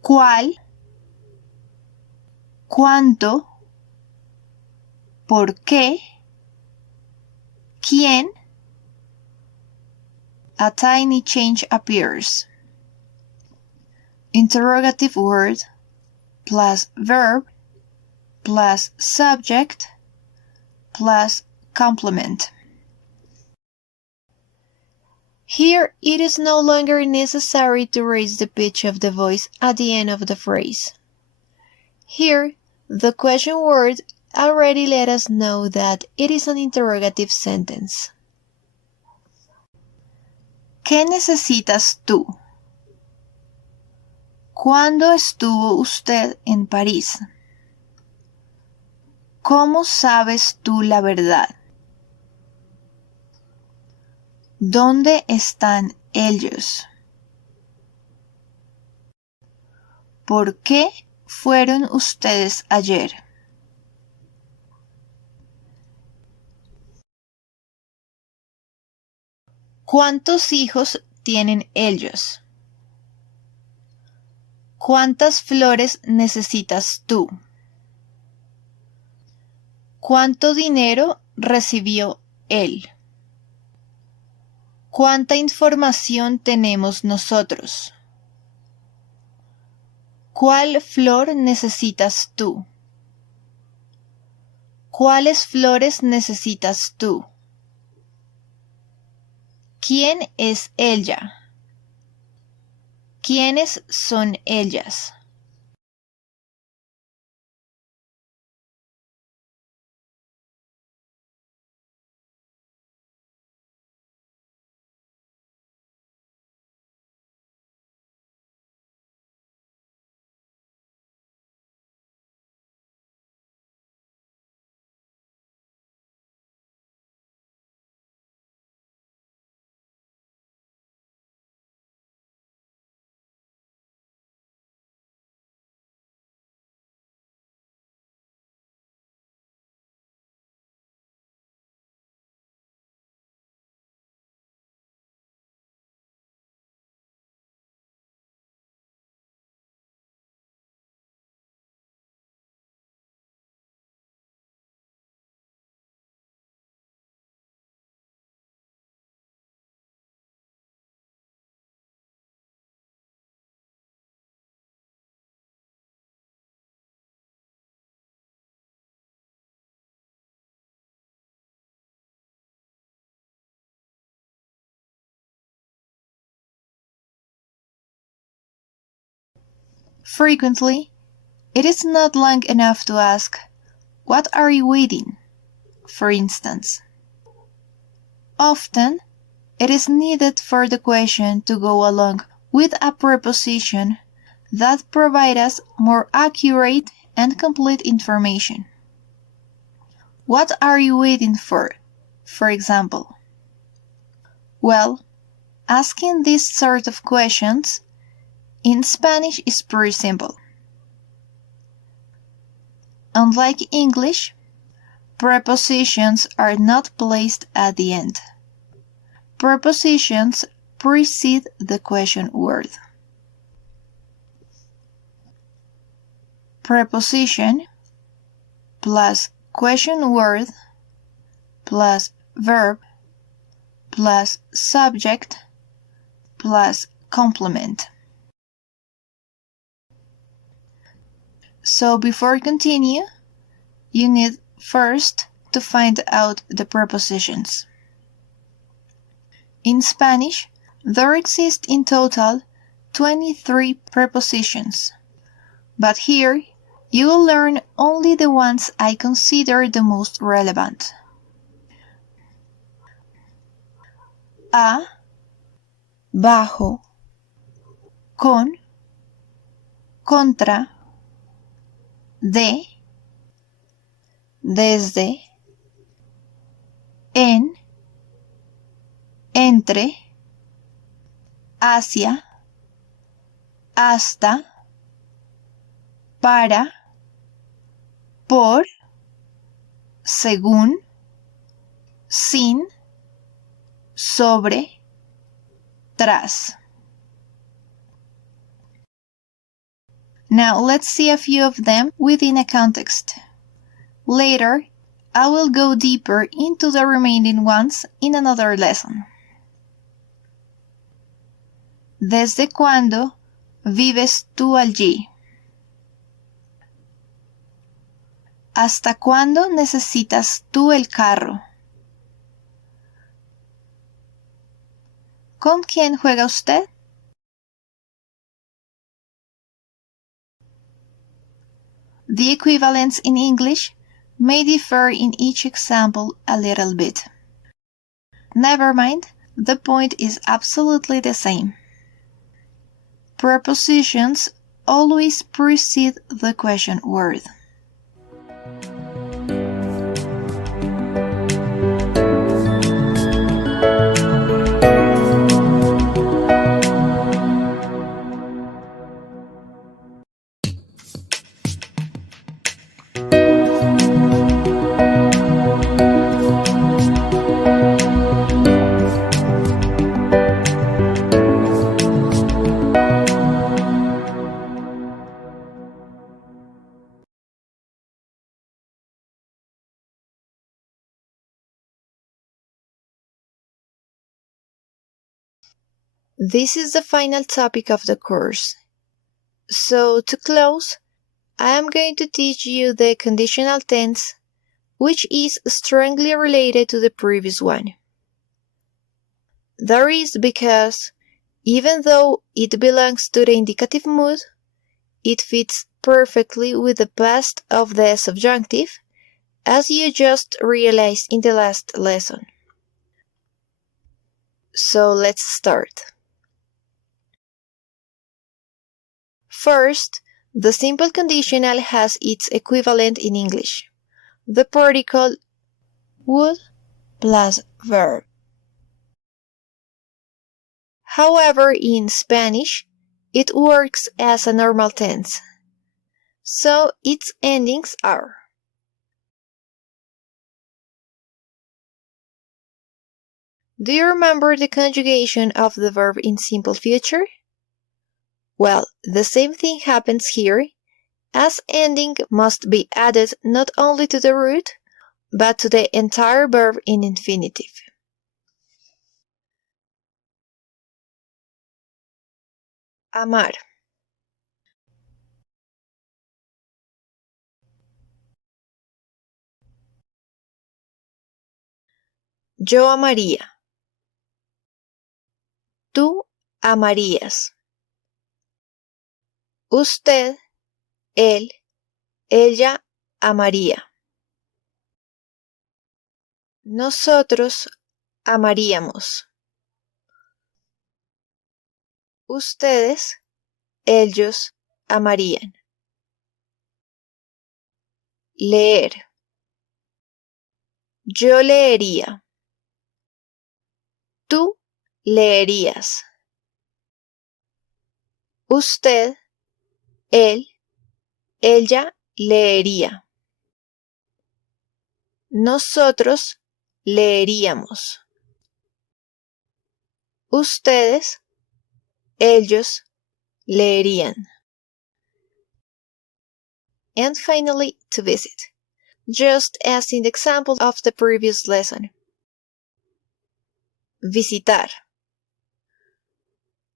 cuál, cuánto, por qué, quién. A tiny change appears. Interrogative word plus verb plus subject plus complement. Here it is no longer necessary to raise the pitch of the voice at the end of the phrase. Here, the question word already let us know that it is an interrogative sentence. ¿Qué necesitas tú? ¿Cuándo estuvo usted en París? ¿Cómo sabes tú la verdad? ¿Dónde están ellos? ¿Por qué fueron ustedes ayer? ¿Cuántos hijos tienen ellos? ¿Cuántas flores necesitas tú? ¿Cuánto dinero recibió él? ¿Cuánta información tenemos nosotros? ¿Cuál flor necesitas tú? ¿Cuáles flores necesitas tú? ¿Quién es ella? ¿Quiénes son ellas? Frequently, it is not long enough to ask, "What are you eating?" for instance. Often, it is needed for the question to go along with a preposition that provide us more accurate and complete information. What are you waiting for example? Well, asking these sort of questions in Spanish is pretty simple. Unlike English, prepositions are not placed at the end. Prepositions precede the question word. Preposition plus question word plus verb plus subject plus complement. So before continue, you need first to find out the prepositions. In Spanish, there exist in total 23 prepositions, but here you will learn only the ones I consider the most relevant. A, bajo, con, contra, de, desde, en, entre, hacia, hasta, para, por, según, sin, sobre, tras. Now let's see a few of them within a context. Later, I will go deeper into the remaining ones in another lesson. ¿Desde cuándo vives tú allí? ¿Hasta cuándo necesitas tú el carro? ¿Con quién juega usted? The equivalents in English may differ in each example a little bit. Never mind, the point is absolutely the same. Prepositions always precede the question word. This is the final topic of the course. So, to close, I am going to teach you the conditional tense, which is strongly related to the previous one. That is because, even though it belongs to the indicative mood, it fits perfectly with the past of the subjunctive, as you just realized in the last lesson. So let's start. First, the simple conditional has its equivalent in English, the particle would plus verb. However, in Spanish, it works as a normal tense, so its endings are. Do you remember the conjugation of the verb in simple future? Well, the same thing happens here, as ending must be added not only to the root, but to the entire verb in infinitive. Amar. Yo amaría. Tú amarías. Usted, él, ella amaría. Nosotros amaríamos. Ustedes, ellos amarían. Leer. Yo leería. Tú leerías. Usted, él, ella leería. Nosotros leeríamos. Ustedes, ellos leerían. And finally, to visit, just as in the example of the previous lesson. Visitar.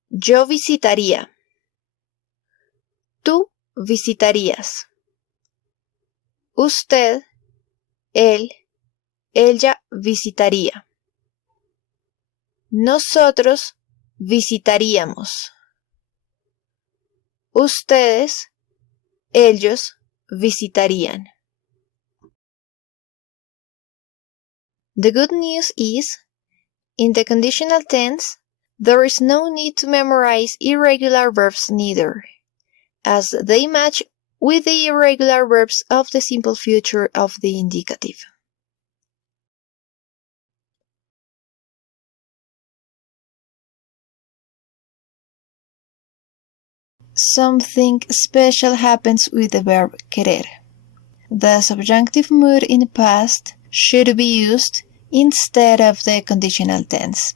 Yo visitaría. Tú visitarías. Usted, él, ella visitaría. Nosotros visitaríamos. Ustedes, ellos visitarían. The good news is, in the conditional tense, there is no need to memorize irregular verbs neither, as they match with the irregular verbs of the simple future of the indicative. Something special happens with the verb querer. The subjunctive mood in the past should be used instead of the conditional tense.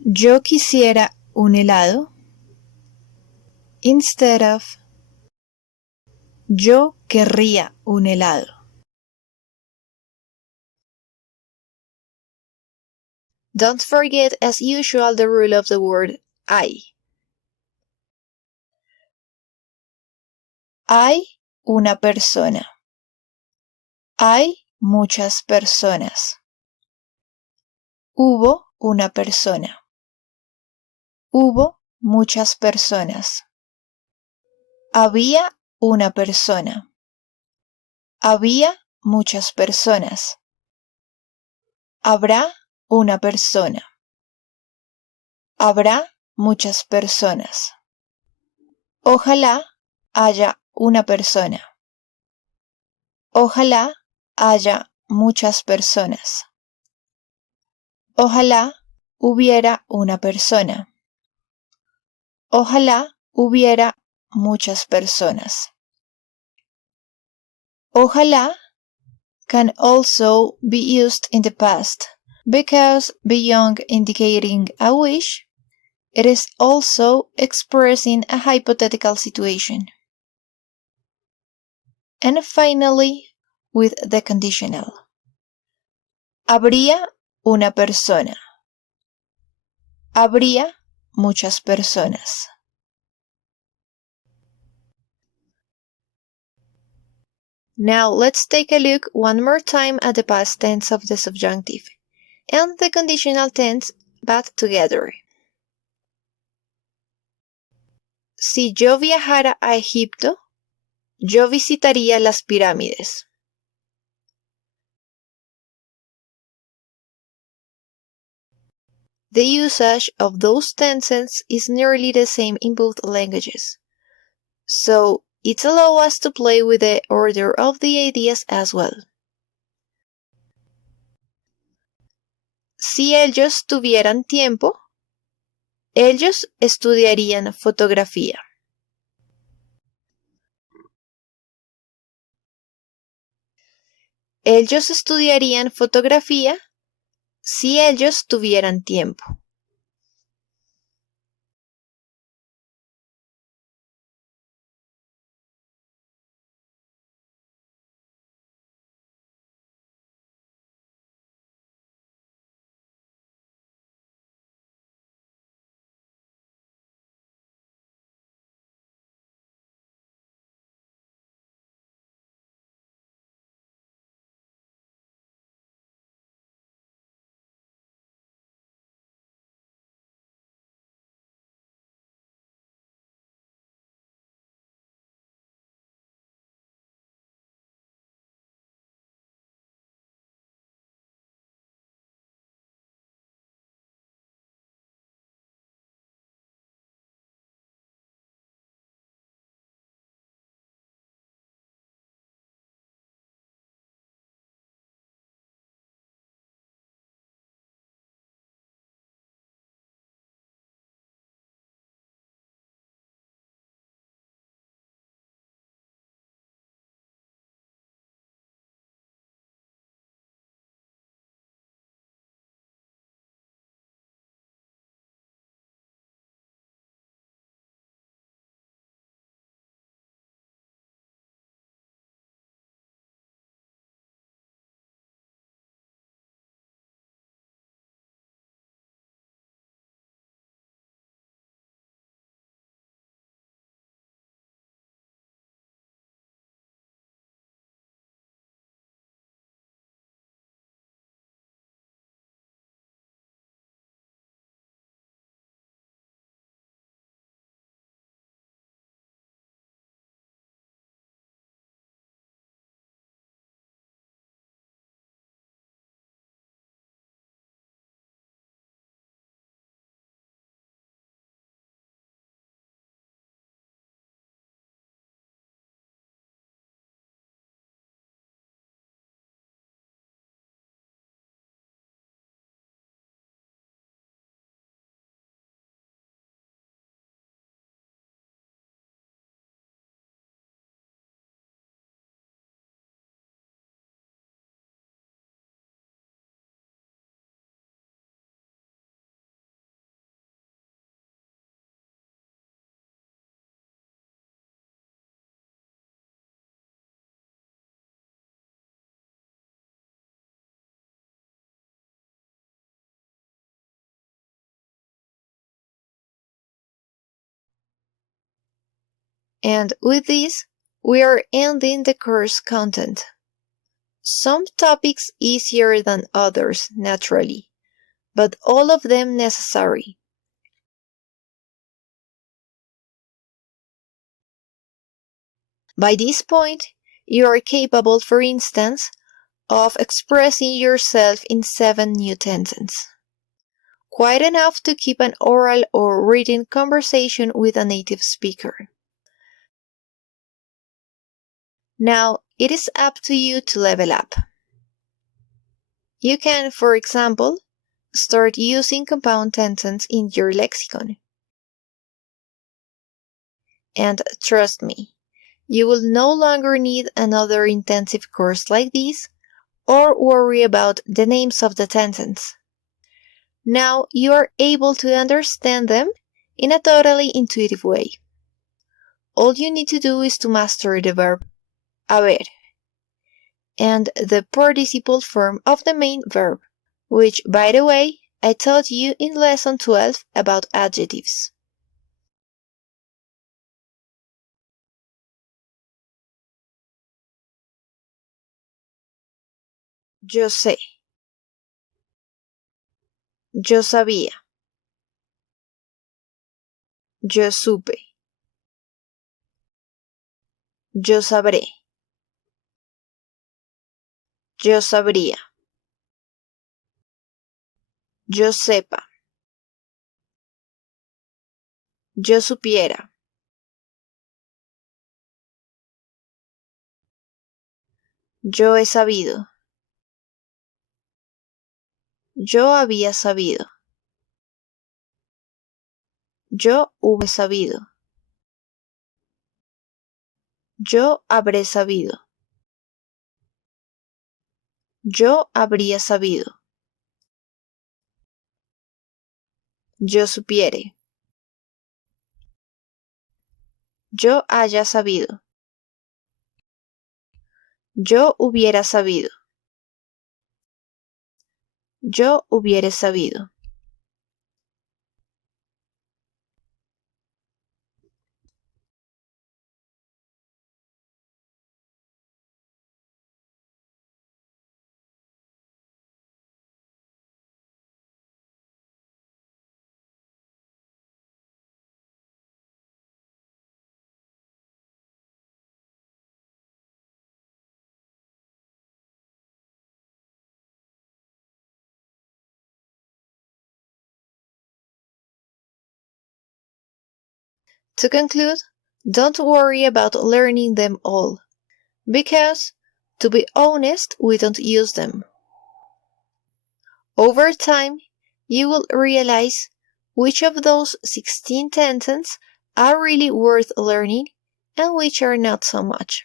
Yo quisiera un helado instead of yo querría un helado. Don't forget, as usual, the rule of the word hay. Hay una persona. Hay muchas personas. Hubo una persona. Hubo muchas personas. Había una persona. Había muchas personas. Habrá una persona. Habrá muchas personas. Ojalá haya una persona. Ojalá haya muchas personas. Ojalá hubiera una persona. Ojalá hubiera muchas personas. Ojalá can also be used in the past because beyond indicating a wish, it is also expressing a hypothetical situation. And finally, with the conditional. Habría una persona. Habría muchas personas. Now let's take a look one more time at the past tense of the subjunctive and the conditional tense, but together. Si yo viajara a Egipto, yo visitaría las pirámides. The usage of those tenses is nearly the same in both languages, so it allows us to play with the order of the ideas as well. Si ellos tuvieran tiempo, ellos estudiarían fotografía. Ellos estudiarían fotografía si ellos tuvieran tiempo. And with this, we are ending the course content. Some topics easier than others, naturally, but all of them necessary. By this point, you are capable, for instance, of expressing yourself in 7 new tenses. Quite enough to keep an oral or written conversation with a native speaker. Now, it is up to you to level up. You can, for example, start using compound tenses in your lexicon. And trust me, you will no longer need another intensive course like this or worry about the names of the tenses. Now you are able to understand them in a totally intuitive way. All you need to do is to master the verb haber and the participle form of the main verb, which, by the way, I taught you in lesson 12 about adjectives. Yo sé. Yo sabía. Yo supe. Yo sabré. Yo sabría. Yo sepa. Yo supiera. Yo he sabido. Yo había sabido. Yo hube sabido. Yo habré sabido. Yo habría sabido. Yo supiere. Yo haya sabido. Yo hubiera sabido. Yo hubiere sabido. To conclude, don't worry about learning them all, because, to be honest, we don't use them. Over time, you will realize which of those 16 tenses are really worth learning and which are not so much.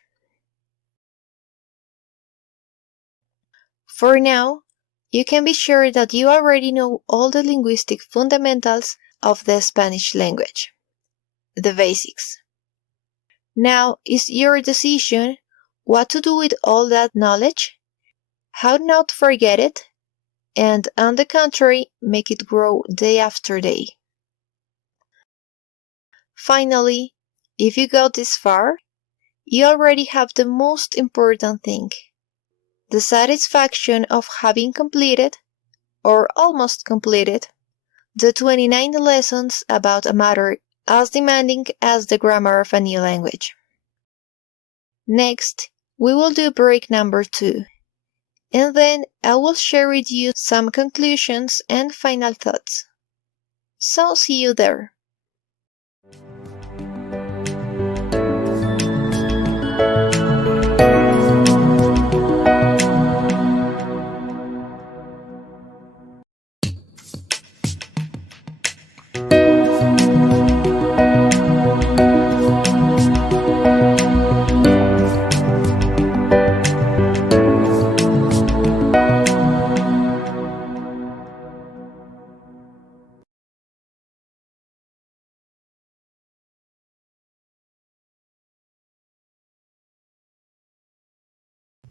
For now, you can be sure that you already know all the linguistic fundamentals of the Spanish language, the basics. Now is your decision what to do with all that knowledge, how not forget it, and on the contrary, make it grow day after day. Finally, if you got this far, you already have the most important thing, the satisfaction of having completed, or almost completed, the 29 lessons about a matter as demanding as the grammar of a new language. Next, we will do break number 2, and then I will share with you some conclusions and final thoughts. So see you there.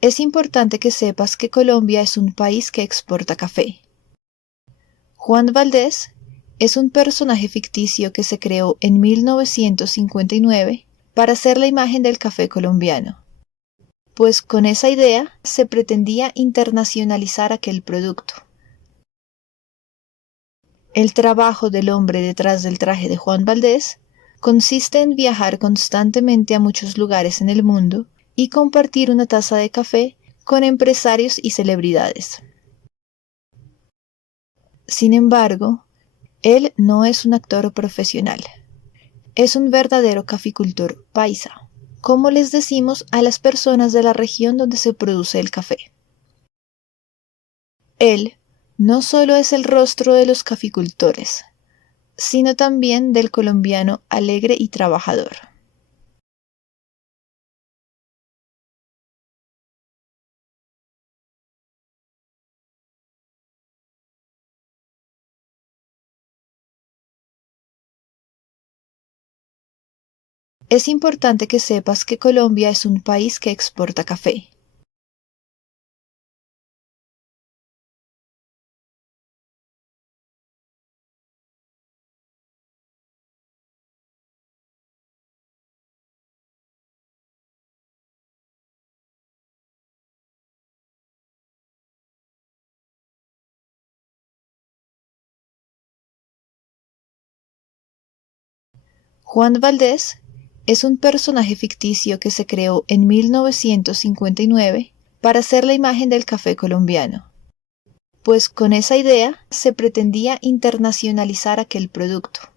Es importante que sepas que Colombia es un país que exporta café. Juan Valdés es un personaje ficticio que se creó en 1959 para hacer la imagen del café colombiano, pues con esa idea se pretendía internacionalizar aquel producto. El trabajo del hombre detrás del traje de Juan Valdés consiste en viajar constantemente a muchos lugares en el mundo y compartir una taza de café con empresarios y celebridades. Sin embargo, él no es un actor profesional. Es un verdadero caficultor paisa, como les decimos a las personas de la región donde se produce el café. Él no solo es el rostro de los caficultores, sino también del colombiano alegre y trabajador. Es importante que sepas que Colombia es un país que exporta café. Juan Valdés es un personaje ficticio que se creó en 1959 para hacer la imagen del café colombiano, pues con esa idea se pretendía internacionalizar aquel producto.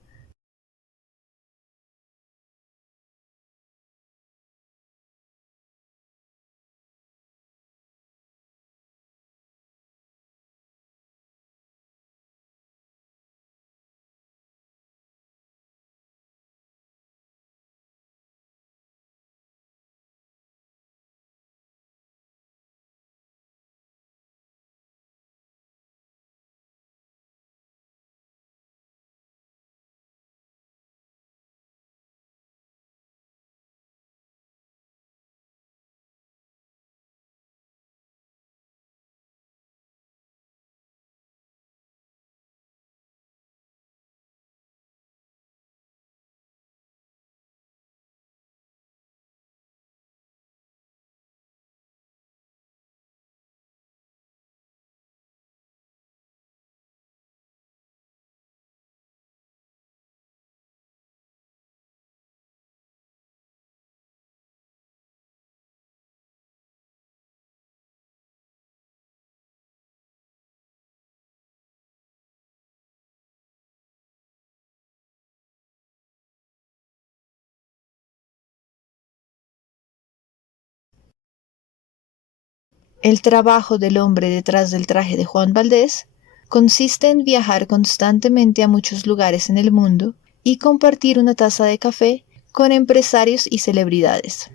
El trabajo del hombre detrás del traje de Juan Valdés consiste en viajar constantemente a muchos lugares en el mundo y compartir una taza de café con empresarios y celebridades.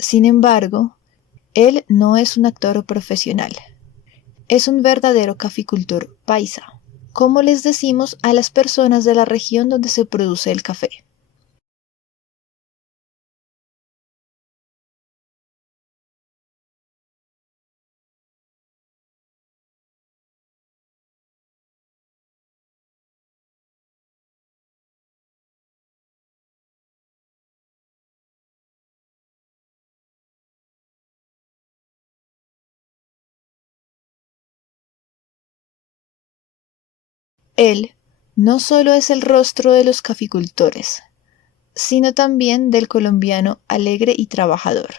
Sin embargo, él no es un actor profesional. Es un verdadero caficultor paisa, como les decimos a las personas de la región donde se produce el café. Él no solo es el rostro de los caficultores, sino también del colombiano alegre y trabajador.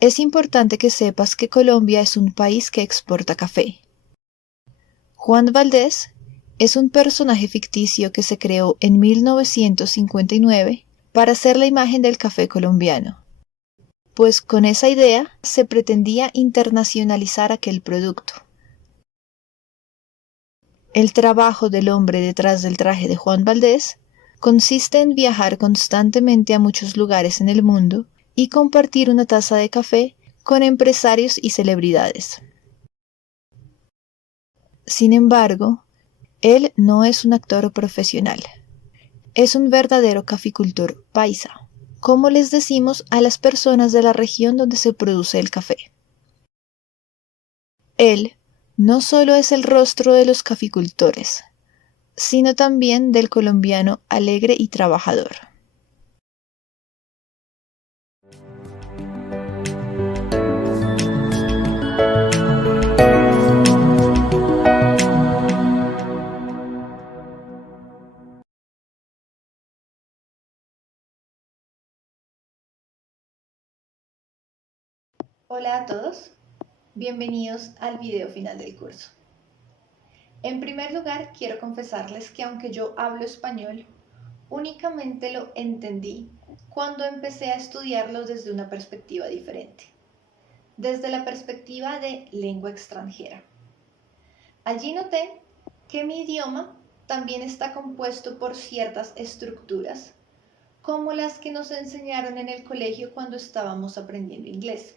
Es importante que sepas que Colombia es un país que exporta café. Juan Valdés es un personaje ficticio que se creó en 1959 para ser la imagen del café colombiano, pues con esa idea se pretendía internacionalizar aquel producto. El trabajo del hombre detrás del traje de Juan Valdés consiste en viajar constantemente a muchos lugares en el mundo y compartir una taza de café con empresarios y celebridades. Sin embargo, él no es un actor profesional, es un verdadero caficultor paisa, como les decimos a las personas de la región donde se produce el café. Él no solo es el rostro de los caficultores, sino también del colombiano alegre y trabajador. Hola a todos, bienvenidos al video final del curso. En primer lugar, quiero confesarles que aunque yo hablo español, únicamente lo entendí cuando empecé a estudiarlo desde una perspectiva diferente, desde la perspectiva de lengua extranjera. Allí noté que mi idioma también está compuesto por ciertas estructuras, como las que nos enseñaron en el colegio cuando estábamos aprendiendo inglés.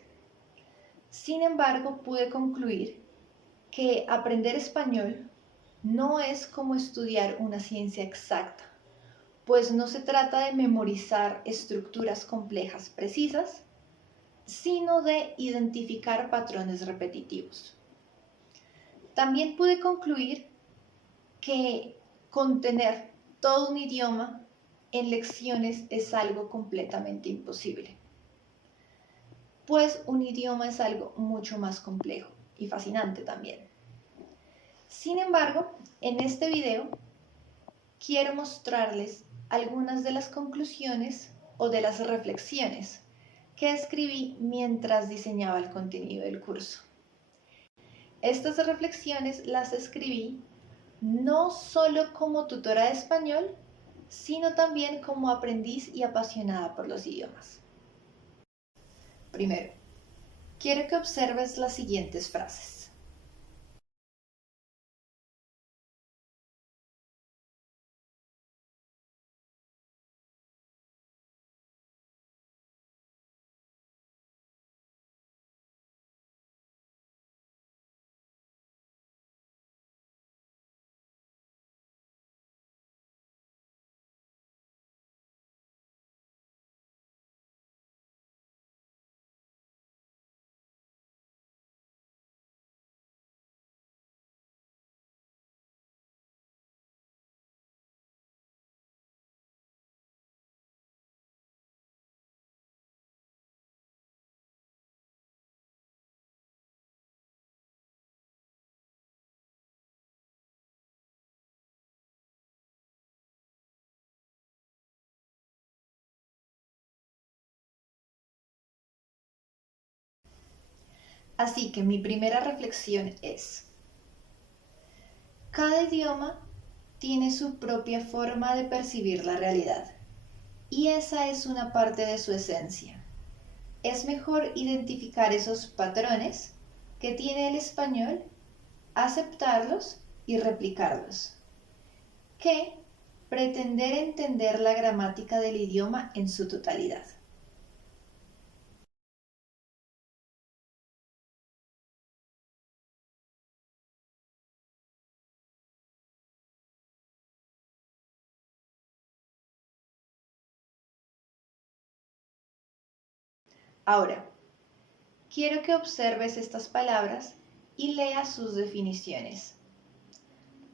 Sin embargo, pude concluir que aprender español no es como estudiar una ciencia exacta, pues no se trata de memorizar estructuras complejas precisas, sino de identificar patrones repetitivos. También pude concluir que contener todo un idioma en lecciones es algo completamente imposible, pues un idioma es algo mucho más complejo y fascinante también. Sin embargo, en este video quiero mostrarles algunas de las conclusiones o de las reflexiones que escribí mientras diseñaba el contenido del curso. Estas reflexiones las escribí no solo como tutora de español, sino también como aprendiz y apasionada por los idiomas. Primero, quiero que observes las siguientes frases. Así que mi primera reflexión es: cada idioma tiene su propia forma de percibir la realidad, y esa es una parte de su esencia. Es mejor identificar esos patrones que tiene el español, aceptarlos y replicarlos, que pretender entender la gramática del idioma en su totalidad. Ahora, quiero que observes estas palabras y leas sus definiciones.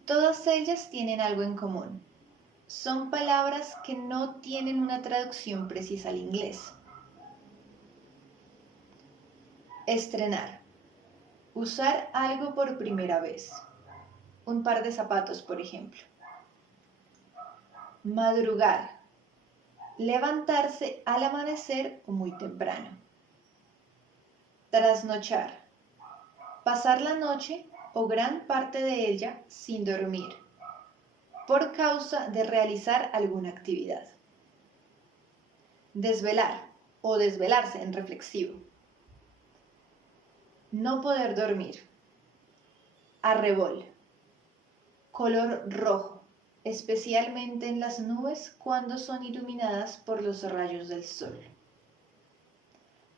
Todas ellas tienen algo en común. Son palabras que no tienen una traducción precisa al inglés. Estrenar. Usar algo por primera vez. Un par de zapatos, por ejemplo. Madrugar. Levantarse al amanecer o muy temprano. Trasnochar. Pasar la noche o gran parte de ella sin dormir, por causa de realizar alguna actividad. Desvelar o desvelarse en reflexivo. No poder dormir. Arrebol. Color rojo, especialmente en las nubes cuando son iluminadas por los rayos del sol.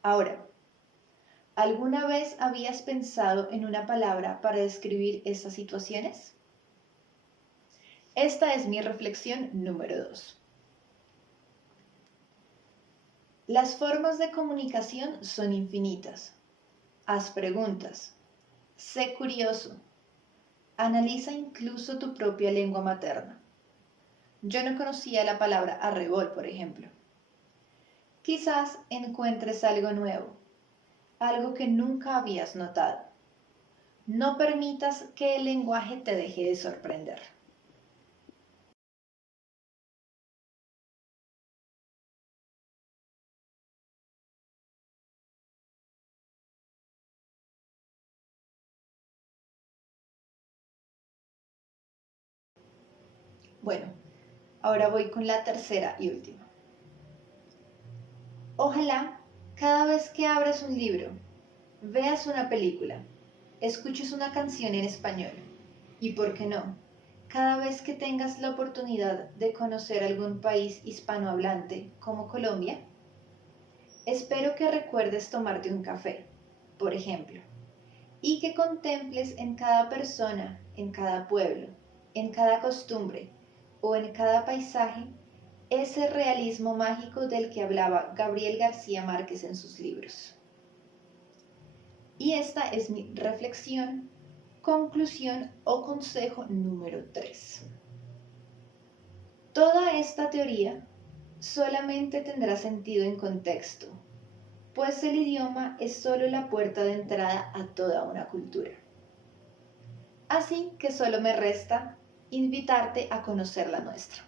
Ahora, ¿alguna vez habías pensado en una palabra para describir estas situaciones? Esta es mi reflexión número 2. Las formas de comunicación son infinitas. Haz preguntas. Sé curioso. Analiza incluso tu propia lengua materna. Yo no conocía la palabra arrebol, por ejemplo. Quizás encuentres algo nuevo, algo que nunca habías notado. No permitas que el lenguaje te deje de sorprender. Bueno, ahora voy con la tercera y última. Ojalá cada vez que abras un libro, veas una película, escuches una canción en español Y por qué no, cada vez que tengas la oportunidad de conocer algún país hispanohablante como Colombia, espero que recuerdes tomarte un café, por ejemplo, y que contemples en cada persona, en cada pueblo, en cada costumbre o en cada paisaje ese realismo mágico del que hablaba Gabriel García Márquez en sus libros. Y esta es mi reflexión, conclusión o consejo número 3. Toda esta teoría solamente tendrá sentido en contexto, pues el idioma es solo la puerta de entrada a toda una cultura. Así que solo me resta invitarte a conocer la nuestra.